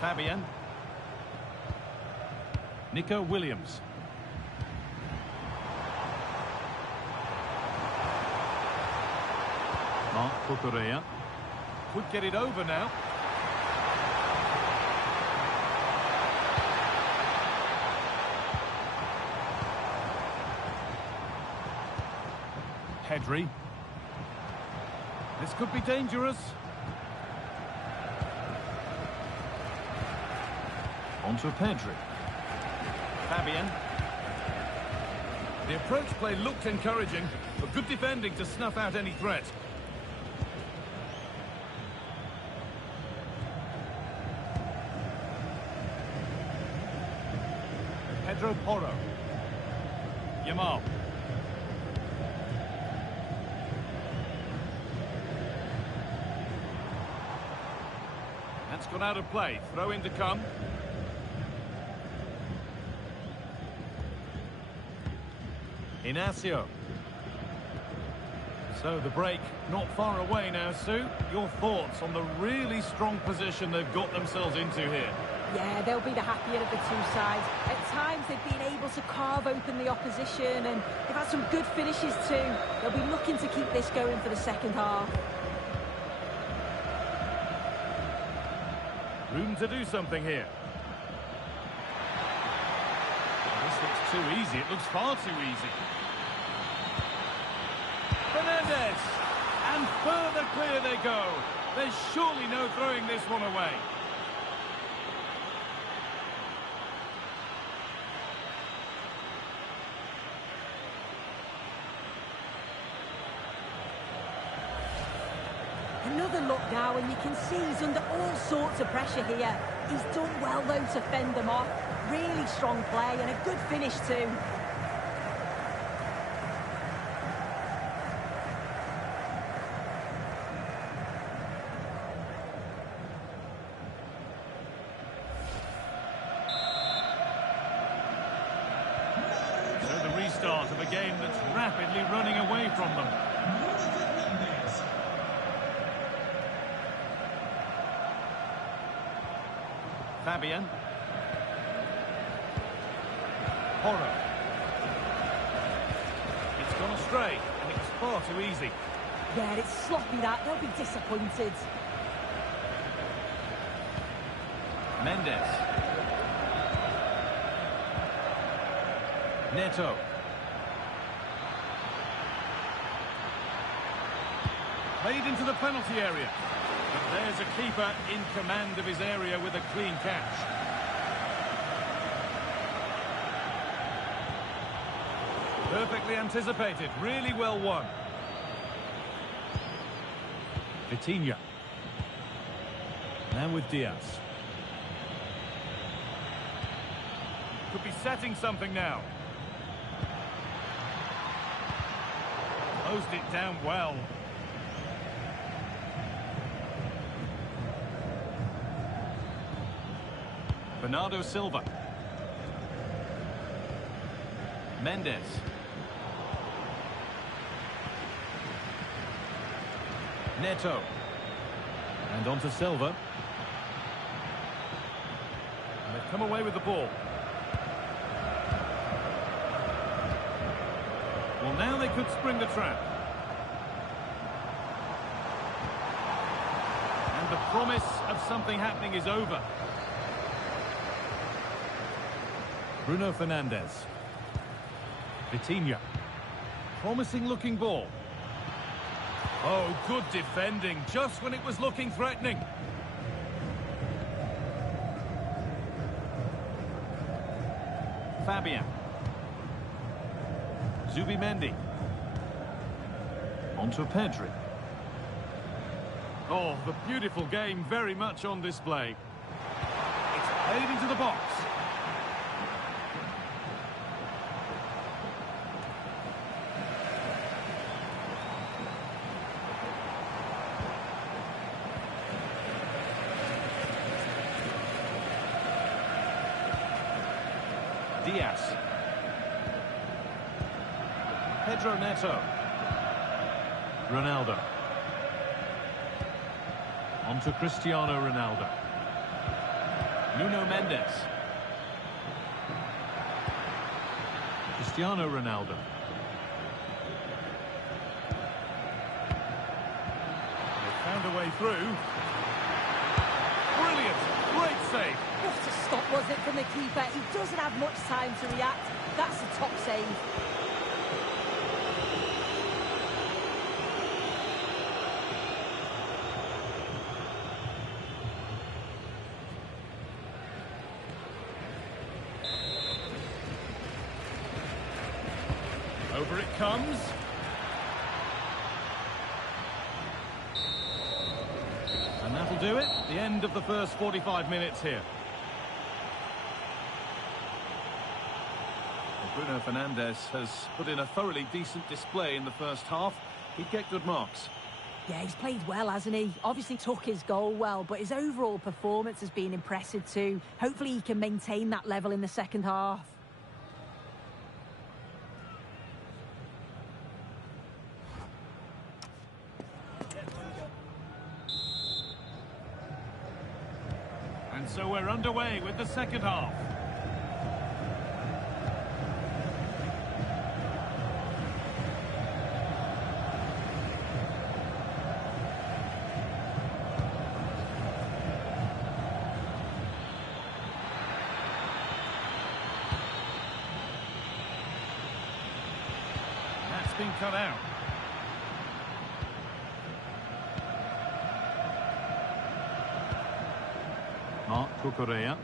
Fabian. Nico Williams. Marc Cucurella. Could get it over now. Pedri. This could be dangerous. On to Pedri. Fabian. The approach play looked encouraging, but good defending to snuff out any threat. Pedro Porro. Yamal. That's gone out of play. Throw in to come. Inacio. So the break not far away now, Sue. Your thoughts on the really strong position they've got themselves into here? Yeah, they'll be the happier of the two sides. At times they've been able to carve open the opposition, and they've had some good finishes too. They'll be looking to keep this going for the second half. Room to do something here. This looks too easy. It looks far too easy. Fernandez! And further clear they go. There's surely no throwing this one away. Another look now, and you can see he's under all sorts of pressure here. He's done well, though, to fend them off. Really strong play and a good finish, too. of a game that's rapidly running away from them. Fabian. Porro. It's gone astray, and it was far too easy. Yeah, it's sloppy that. They'll be disappointed. Mendes. Neto. Played into the penalty area. But there's a keeper in command of his area with a clean catch. Perfectly anticipated, really well won. Vitinha. Now with Diaz. Could be setting something now. Closed it down well. Bernardo Silva. Mendes. Neto. And on to Silva. And they've come away with the ball. Well, now they could spring the trap. And the promise of something happening is over. Bruno Fernandes. Vitinha. Promising looking ball. Oh, good defending, just when it was looking threatening. Fabian. Zubimendi. On to Pedri. Oh, the beautiful game very much on display. It's played into the box. Diaz. Pedro Neto. Ronaldo. On to Cristiano Ronaldo. Nuno Mendes. Cristiano Ronaldo. They found a way through. Brilliant! Great save! What a stop was it from the keeper? He doesn't have much time to react. That's a top save. Over it comes. And that'll do it. The end of the first 45 minutes here. Bruno Fernandes has put in a thoroughly decent display in the first half. He'd get good marks. Yeah, he's played well, hasn't he? Obviously took his goal well, but his overall performance has been impressive too. Hopefully he can maintain that level in the second half. And so we're underway with the second half. That's been cut out. Marc Cucurella.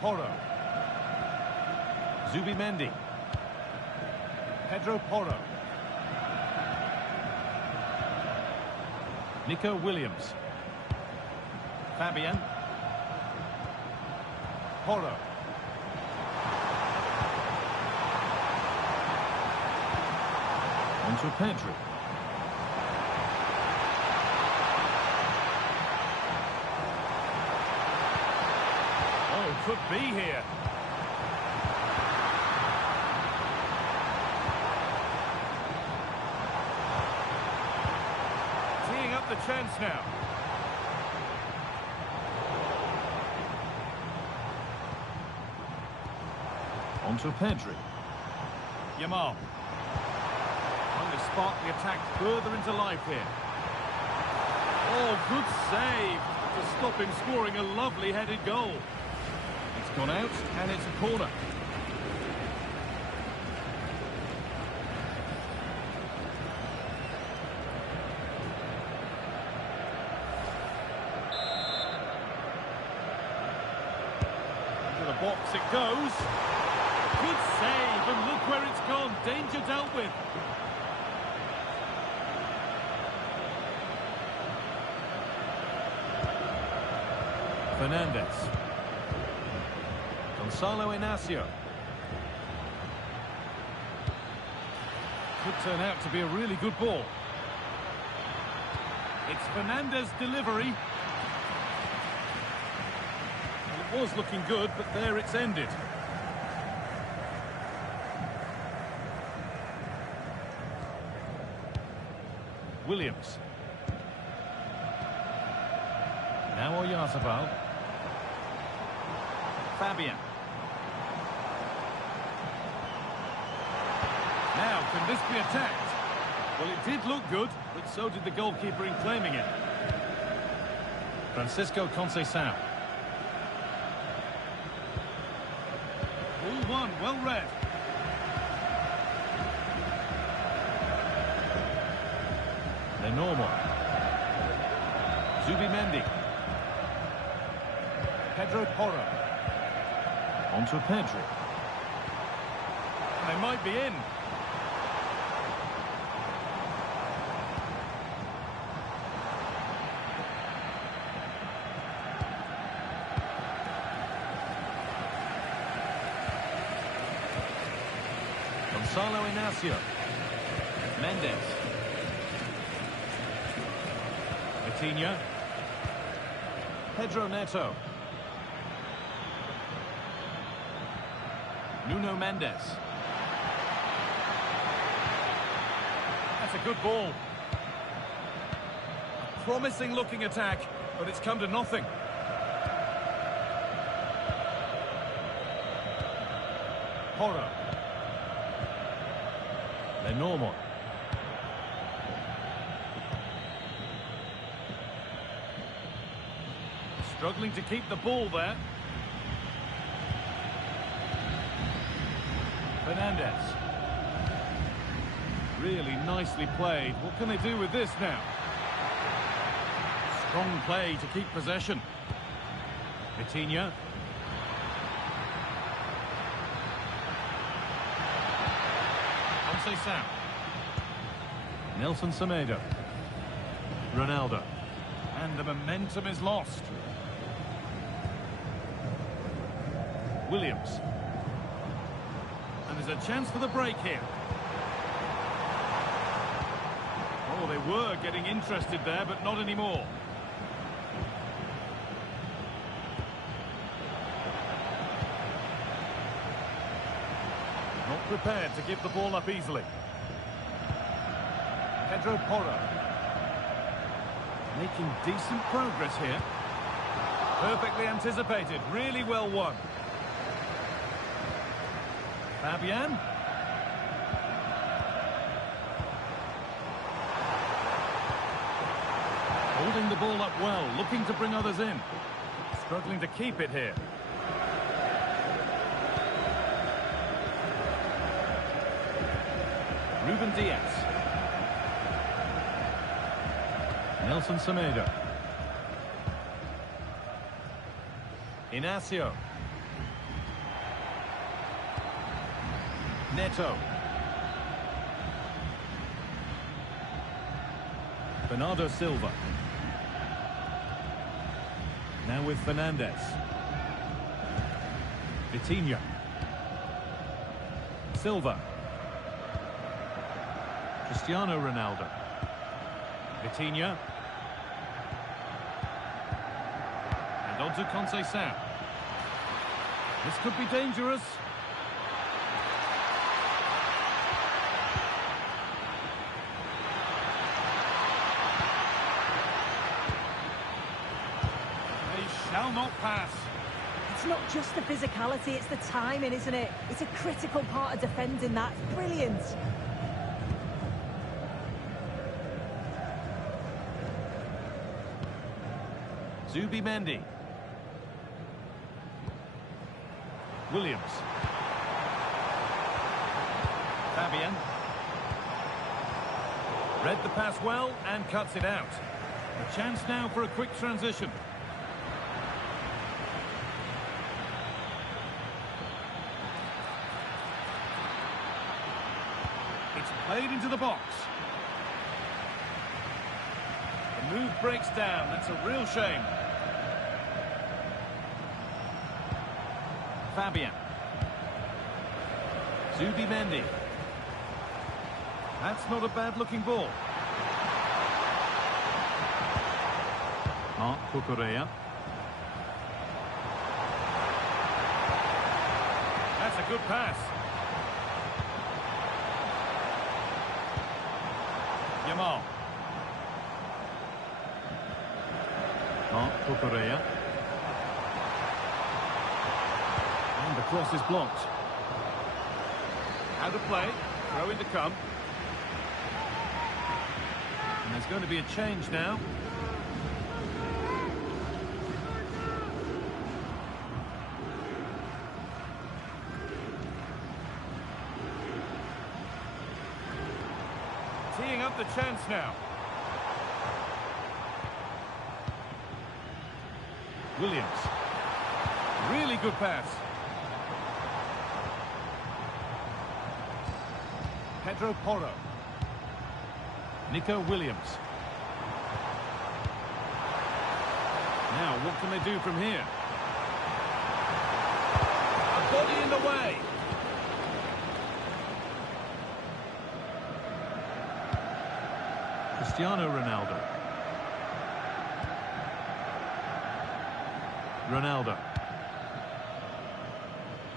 Porro. Zubimendi. Pedro Porro. Nico Williams. Fabian. Porro. On to Pedri. could be here. Teeing up the chance now. On to Pedri. Yamal. Trying to spark the attack further into life here. Oh, good save to stop him scoring a lovely headed goal. It's gone out and it's a corner. Into the box it goes. Good save, and look where it's gone. Danger dealt with. Fernandez. Gonzalo Inacio. Could turn out to be a really good ball. It's Fernandez's delivery. It was looking good, but there it's ended. Williams. Now Oyarzabal. Fabian. Now, can this be attacked? Well, it did look good, but so did the goalkeeper in claiming it. Francisco Conceição. Ball one, well read. Lenormand. Zubimendi. Pedro Porro. On to Pedri. They might be in. Gonzalo Inacio. Mendes. Vitinha. Pedro Neto. Nuno Mendes. That's a good ball. A promising looking attack, but it's come to nothing. Porro. Lenormand. Struggling to keep the ball there. Fernandez. Really nicely played. What can they do with this now? Strong play to keep possession. Vitinha. Conceição. Nelson Semedo. Ronaldo. And the momentum is lost. Williams. And there's a chance for the break here. Oh, they were getting interested there, but not anymore. Not prepared to give the ball up easily. Pedro Porro. Making decent progress here. Perfectly anticipated, really well won. Fabian. Holding the ball up well, looking to bring others in. Struggling to keep it here. Ruben Diaz. Nelson Semedo. Inacio. Neto. Bernardo Silva. Now with Fernandez. Vitinha. Silva. Cristiano Ronaldo. Vitinha. And on to Conceição. This could be dangerous. They shall not pass. It's not just the physicality, it's the timing, isn't it? It's a critical part of defending that. Brilliant. Zubimendi. Williams. Fabian. Read the pass well and cuts it out. A chance now for a quick transition. It's played into the box. The move breaks down. That's a real shame. Fabian. Zubimendi. That's not a bad-looking ball. Marc Cucurella. That's a good pass. Yamal. Marc Cucurella. And the cross is blocked. Out of play. Throw in to come. And there's going to be a change now. Teeing up the chance now. Williams. Really good pass. Pedro Porro. Nico Williams. Now, what can they do from here? A body in the way. Cristiano Ronaldo. Ronaldo.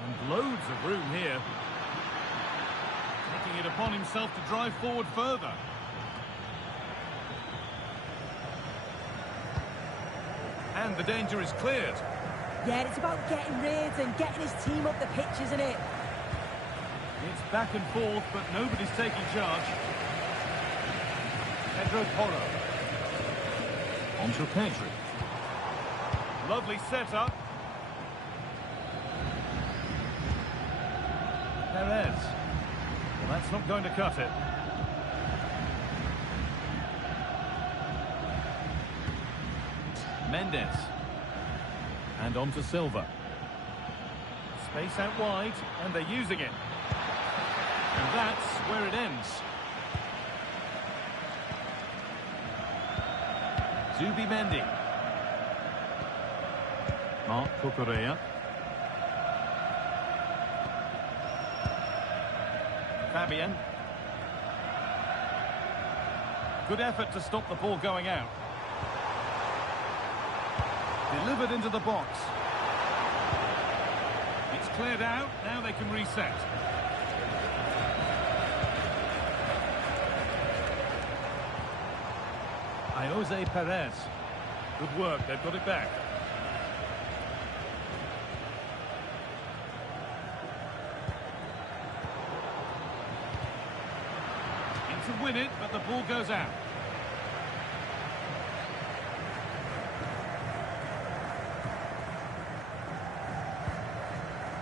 And loads of room here. Taking it upon himself to drive forward further. And the danger is cleared. Yeah, it's about getting rid and getting his team up the pitch, isn't it? It's back and forth, but nobody's taking charge. Pedro Porro. Onto Pedri. Lovely setup. Perez. Well, that's not going to cut it. Mendes. And on to Silva. Space out wide, and they're using it. And that's where it ends. Zubimendi. Marc Cucurella. Fabian. Good effort to stop the ball going out. Delivered into the box. It's cleared out, now they can reset. Jose Perez. Good work, they've got it back. In to win it, but the ball goes out.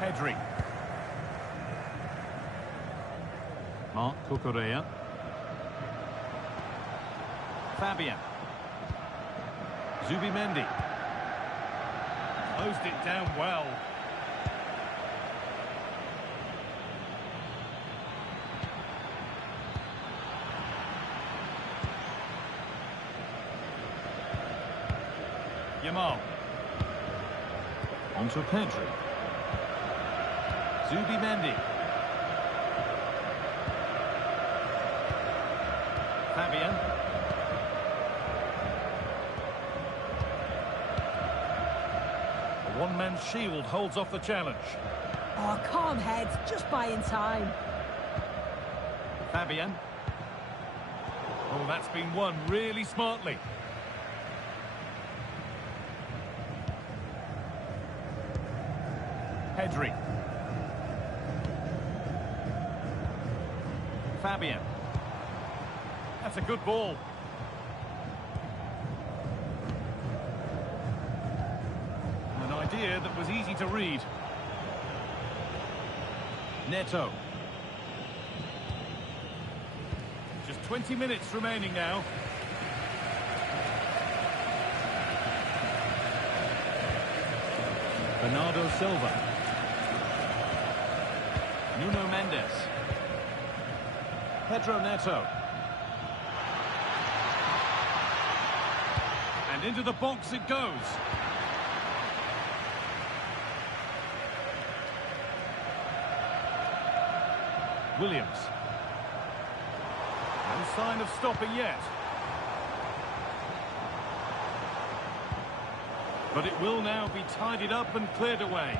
Pedri. Marc Cucurella. Fabian. Zubimendi. Closed it down well. Yamal. Onto Pedri. Zubimendi. Fabian. A one-man shield holds off the challenge. Oh, calm head, just buying time. Fabian. Oh, that's been won really smartly. Pedri. Fabian. That's a good ball. An idea that was easy to read. Neto. Just 20 minutes remaining now. Bernardo Silva. Nuno Mendes. Pedro Neto. And into the box it goes. Williams. No sign of stopping yet. But it will now be tidied up and cleared away.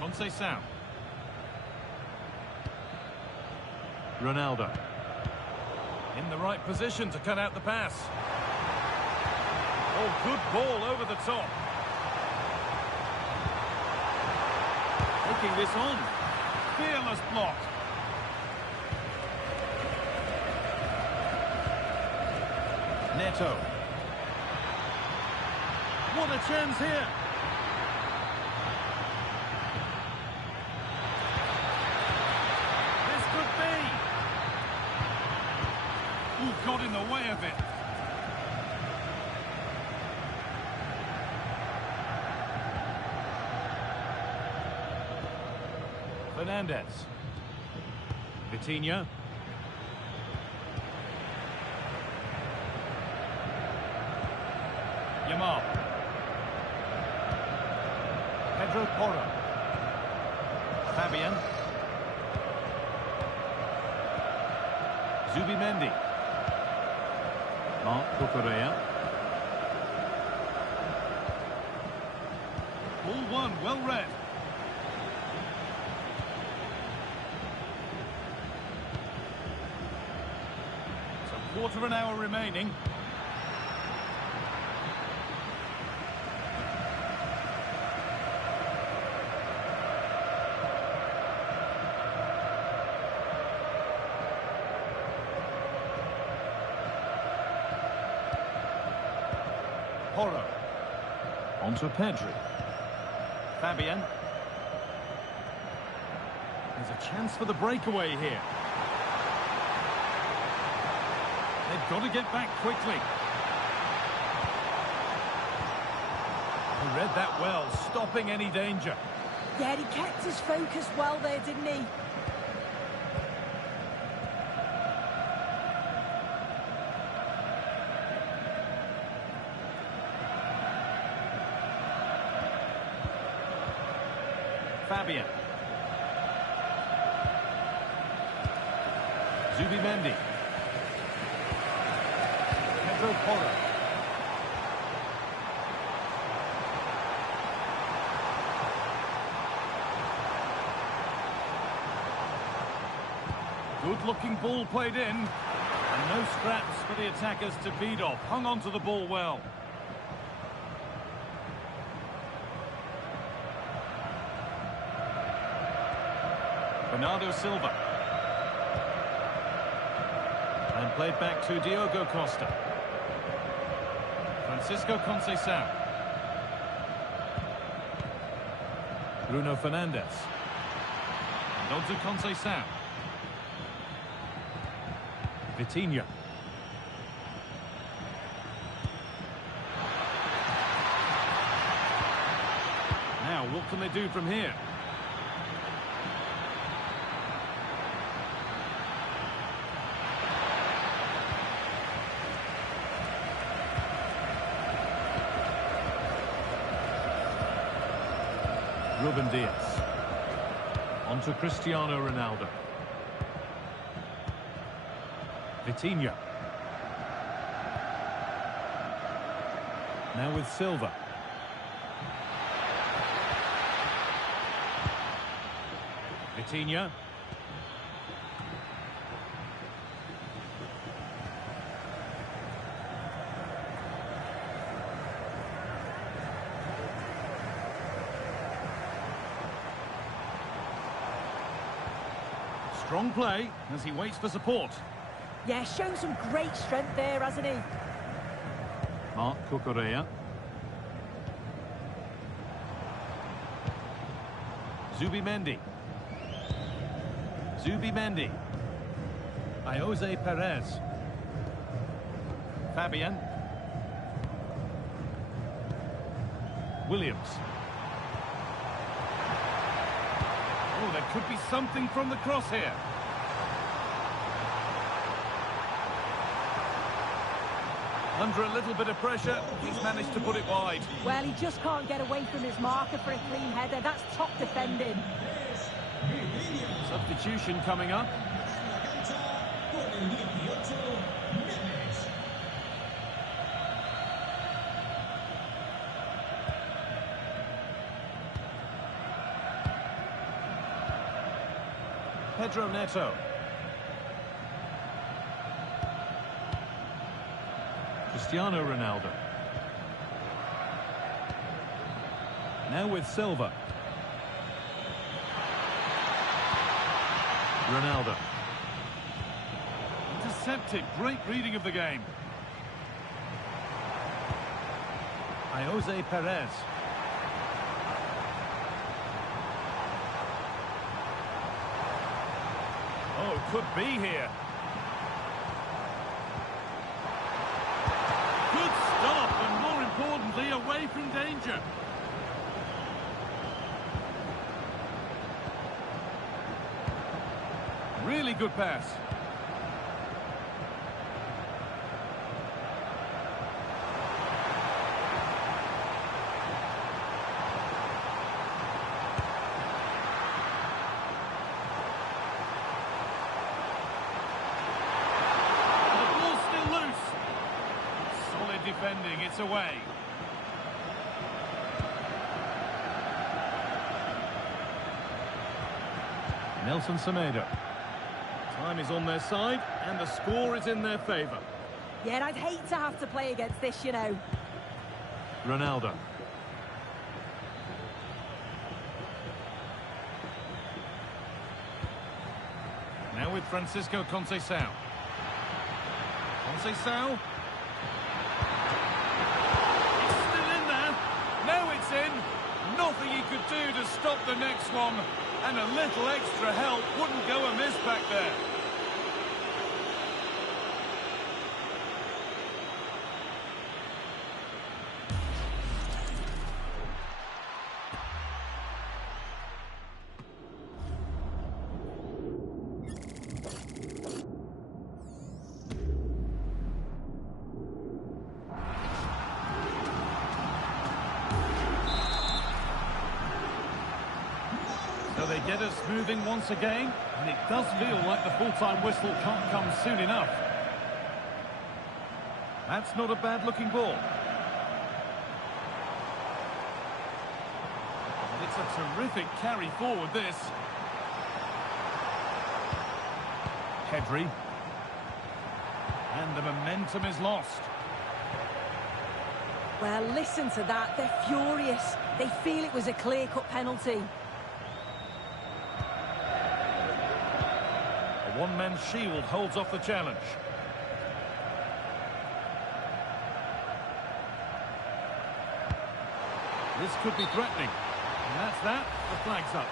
Conceição. Ronaldo. In the right position to cut out the pass. Oh, good ball over the top. Taking this on. Fearless block. Neto. What a chance here. This could be. Ooh, got in the way of it. Fernandez. Vitinha. Yamal. Pedro Porro. Fabian. Zubimendi. Marc Cucurella. Ball one, well read. So quarter of an hour remaining. Porro. Onto Pedri. Fabian. There's a chance for the breakaway here. They've got to get back quickly. He read that well, stopping any danger. Yeah, he kept his focus well there, didn't he? Fabian. Zubimendi. Pedro Porro. Good-looking ball played in. And no scraps for the attackers to beat off. Hung on to the ball well. Bernardo Silva. And played back to Diogo Costa. Francisco Conceição. Bruno Fernandes. And on to Conceição. Vitinha. Now, what can they do from here? Ruben Diaz. On to Cristiano Ronaldo. Vitinha. Now with Silva. Vitinha. Strong play as he waits for support. Yeah, shown some great strength there, hasn't he? Marc Cucurella. Zubimendi. Zubimendi. Jose Perez. Fabian. Williams. Oh, there could be something from the cross here. Under a little bit of pressure, he's managed to put it wide. Well, he just can't get away from his marker for a clean header. That's top defending. Substitution coming up. Pedro Neto. Cristiano Ronaldo. Now with Silva. Ronaldo. Intercepted. Great reading of the game. Jose Perez. Oh, could be here. Good stop, and more importantly, away from danger. Really good pass. Defending, it's away. Nelson Semedo. Time is on their side, and the score is in their favour. Yeah, and I'd hate to have to play against this, you know. Ronaldo. Now with Francisco Conceição. Conceição. In. Nothing he could do to stop the next one, and a little extra help wouldn't go amiss back there. So they get us moving once again, and it does feel like the full-time whistle can't come soon enough. That's not a bad-looking ball. And it's a terrific carry forward, this. Pedri. And the momentum is lost. Well, listen to that. They're furious. They feel it was a clear-cut penalty. One-man shield holds off the challenge. This could be threatening. And that's that. The flag's up.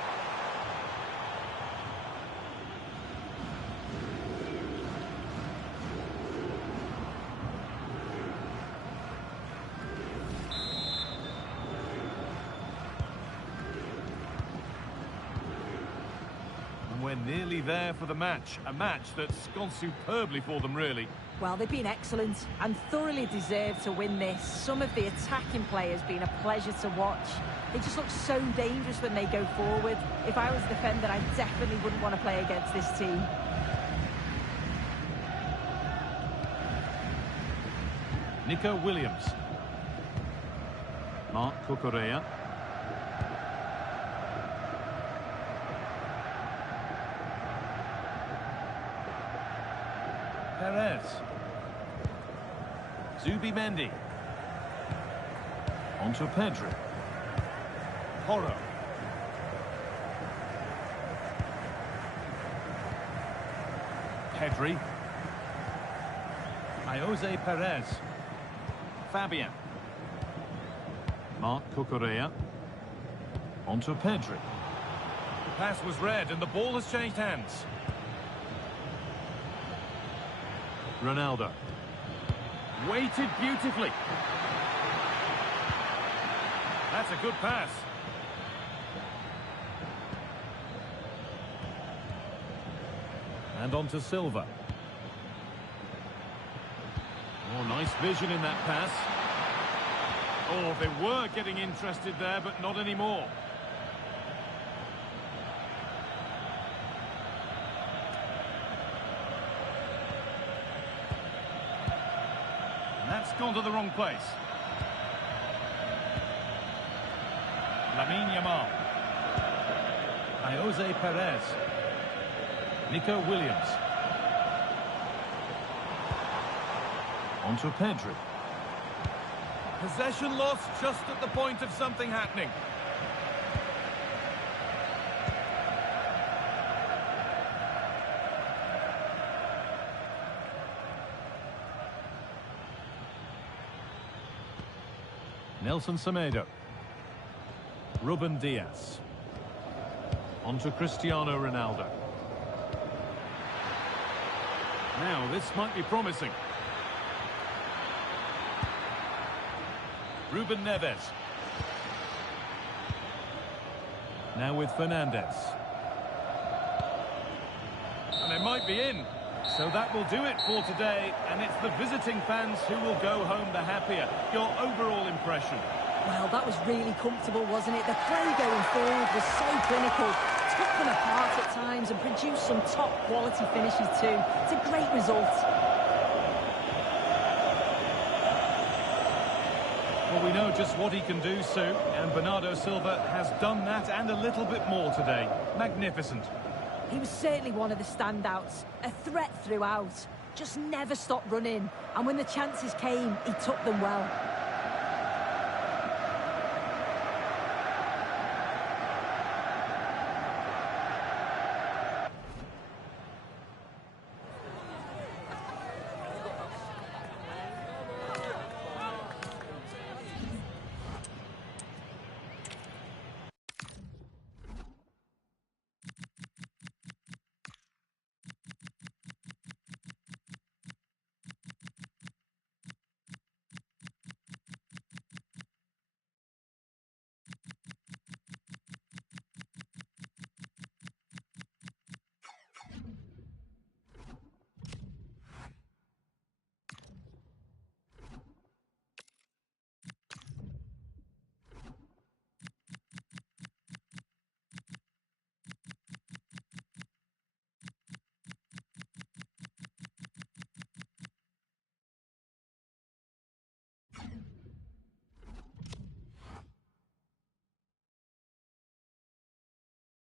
We're nearly there for the match. A match that's gone superbly for them, really. Well, they've been excellent and thoroughly deserved to win this. Some of the attacking play has been a pleasure to watch. They just look so dangerous when they go forward. If I was a defender, I definitely wouldn't want to play against this team. Nico Williams. Marc Cucurella. Perez. Zubimendi. Onto Pedri. Porro. Pedri. Jose Perez. Fabian. Marc Cucurella. Onto Pedri. The pass was read and the ball has changed hands. Ronaldo. Weighted beautifully. That's a good pass. And on to Silva. Oh, nice vision in that pass. Oh, they were getting interested there, but not anymore. And that's gone to the wrong place. Lamine Yamal. Jose Perez. Nico Williams. Onto Pedri. Possession lost just at the point of something happening. Nelson Semedo. Ruben Diaz. Onto Cristiano Ronaldo. Now this might be promising. Ruben Neves. Now with Fernandez. And they might be in. So that will do it for today. And it's the visiting fans who will go home the happier. Your overall impression? Well, that was really comfortable, wasn't it? The play going forward was so clinical. Took them apart at times and produced some top-quality finishes too. It's a great result. Well, we know just what he can do, Sue, and Bernardo Silva has done that and a little bit more today. Magnificent. He was certainly one of the standouts, a threat throughout, just never stopped running, and when the chances came, he took them well.